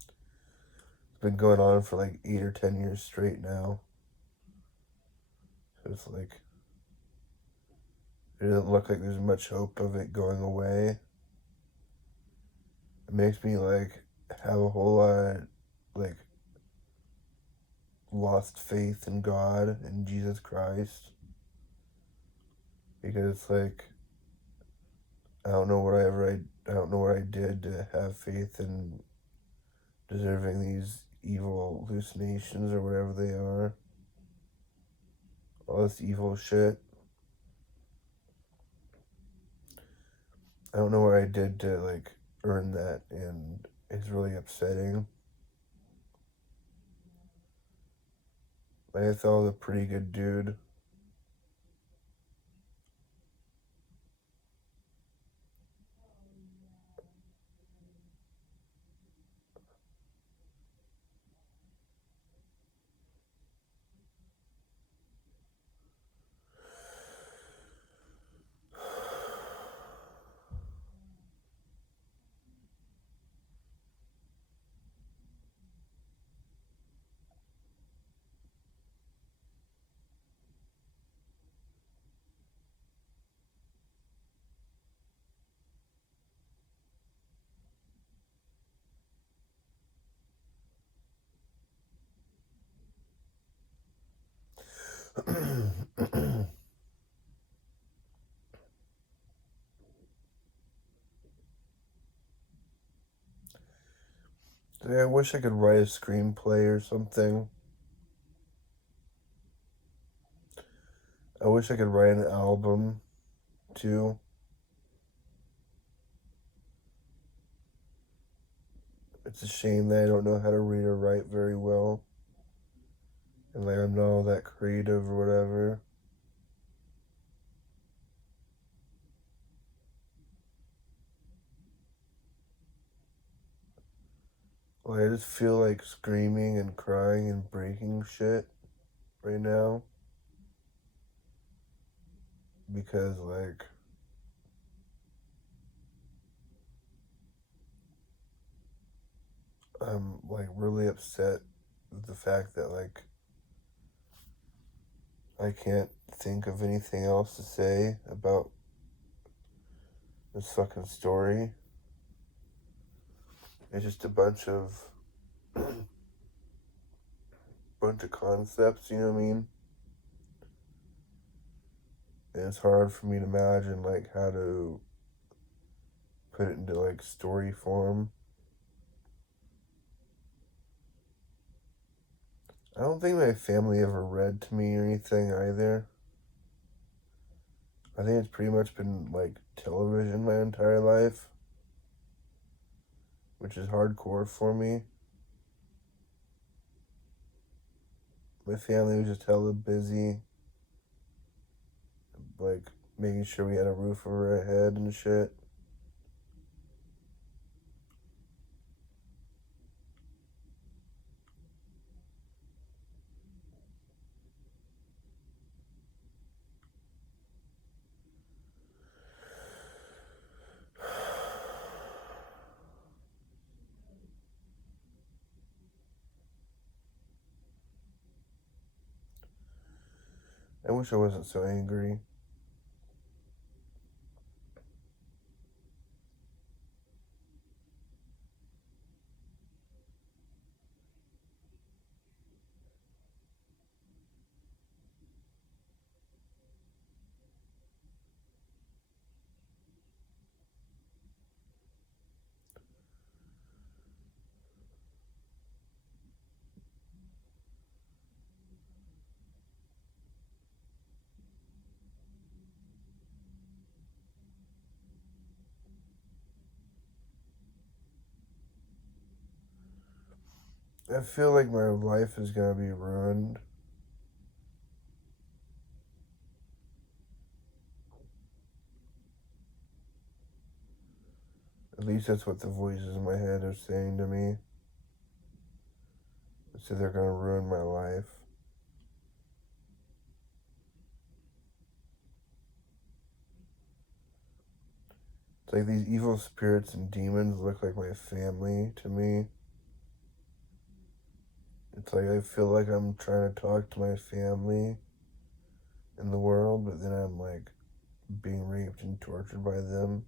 It's been going on for like 8 or 10 years straight now. So it's like, it doesn't look like there's much hope of it going away. It makes me like have a whole lot like lost faith in God and Jesus Christ. Because it's like I don't know what I did to have faith in deserving these evil hallucinations or whatever they are. All this evil shit. I don't know what I did to like earn that, and it's really upsetting. Like, I thought I was a pretty good dude. I wish I could write a screenplay or something. I wish I could write an album too. It's a shame that I don't know how to read or write very well. And like I'm not all that creative or whatever. Like I just feel like screaming and crying and breaking shit right now. Because like I'm like really upset with the fact that like I can't think of anything else to say about this fucking story. It's just a bunch of concepts, you know what I mean? And it's hard for me to imagine like how to put it into like story form. I don't think my family ever read to me or anything either. I think it's pretty much been like television my entire life, which is hardcore for me. My family was just hella busy, like making sure we had a roof over our head and shit. I wish I wasn't so angry. I feel like my life is gonna be ruined. At least that's what the voices in my head are saying to me. So they're gonna ruin my life. It's like these evil spirits and demons look like my family to me. It's like I feel like I'm trying to talk to my family in the world, but then I'm like being raped and tortured by them.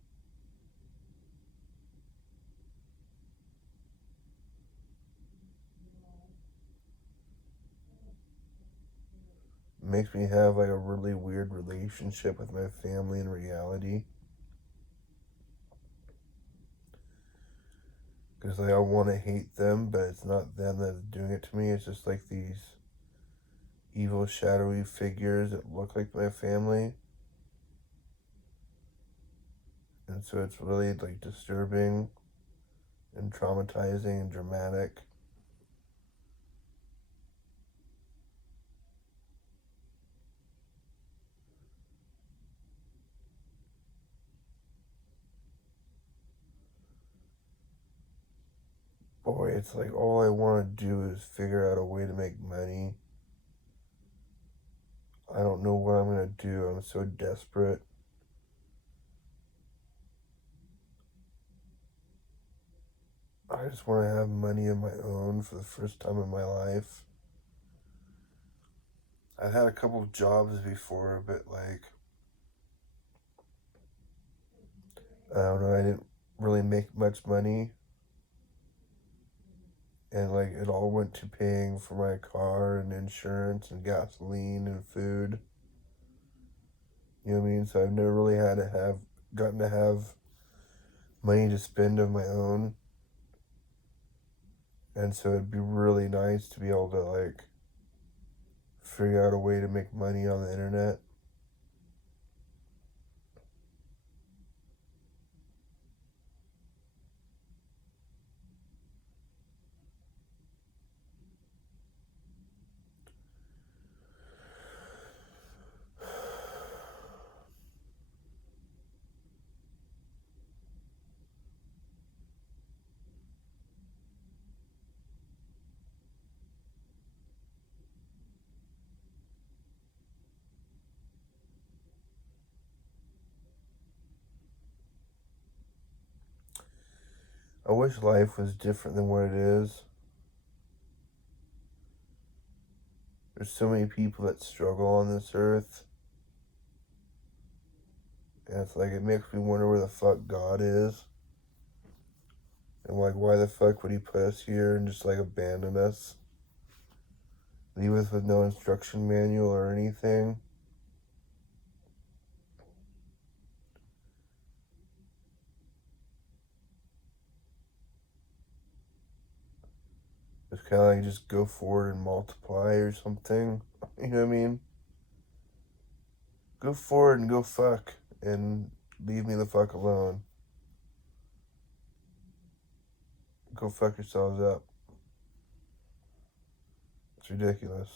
It makes me have like a really weird relationship with my family in reality. Because like I want to hate them, but it's not them that's doing it to me. It's just like these evil, shadowy figures that look like my family. And so it's really like disturbing and traumatizing and dramatic. Boy, it's like all I want to do is figure out a way to make money. I don't know what I'm going to do. I'm so desperate. I just want to have money of my own for the first time in my life. I've had a couple of jobs before, but like, I don't know, I didn't really make much money. And like, it all went to paying for my car and insurance and gasoline and food. You know what I mean? So I've never really gotten to have money to spend of my own. And so it'd be really nice to be able to like figure out a way to make money on the internet. I wish life was different than what it is. There's so many people that struggle on this earth. And it's like, it makes me wonder where the fuck God is. And like, why the fuck would he put us here and just like abandon us? Leave us with no instruction manual or anything? It's kind of like just go forward and multiply or something. You know what I mean? Go forward and go fuck and leave me the fuck alone. Go fuck yourselves up. It's ridiculous.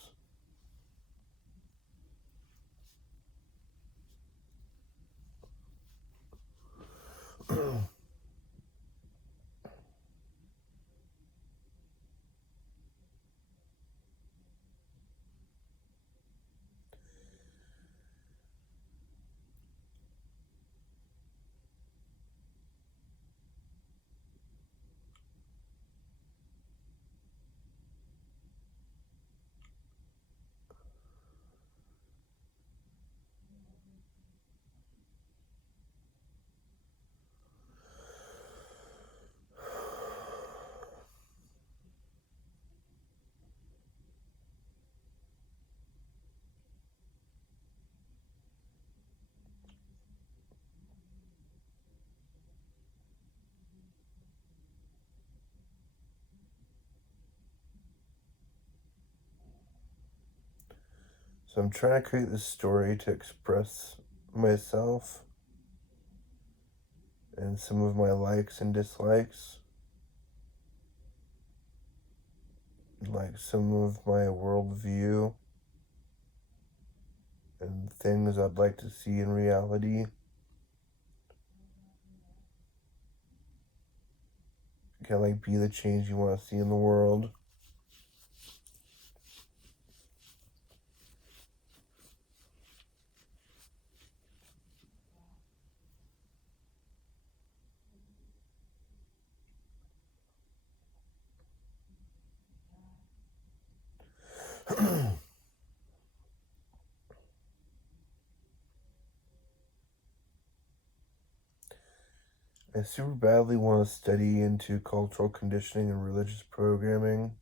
So I'm trying to create this story to express myself and some of my likes and dislikes, like some of my worldview and things I'd like to see in reality. kind of like be the change you want to see in the world. I super badly want to study into cultural conditioning and religious programming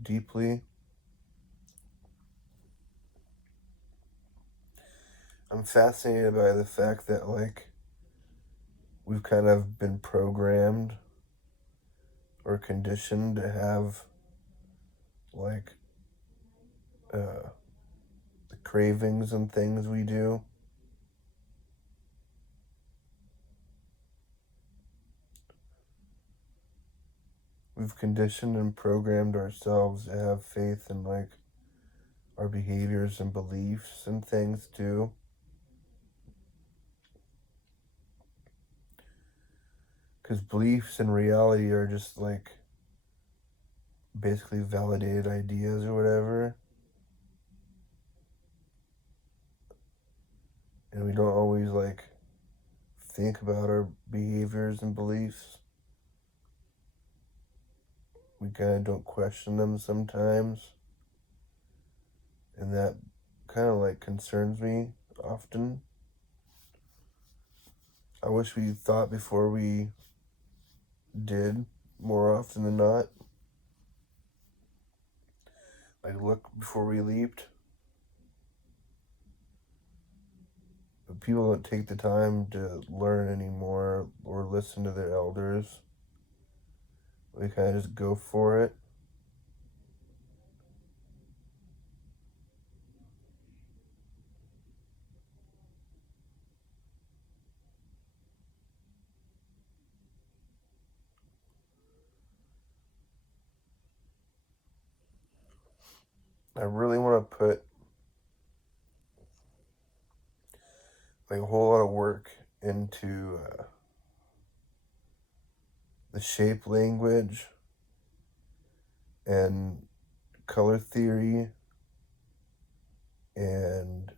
deeply. I'm fascinated by the fact that, like, we've kind of been programmed or conditioned to have, like, the cravings and things we do. We've conditioned and programmed ourselves to have faith in, like, our behaviors and beliefs and things too. Because beliefs and reality are just, like, basically validated ideas or whatever. And we don't always, like, think about our behaviors and beliefs. We kind of don't question them sometimes. And that kind of, like, concerns me often. I wish we thought before we did more often than not. Like, look before we leaped. But people don't take the time to learn anymore or listen to their elders. They kind of just go for it. I really want to put, like, a whole lot of work into the shape language and color theory and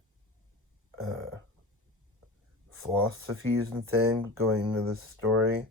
philosophies and things going into this story.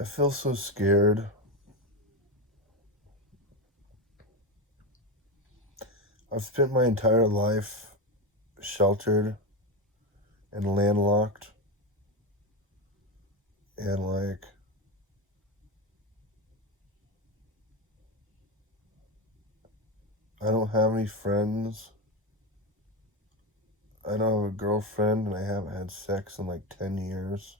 I feel so scared. I've spent my entire life sheltered and landlocked, and, like, I don't have any friends. I don't have a girlfriend, and I haven't had sex in like 10 years.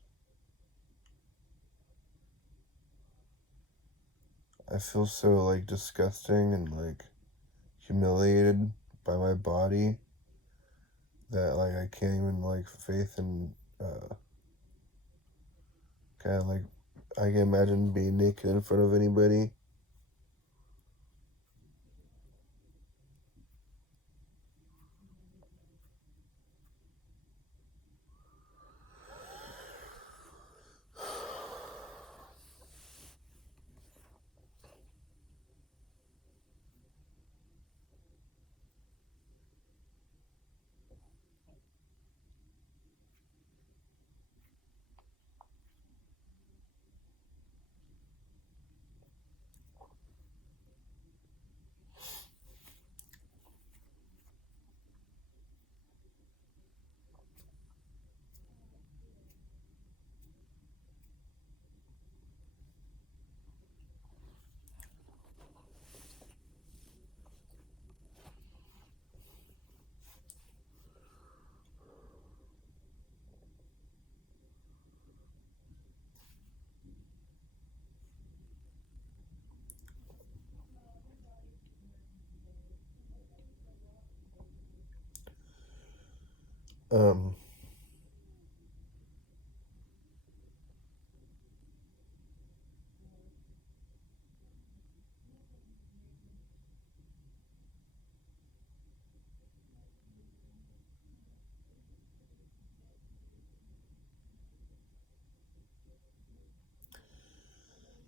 I feel so, like, disgusting and, like, humiliated by my body that, like, I can't even, like, faith and kind of, like, I can imagine being naked in front of anybody. Um,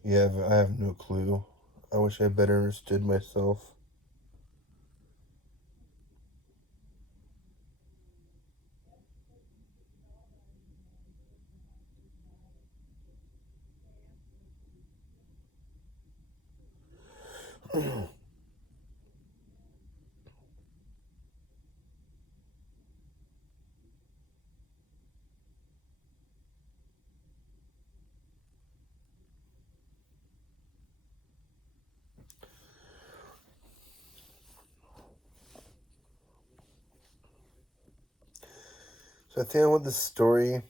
yeah, I have no clue. I wish I better understood myself. So I think I want this story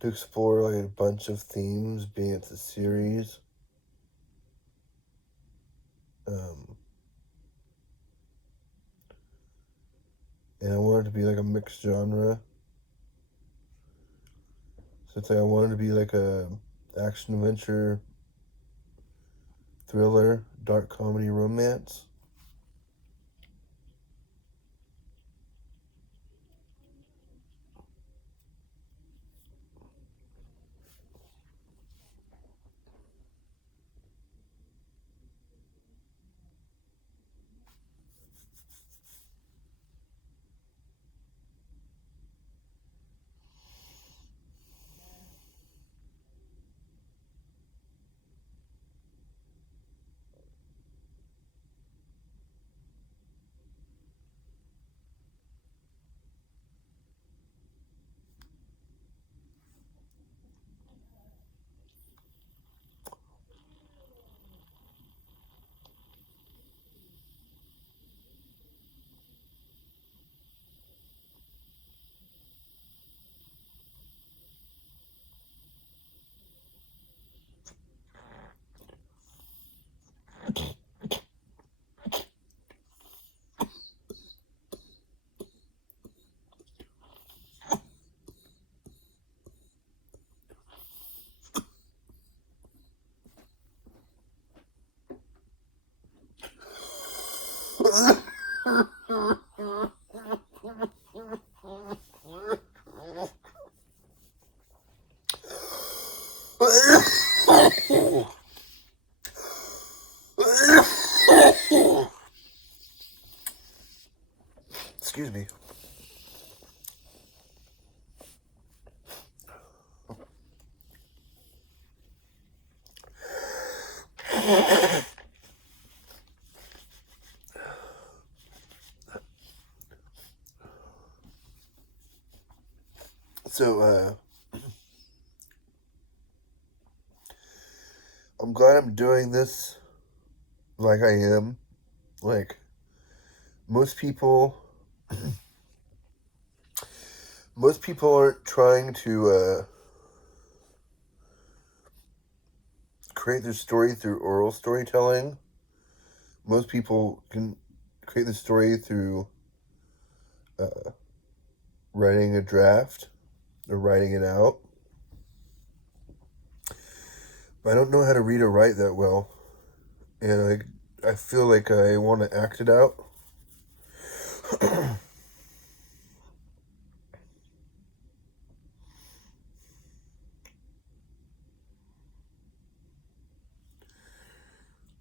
to explore like a bunch of themes, being it's a series. Um, and I want it to be like a mixed genre. So it's like I want it to be like a action adventure, thriller, dark comedy, romance. Excuse me. So, I'm glad I'm doing this like I am. Like, most people, most people aren't trying to create their story through oral storytelling. Most people can create the story through uh, writing a draft or writing it out. But I don't know how to read or write that well, and I feel like I want to act it out.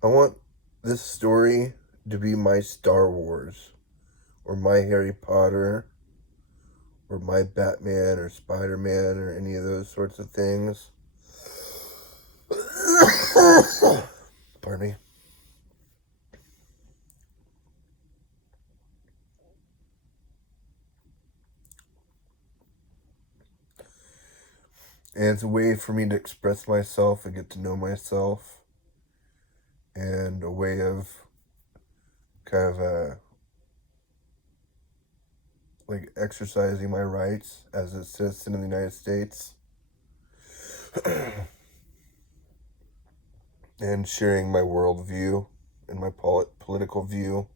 I want this story to be my Star Wars, or my Harry Potter, or my Batman, or Spider Man, or any of those sorts of things. Pardon me. And it's a way for me to express myself and get to know myself, and a way of kind of like exercising my rights as a citizen of the United States and sharing my worldview and my political view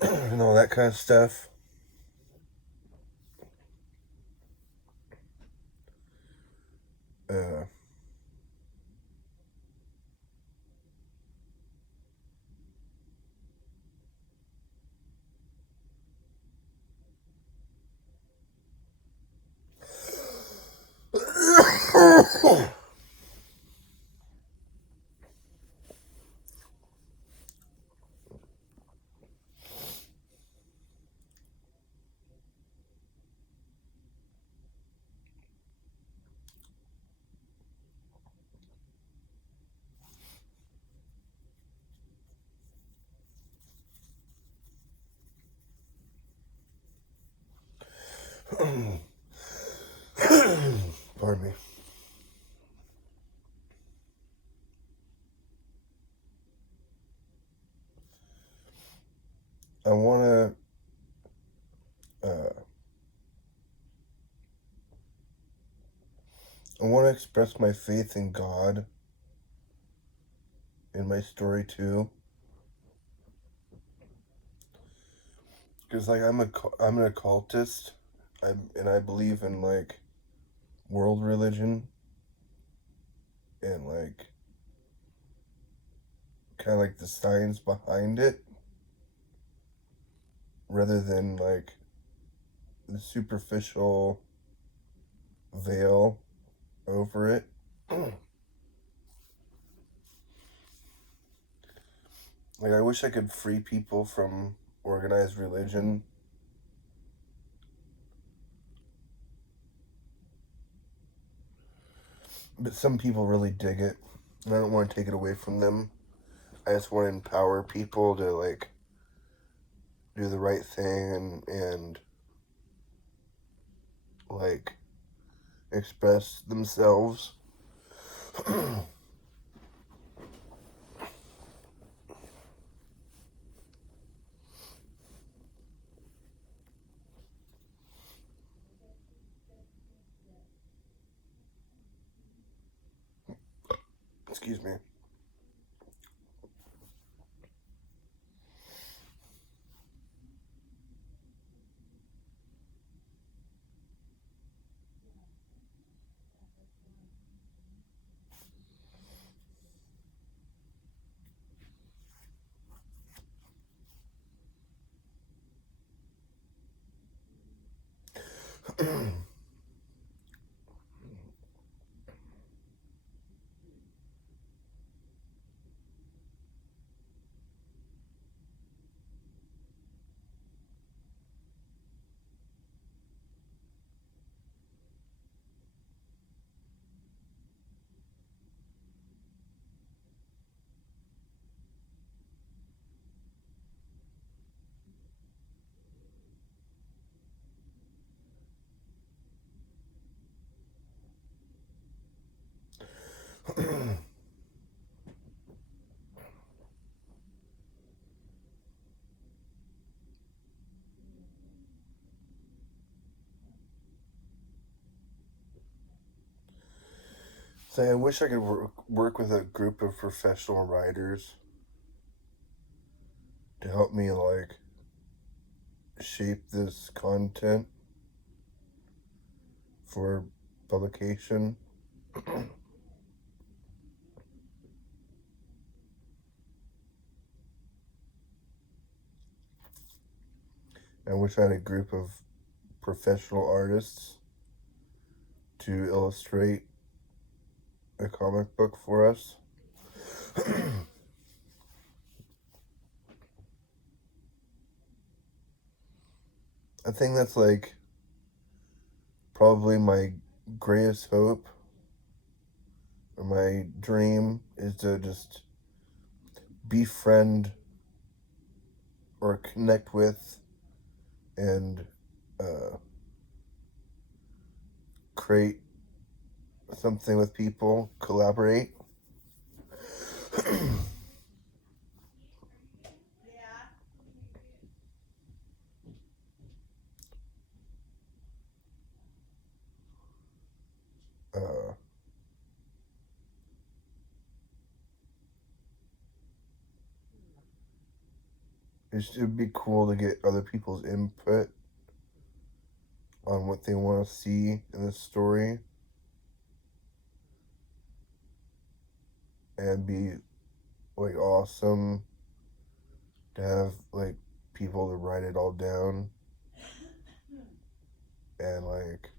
and all that kind of stuff. Pardon me. I want to express my faith in God in my story too, because like I'm an occultist, and I believe in like world religion and like kind of like the science behind it, rather than like the superficial veil over it. Like, I wish I could free people from organized religion. But some people really dig it. And I don't want to take it away from them. I just want to empower people to, like, do the right thing and like, express themselves. Excuse me. So I wish I could work with a group of professional writers to help me, like, shape this content for publication. I wish I had a group of professional artists to illustrate a comic book for us. I think that's like probably my greatest hope or my dream is to just befriend or connect with and create something with people, collaborate. uh, it'd be cool to get other people's input on what they want to see in this story and be like awesome to have like people to write it all down and like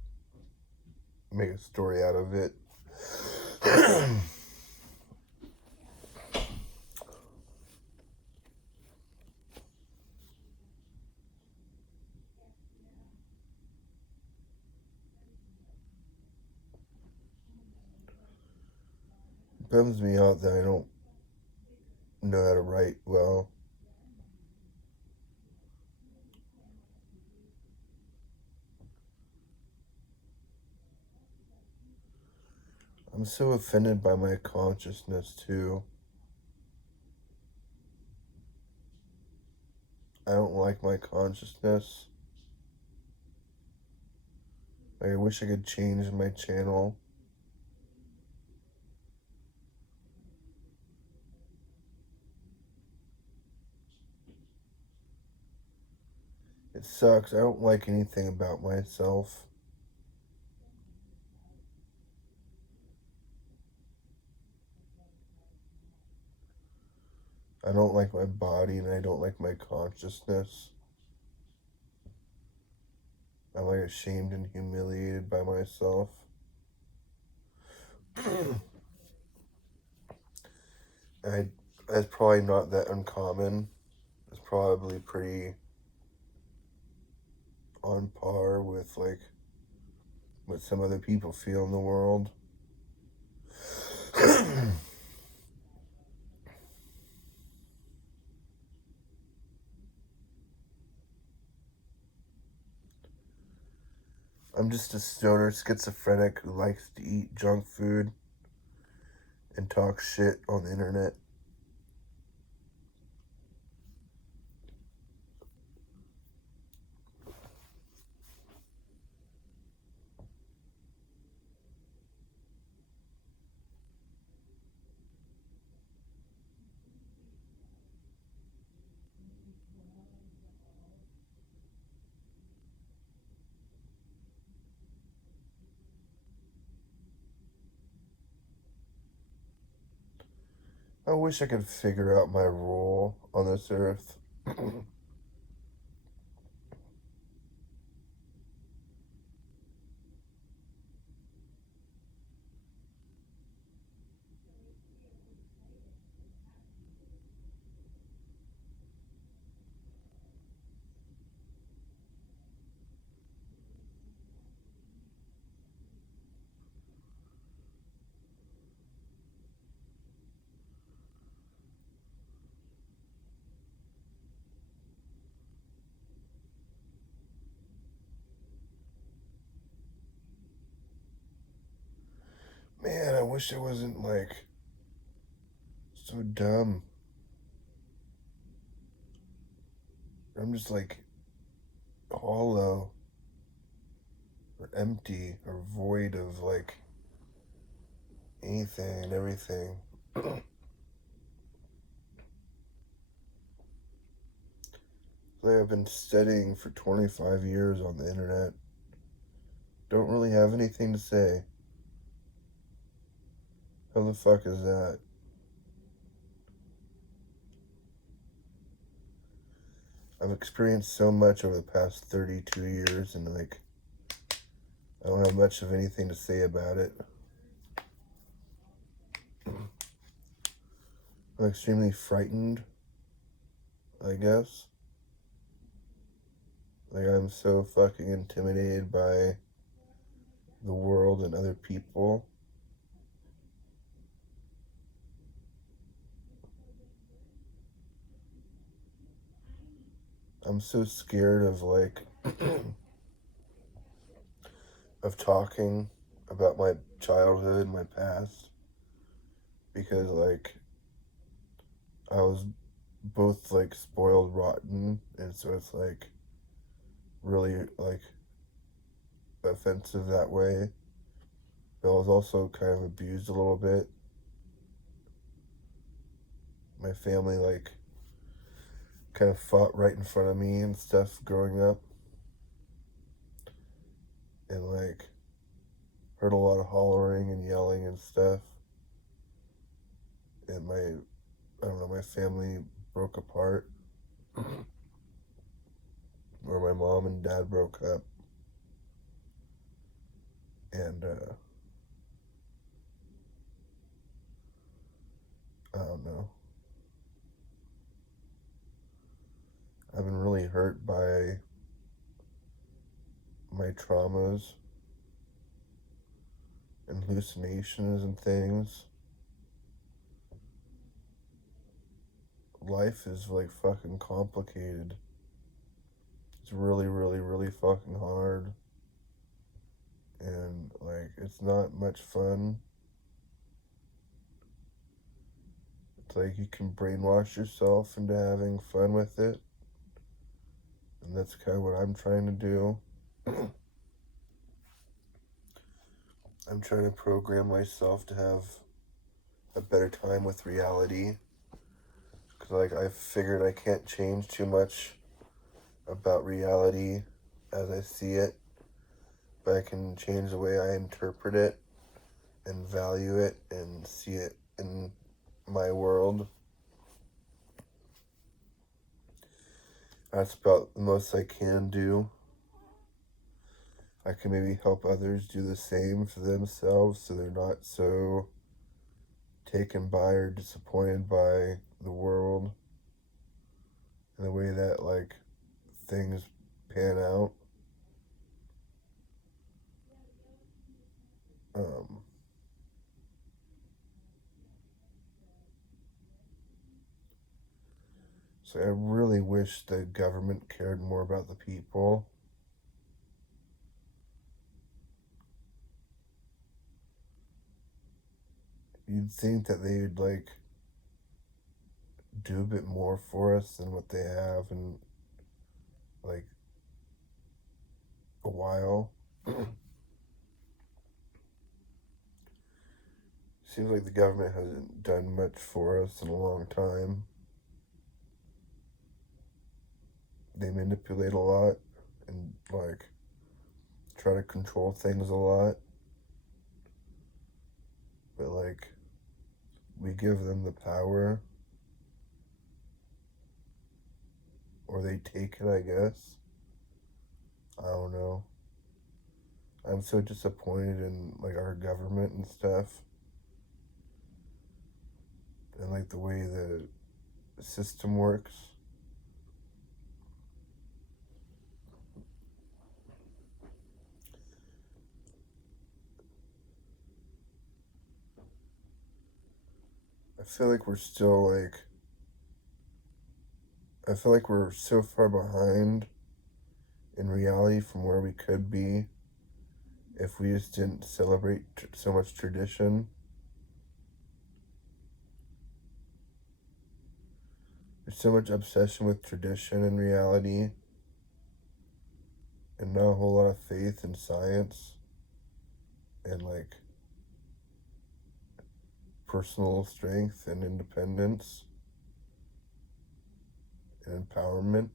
make a story out of it. Bums me out that I don't know how to write well. I'm so offended by my consciousness, too. I don't like my consciousness. Like, I wish I could change my channel. It sucks. I don't like anything about myself. I don't like my body and I don't like my consciousness. I'm like ashamed and humiliated by myself. That's probably not that uncommon. It's probably pretty on par with like what some other people feel in the world. I'm just a stoner schizophrenic who likes to eat junk food and talk shit on the internet. I wish I could figure out my role on this earth. Man, I wish I wasn't like so dumb. I'm just like hollow or empty or void of like anything and everything. Like I've been studying for 25 years on the internet. Don't really have anything to say. How the fuck is that? I've experienced so much over the past 32 years and like I don't have much of anything to say about it. I'm extremely frightened, I guess. Like I'm so fucking intimidated by the world and other people. I'm so scared of like of talking about my childhood, my past, because like I was both like spoiled rotten, and so it's like really like offensive that way. But I was also kind of abused a little bit. My family like kind of fought right in front of me and stuff growing up, and like heard a lot of hollering and yelling and stuff. And I don't know, my family broke apart, or my mom and dad broke up, and I don't know. I've been really hurt by my traumas and hallucinations and things. Life is like fucking complicated. It's really, really, really fucking hard. And like, it's not much fun. It's like you can brainwash yourself into having fun with it. And that's kind of what I'm trying to do. I'm trying to program myself to have a better time with reality. Because, like, I figured I can't change too much about reality as I see it, but I can change the way I interpret it and value it and see it in my world. That's about the most I can do. I can maybe help others do the same for themselves so they're not so taken by or disappointed by the world and the way that, like, things pan out. Um, so I really wish the government cared more about the people. You'd think that they'd, like, do a bit more for us than what they have in, like, a while. Seems like the government hasn't done much for us in a long time. They manipulate a lot and, like, try to control things a lot. But, like, we give them the power, or they take it, I guess. I don't know. I'm so disappointed in, like, our government and stuff, and, like, the way the system works. I feel like we're still, like, I feel like we're so far behind in reality from where we could be if we just didn't celebrate so much tradition. There's so much obsession with tradition and reality, and not a whole lot of faith in science and, like, personal strength and independence and empowerment.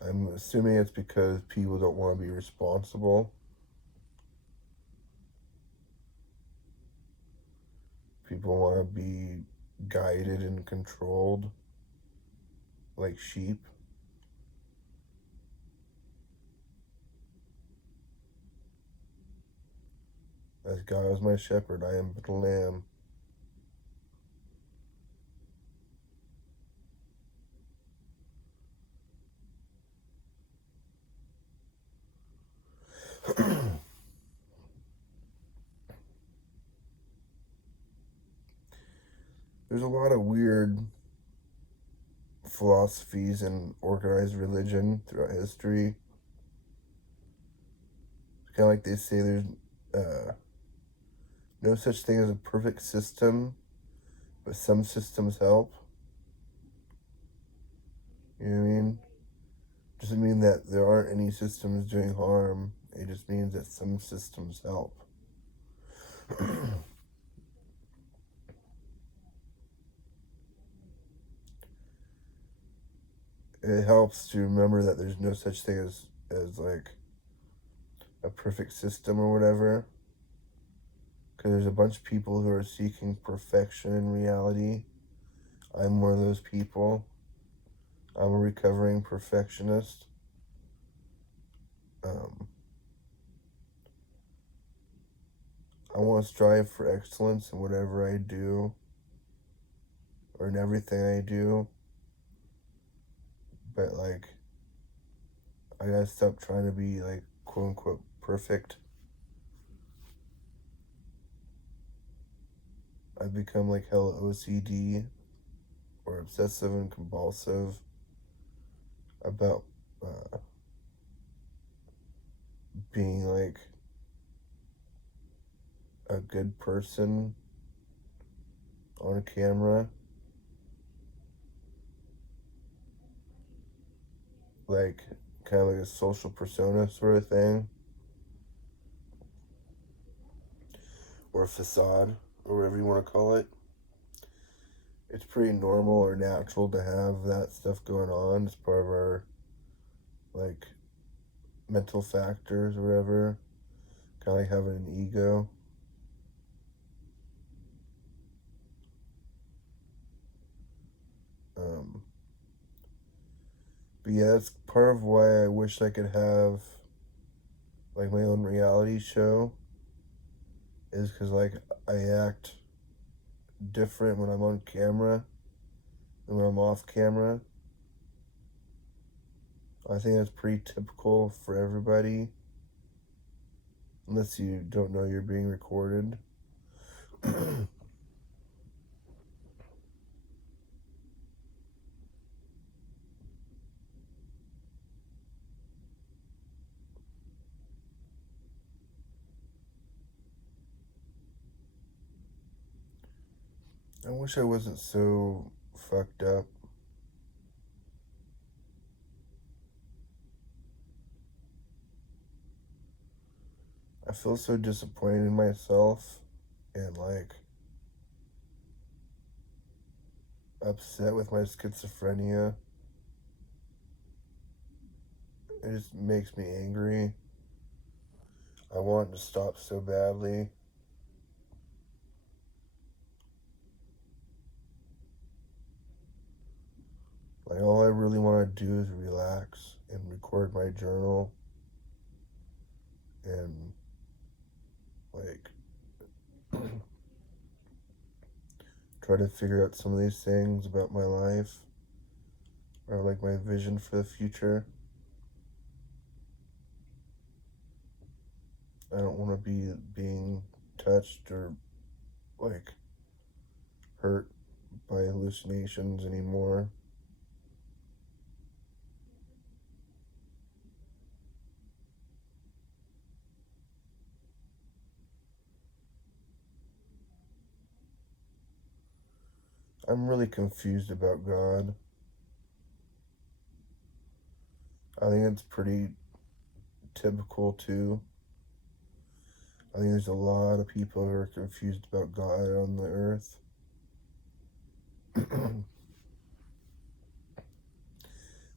I'm assuming it's because people don't want to be responsible. People want to be guided and controlled like sheep. As God is my shepherd, I am but a lamb. There's a lot of weird philosophies and organized religion throughout history. It's kind of like they say there's no such thing as a perfect system, but some systems help. You know what I mean? Doesn't mean that there aren't any systems doing harm. It just means that some systems help. It helps to remember that there's no such thing as like a perfect system or whatever. Because there's a bunch of people who are seeking perfection in reality. I'm one of those people. I'm a recovering perfectionist. Um, I want to strive for excellence in whatever I do or in everything I do. But like, I gotta stop trying to be like quote unquote perfect. I've become like hella OCD or obsessive and compulsive about being like a good person on camera. Like, kind of like a social persona sort of thing. Or facade, or whatever you want to call it. It's pretty normal or natural to have that stuff going on. It's part of our, like, mental factors or whatever. Kind of like having an ego. Um, but yeah, that's part of why I wish I could have, like, my own reality show. Is because, like, I act different when I'm on camera than when I'm off camera. I think that's pretty typical for everybody, unless you don't know you're being recorded. I wish I wasn't so fucked up. I feel so disappointed in myself and like upset with my schizophrenia. It just makes me angry. I want it to stop so badly. Like, all I really want to do is relax and record my journal and like try to figure out some of these things about my life or like my vision for the future. I don't want to be being touched or like hurt by hallucinations anymore. I'm really confused about God. I think it's pretty typical too. I think there's a lot of people who are confused about God on the earth.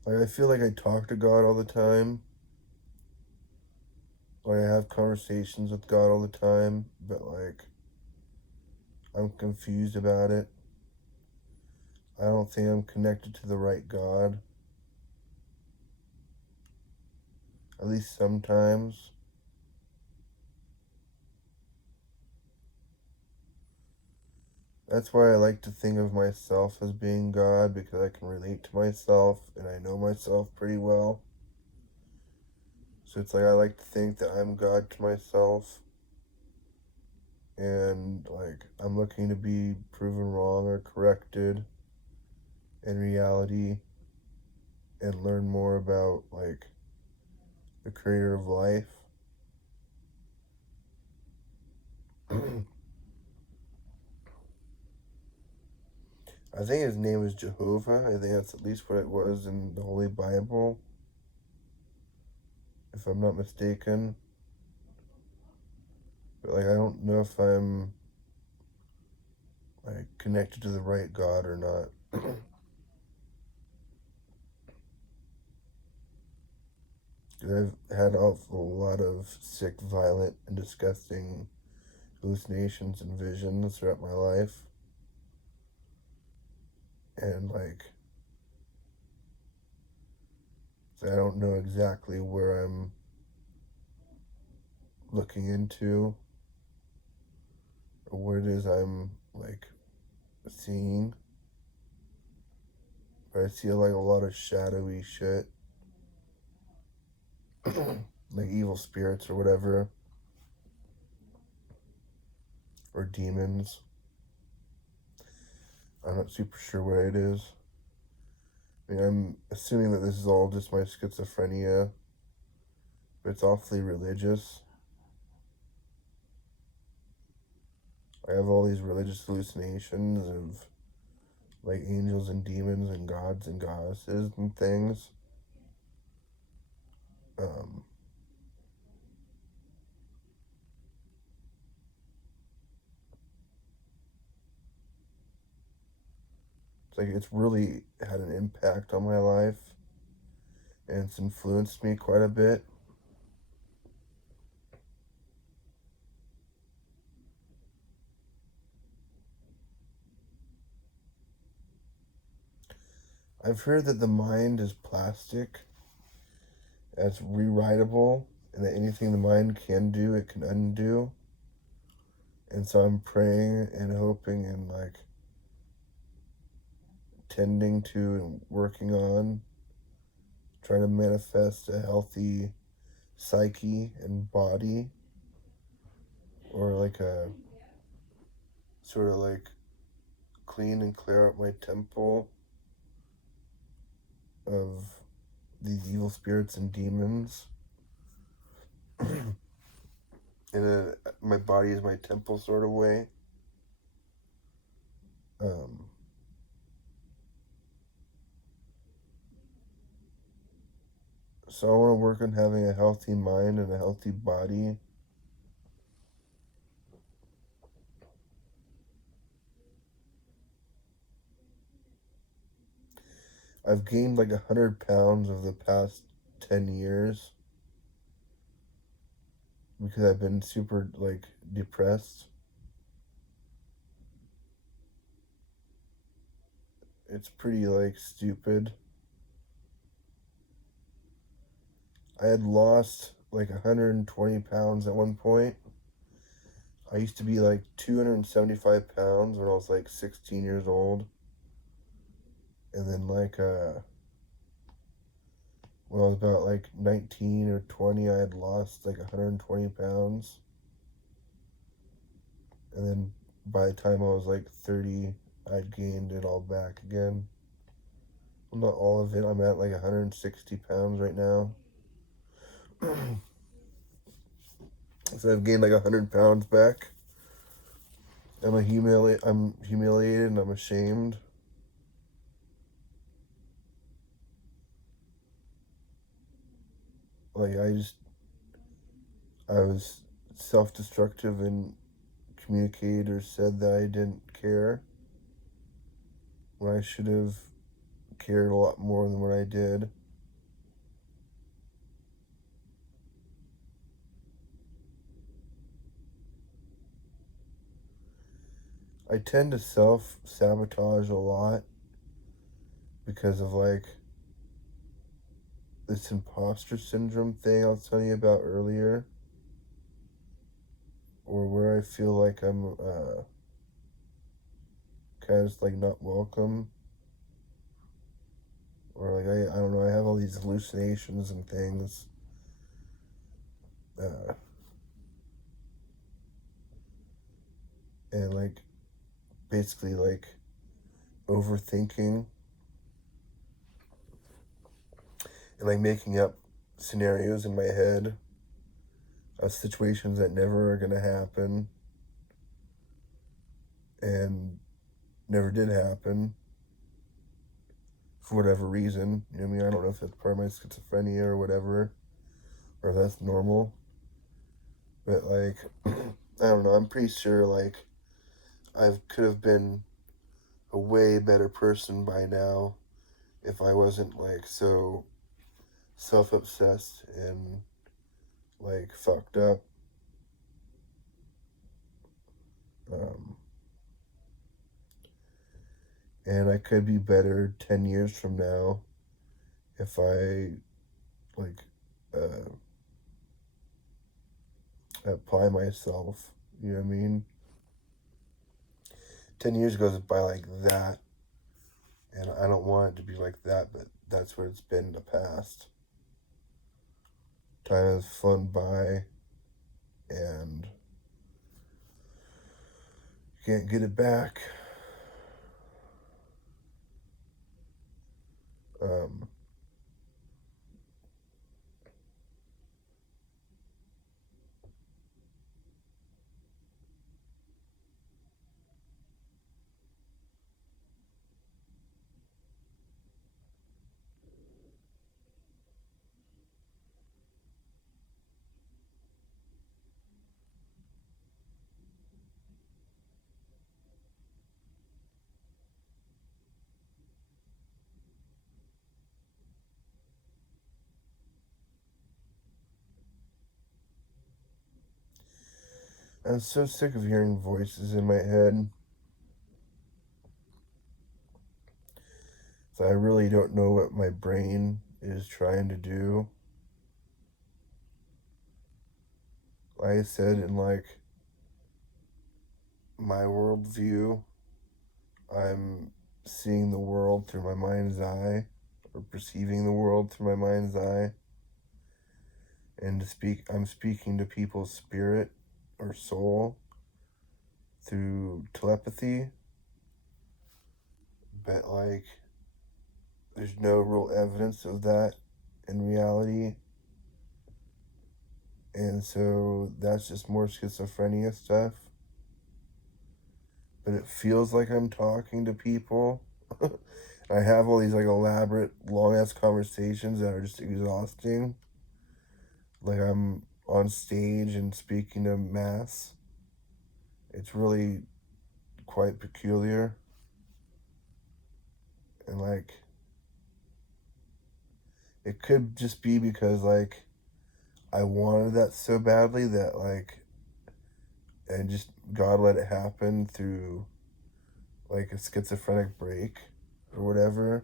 Like, I feel like I talk to God all the time. Like, I have conversations with God all the time, but like, I'm confused about it. I don't think I'm connected to the right God. At least sometimes. That's why I like to think of myself as being God, because I can relate to myself and I know myself pretty well. So it's like I like to think that I'm God to myself. And like I'm looking to be proven wrong or corrected in reality and learn more about like the creator of life. I think his name is Jehovah. I think that's at least what it was in the Holy Bible, if I'm not mistaken. But like I don't know if I'm like connected to the right God or not. I've had a lot of sick, violent, and disgusting hallucinations and visions throughout my life. And like, so I don't know exactly where I'm looking into. what it is I'm like seeing. But I see like a lot of shadowy shit, like evil spirits or whatever, or demons. I'm not super sure what it is. I mean, I'm assuming that this is all just my schizophrenia, but it's awfully religious. I have all these religious hallucinations of like angels and demons and gods and goddesses and things. Um, it's like it's really had an impact on my life, and it's influenced me quite a bit. I've heard that the mind is plastic, it's rewritable, and that anything the mind can do, it can undo. And so I'm praying and hoping and like tending to and working on trying to manifest a healthy psyche and body, or like a sort of like clean and clear out my temple of these evil spirits and demons. In my body is my temple sort of way. Um, so I want to work on having a healthy mind and a healthy body. I've gained like 100 pounds over the past 10 years because I've been super like depressed. It's pretty like stupid. I had lost like 120 pounds at one point. I used to be like 275 pounds when I was like 16 years old. And then like when I was about like 19 or 20, I had lost like 120 pounds. And then by the time I was like 30, I'd gained it all back again. Well, not all of it. I'm at like 160 pounds right now. So I've gained like 100 pounds back. I'm humiliated and I'm ashamed. Like I was self-destructive and communicated or said that I didn't care when I should have cared a lot more than what I did. I tend to self-sabotage a lot because of like this imposter syndrome thing I was telling you about earlier, or where I feel like I'm kind of like not welcome, or like I don't know, I have all these hallucinations and things. Uh, and like basically like overthinking and like making up scenarios in my head of situations that never are gonna happen and never did happen for whatever reason. You know what I mean? I don't know if that's part of my schizophrenia or whatever, or if that's normal. But like I don't know, I'm pretty sure like I could have been a way better person by now if I wasn't like so self-obsessed and like fucked up. Um, and I could be better 10 years from now if I like uh, apply myself. You know what I mean? 10 years goes by like that, and I don't want it to be like that, but that's what it's been in the past. Time has flown by, and you can't get it back. Um, I'm so sick of hearing voices in my head. So I really don't know what my brain is trying to do. Like I said, in like my worldview, I'm seeing the world through my mind's eye, or perceiving the world through my mind's eye. And I'm speaking to people's spirit or soul through telepathy. But like, there's no real evidence of that in reality. And so that's just more schizophrenia stuff. But it feels like I'm talking to people. I have all these like elaborate, long ass conversations that are just exhausting. Like I'm on stage and speaking to mass. It's really quite peculiar. And like, it could just be because like I wanted that so badly that like, and just God let it happen through like a schizophrenic break or whatever.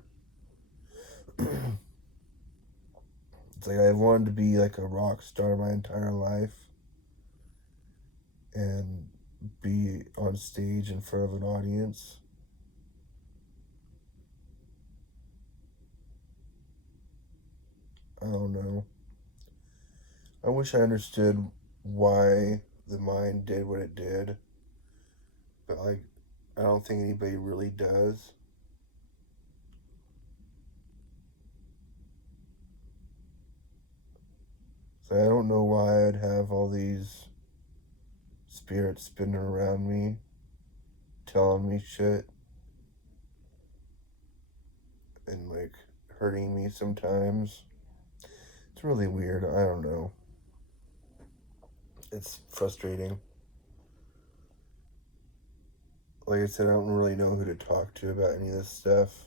It's like I wanted to be like a rock star my entire life and be on stage in front of an audience. I don't know. I wish I understood why the mind did what it did, but like, I don't think anybody really does. So I don't know why I'd have all these spirits spinning around me, telling me shit, and like hurting me sometimes. It's really weird. I don't know. It's frustrating. Like I said, I don't really know who to talk to about any of this stuff.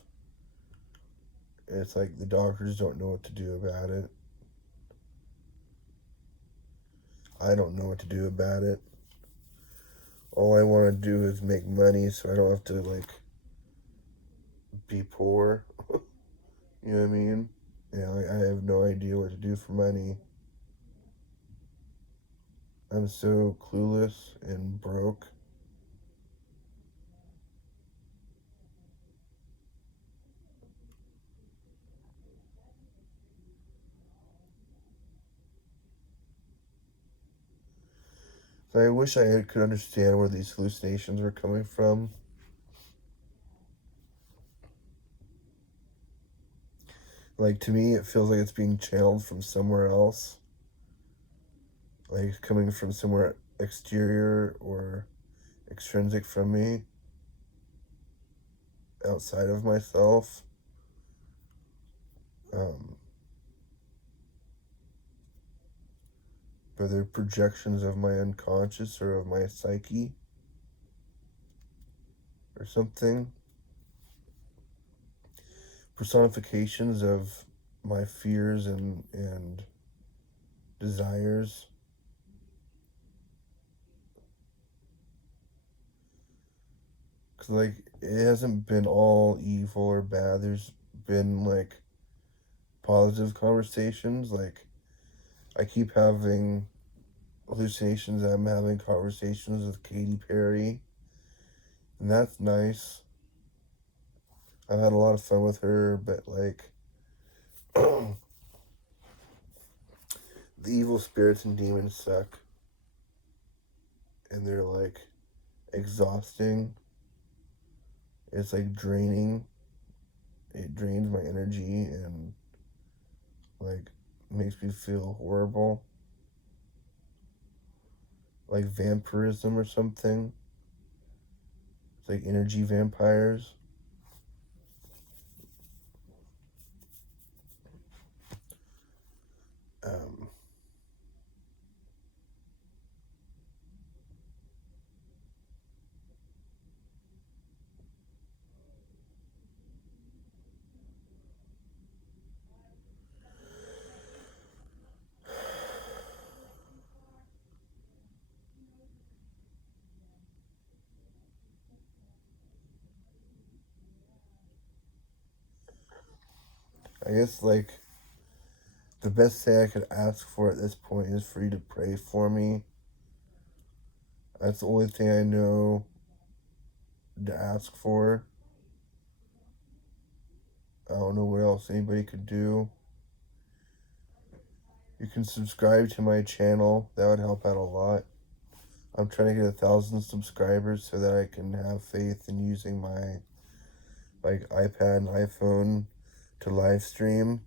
It's like the doctors don't know what to do about it. I don't know what to do about it. All I want to do is make money so I don't have to like be poor. You know what I mean? Yeah, I have no idea what to do for money. I'm so clueless and broke. So I wish could understand where these hallucinations were coming from. Like to me, it feels like it's being channeled from somewhere else. Like coming from somewhere exterior or extrinsic from me, outside of myself. Um, but they're projections of my unconscious or of my psyche or something. Personifications of my fears and desires. Cause like it hasn't been all evil or bad. There's been like positive conversations. Like I keep having hallucinations that I'm having conversations with Katy Perry. and that's nice. I've had a lot of fun with her, but like the evil spirits and demons suck, and they're like exhausting. It's like draining. It drains my energy and like makes me feel horrible, like vampirism or something. It's like energy vampires. Um, I guess like the best thing I could ask for at this point is for you to pray for me. That's the only thing I know to ask for. I don't know what else anybody could do. You can subscribe to my channel. That would help out a lot. I'm trying to get 1,000 subscribers so that I can have faith in using my like iPad and iPhone to live stream.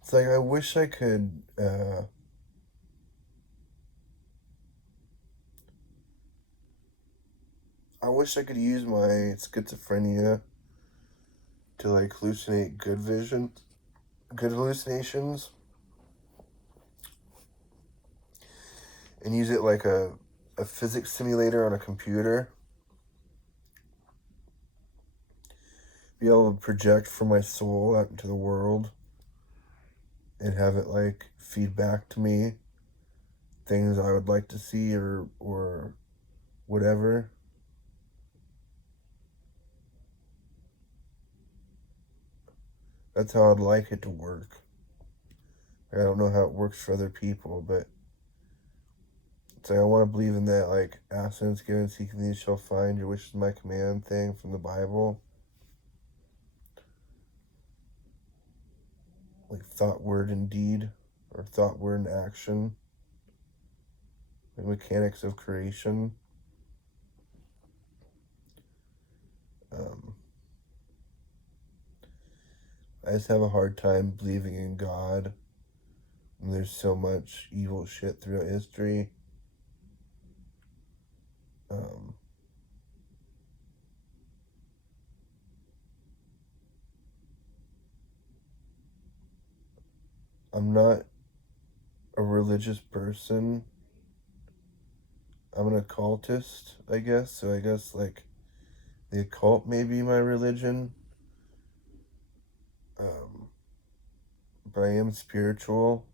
It's like I wish I could use my schizophrenia to like hallucinate good hallucinations, and use it like a physics simulator on a computer. Be able to project from my soul out into the world and have it like feed back to me things I would like to see or whatever. That's how I'd like it to work. I don't know how it works for other people, but it's like I want to believe in that like ask and it's given, seek and you shall find, your wish is my command thing from the Bible. Like thought, word, and deed, or thought, word, and action. Like mechanics of creation. Um, I just have a hard time believing in God. And there's so much evil shit throughout history. Um, I'm not a religious person. I'm an occultist, I guess. So I guess like the occult may be my religion. Um, but I am spiritual.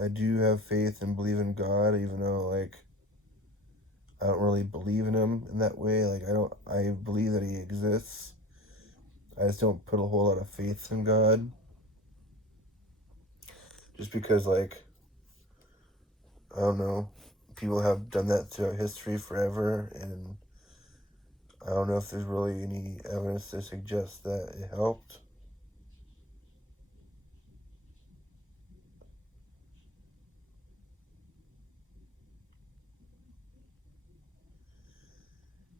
I do have faith and believe in God, even though like I don't really believe in him in that way. Like, I believe that he exists. I just don't put a whole lot of faith in God. Just because, like, I don't know, people have done that throughout history forever, and I don't know if there's really any evidence to suggest that it helped.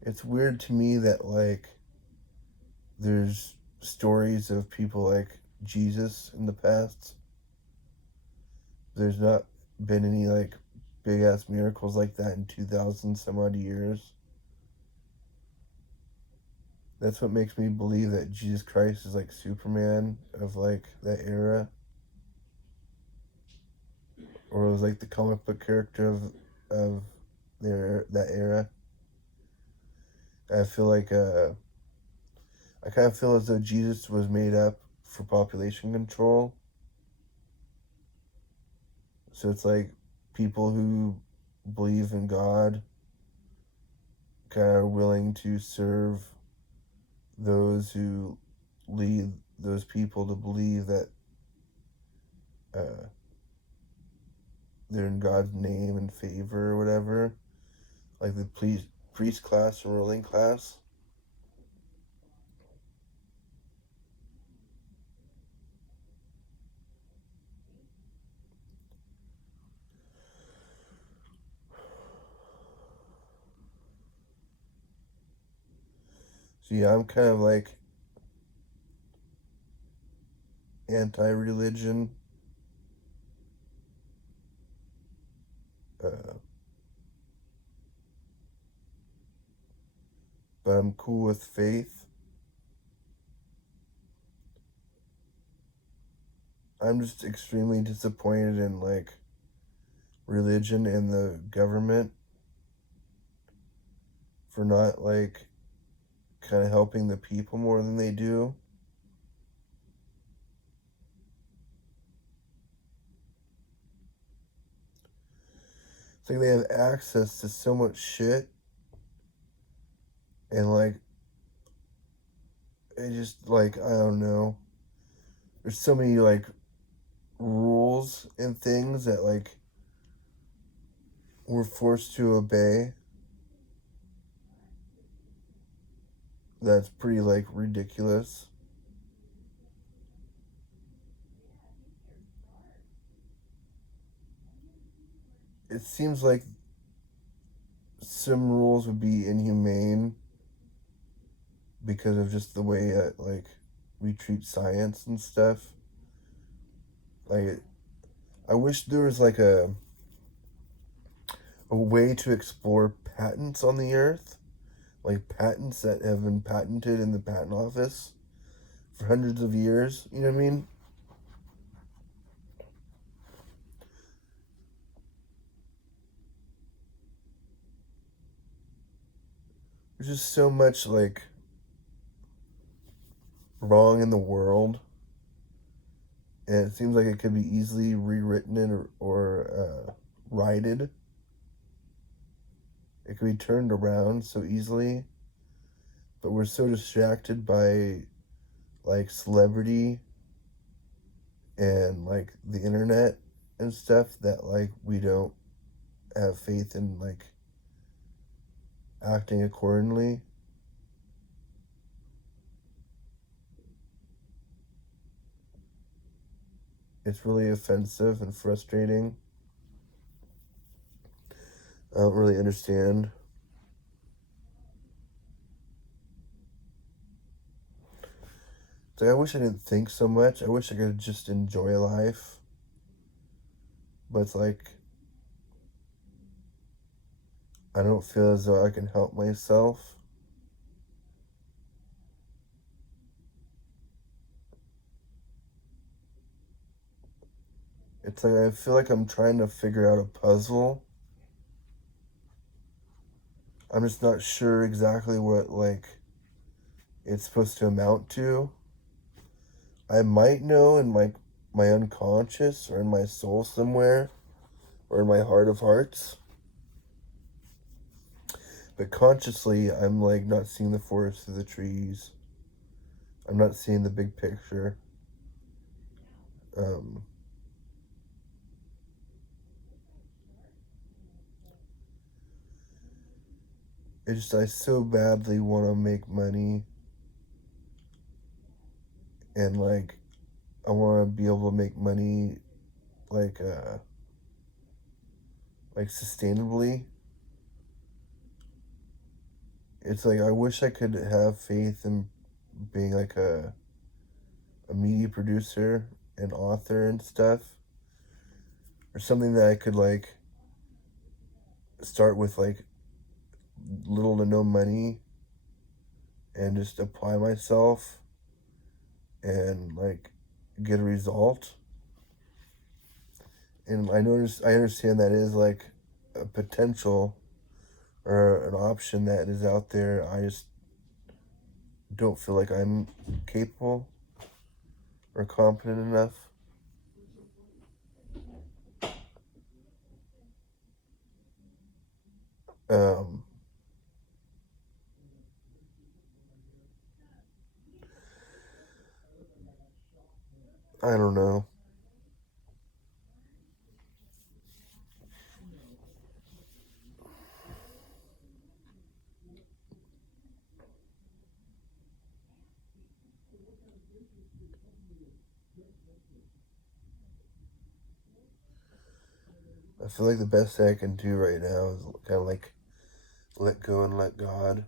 It's weird to me that, like, there's stories of people like Jesus in the past. There's not been any, like, big ass miracles like that in 2,000 some odd years. That's what makes me believe that Jesus Christ is like Superman of, like, that era. Or it was like the comic book character of that era. I feel like I kind of feel as though Jesus was made up for population control. So it's like people who believe in God kind of are willing to serve those who lead those people to believe that uh, they're in God's name and favor or whatever. Like the priest class or ruling class. So yeah, I'm kind of like anti-religion. Uh, but I'm cool with faith. I'm just extremely disappointed in, like, religion and the government for not, like, kind of helping the people more than they do. It's like they have access to so much shit, and, like, it just, like, I don't know. There's so many, like, rules and things that, like, we're forced to obey. That's pretty, like, ridiculous. It seems like some rules would be inhumane because of just the way that, like, we treat science and stuff. Like, I wish there was, like, a way to explore patents on the earth, like patents that have been patented in the patent office for hundreds of years. You know what I mean? There's just so much, like, wrong in the world, and it seems like it could be easily rewritten or righted. It could be turned around so easily, but we're so distracted by, like, celebrity and, like, the internet and stuff that, like, we don't have faith in, like, acting accordingly. It's really offensive and frustrating. I don't really understand. It's like I wish I didn't think so much. I wish I could just enjoy life. But it's like I don't feel as though I can help myself. It's like I feel like I'm trying to figure out a puzzle. I'm just not sure exactly what, like, it's supposed to amount to. I might know in, like, my unconscious or in my soul somewhere or in my heart of hearts. But consciously, I'm like not seeing the forest through the trees. I'm not seeing the big picture. Um, I so badly want to make money, and like I want to be able to make money like sustainably. It's like I wish I could have faith in being like a media producer and author and stuff, or something that I could like start with like little to no money and just apply myself and like get a result. And I understand that is like a potential or an option that is out there. I just don't feel like I'm capable or competent enough. Um, I don't know. I feel like the best thing I can do right now is kind of like let go and let God.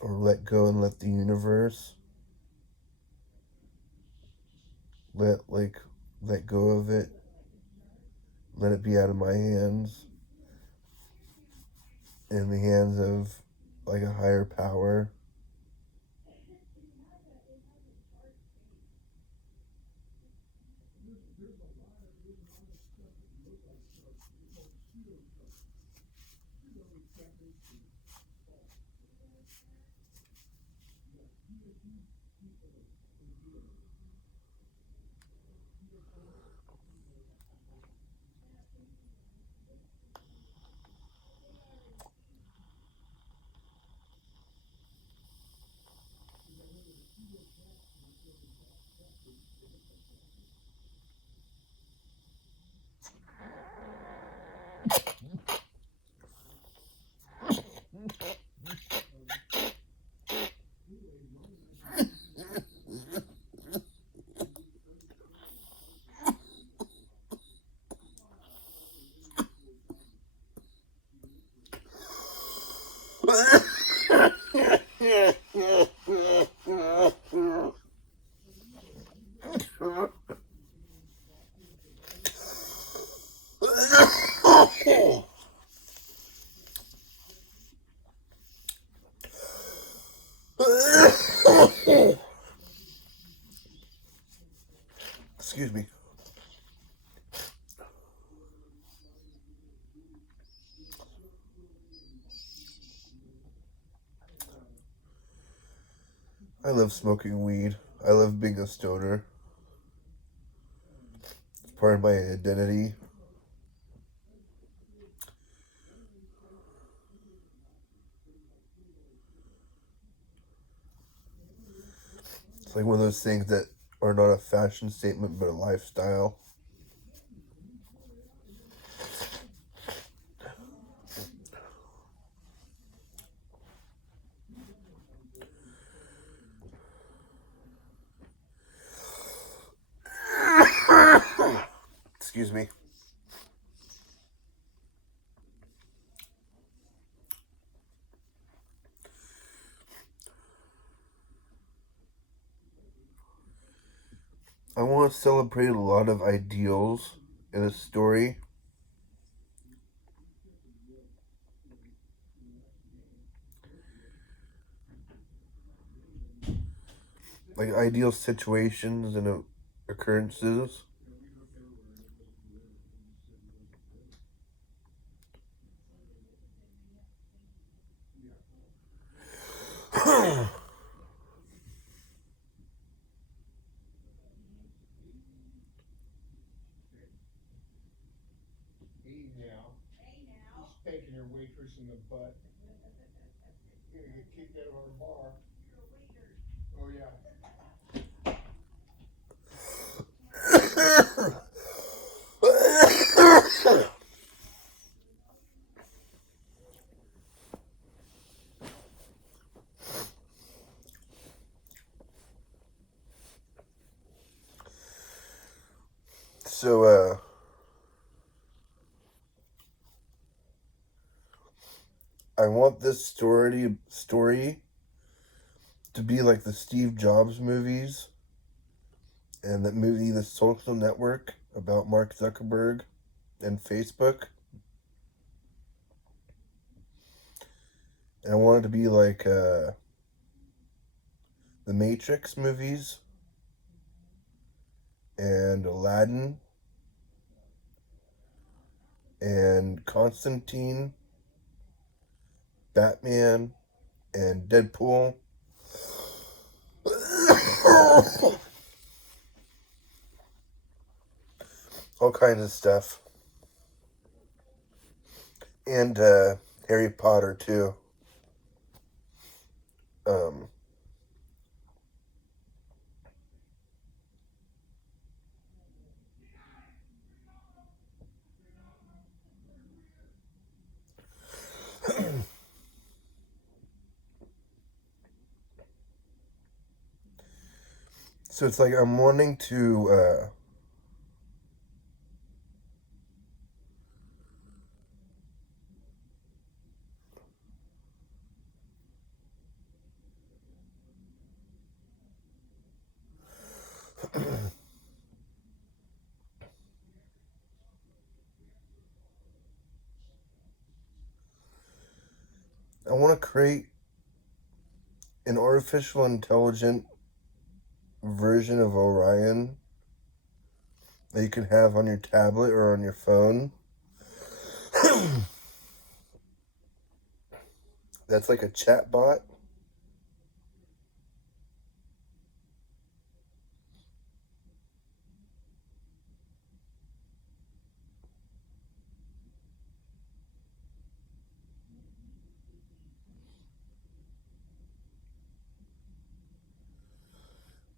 Or let go and let the universe. Let go of it. Let it be out of my hands. In the hands of like a higher power. Excuse me. I love smoking weed. I love being a stoner. It's part of my identity. It's like one of those things that are not a fashion statement but a lifestyle. Excuse me. I want to celebrate a lot of ideals in a story. Like ideal situations and occurrences. kicking your waitress in the butt. You're gonna get kicked out of our bar. Oh yeah. So, I want this story to be like the Steve Jobs movies and that movie, The Social Network, about Mark Zuckerberg and Facebook. And I want it to be like the Matrix movies and Aladdin and Constantine, Batman, and Deadpool. All kinds of stuff. And Harry Potter, too. Um, so it's like I'm wanting to. I want to create an artificial intelligent version of Orion that you can have on your tablet or on your phone. That's like a chat bot.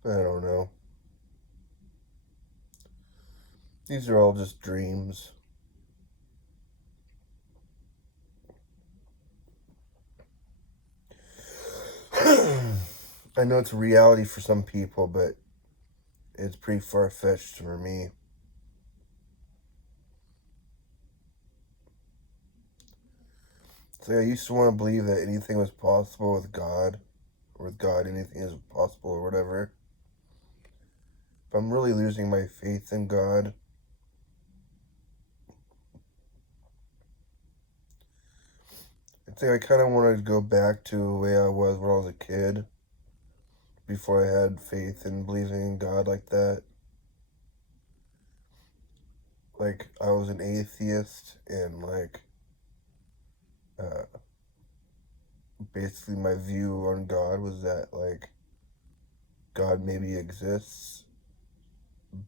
I don't know. These are all just dreams. I know it's a reality for some people, but it's pretty far fetched for me. So I used to want to believe that anything was possible with God, or with God, anything is possible, or whatever. But I'm really losing my faith in God. It's like I kind of want to go back to the way I was when I was a kid, before I had faith and believing in God like that. Like, I was an atheist, and, like, uh, basically my view on God was that, like, God maybe exists,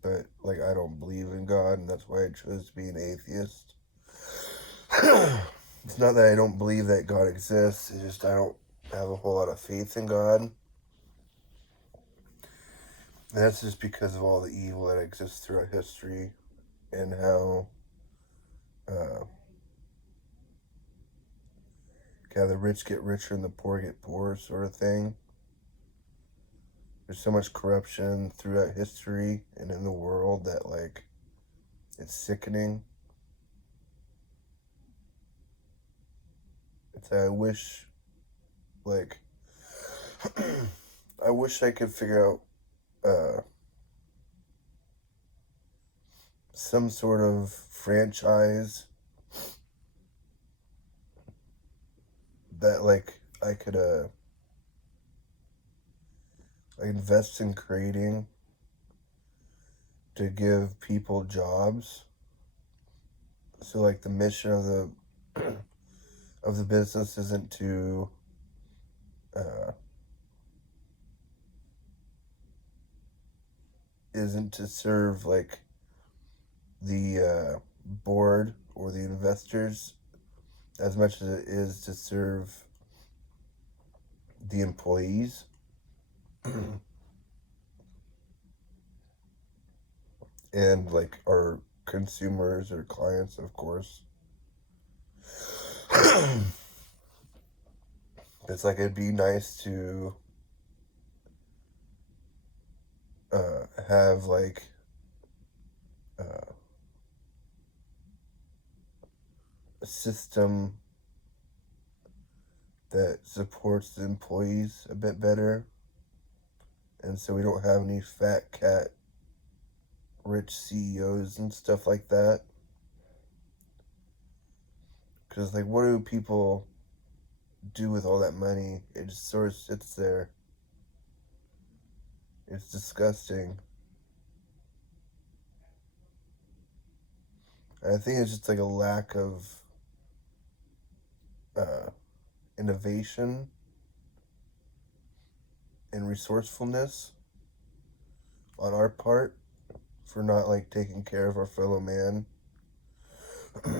but, like, I don't believe in God, and that's why I chose to be an atheist. It's not that I don't believe that God exists, it's just I don't have a whole lot of faith in God. And that's just because of all the evil that exists throughout history and how uh, the rich get richer and the poor get poorer, sort of thing. There's so much corruption throughout history and in the world that, like, it's sickening. It's I wish, like, I wish I could figure out some sort of franchise that, like, I could invest in creating to give people jobs. So, like, the mission of the of the business uh, isn't to serve, like, the board or the investors. as much as it is to serve the employees. And like our consumers or clients, of course. It's like it'd be nice to have like uh, a system that supports the employees a bit better, and so we don't have any fat cat rich CEOs and stuff like that. Because like, what do people do with all that money? It just sort of sits there. It's disgusting. And I think it's just like a lack of uh, innovation and resourcefulness on our part for not like taking care of our fellow man. For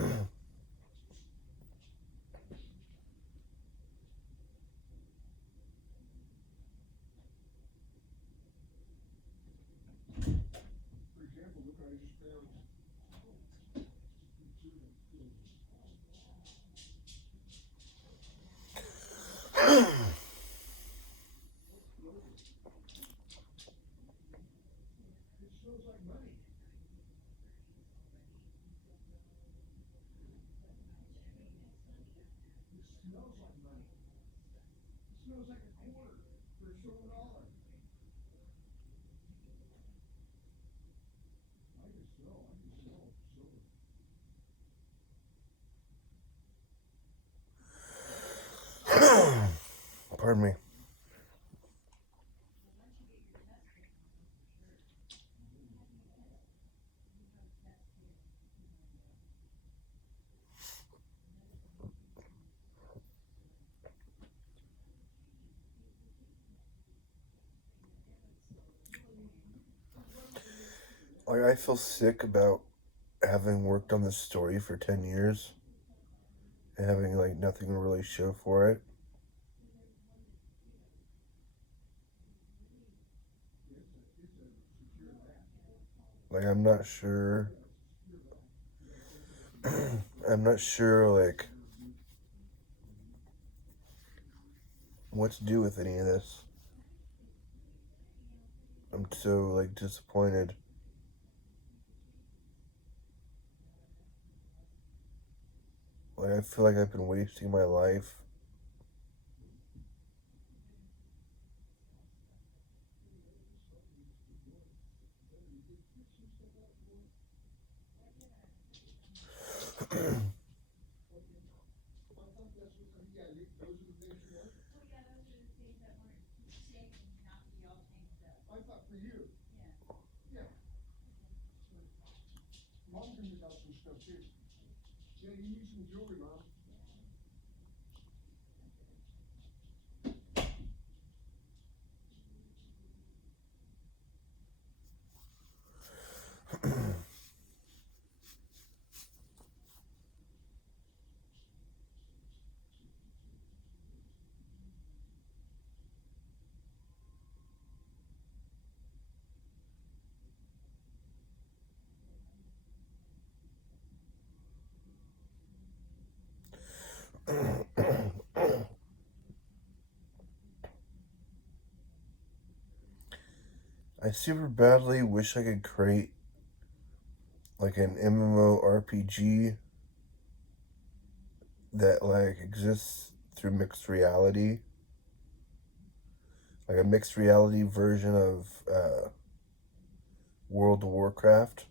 example, look, I just found. It smells like money. It smells like money. It smells like a quarter for a silver dollar. I can smell silver. Pardon me. Like, I feel sick about having worked on this story for 10 years and having like nothing to really show for it. Like, I'm not sure. I'm not sure like what to do with any of this. I'm so like disappointed. Like, I feel like I've been wasting my life. I thought for you. Yeah. Mom's gonna miss out some stuff too. Yeah, you need some jewelry, Mom. I super badly wish I could create like an MMORPG that like exists through mixed reality, like a mixed reality version of World of Warcraft,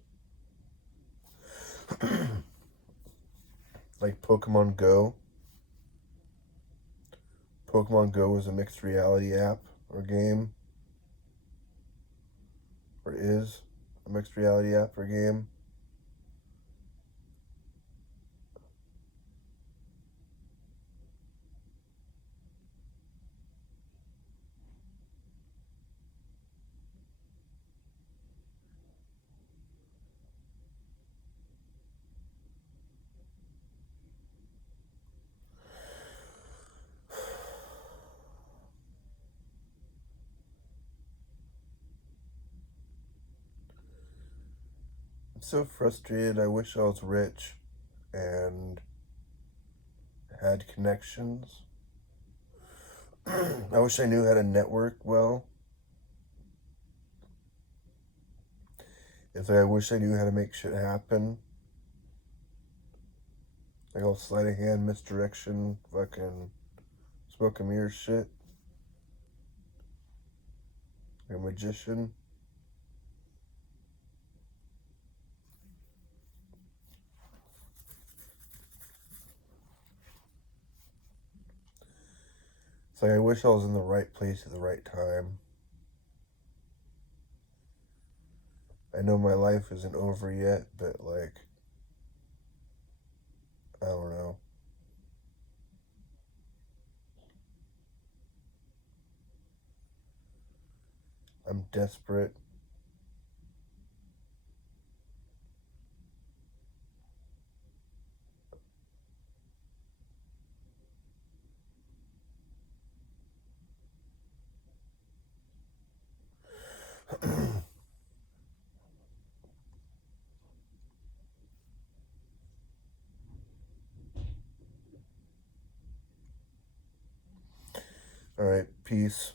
like Pokemon Go. Pokemon Go is a mixed reality app or game, or is a mixed reality app or game. so frustrated. I wish I was rich and had connections. I wish I knew how to network well. It's like I wish I knew how to make shit happen. Like all sleight of hand, misdirection, fucking smoke and mirror shit. Like a magician. It's like I wish I was in the right place at the right time. I know my life isn't over yet, but like, I don't know. I'm desperate. All right, peace.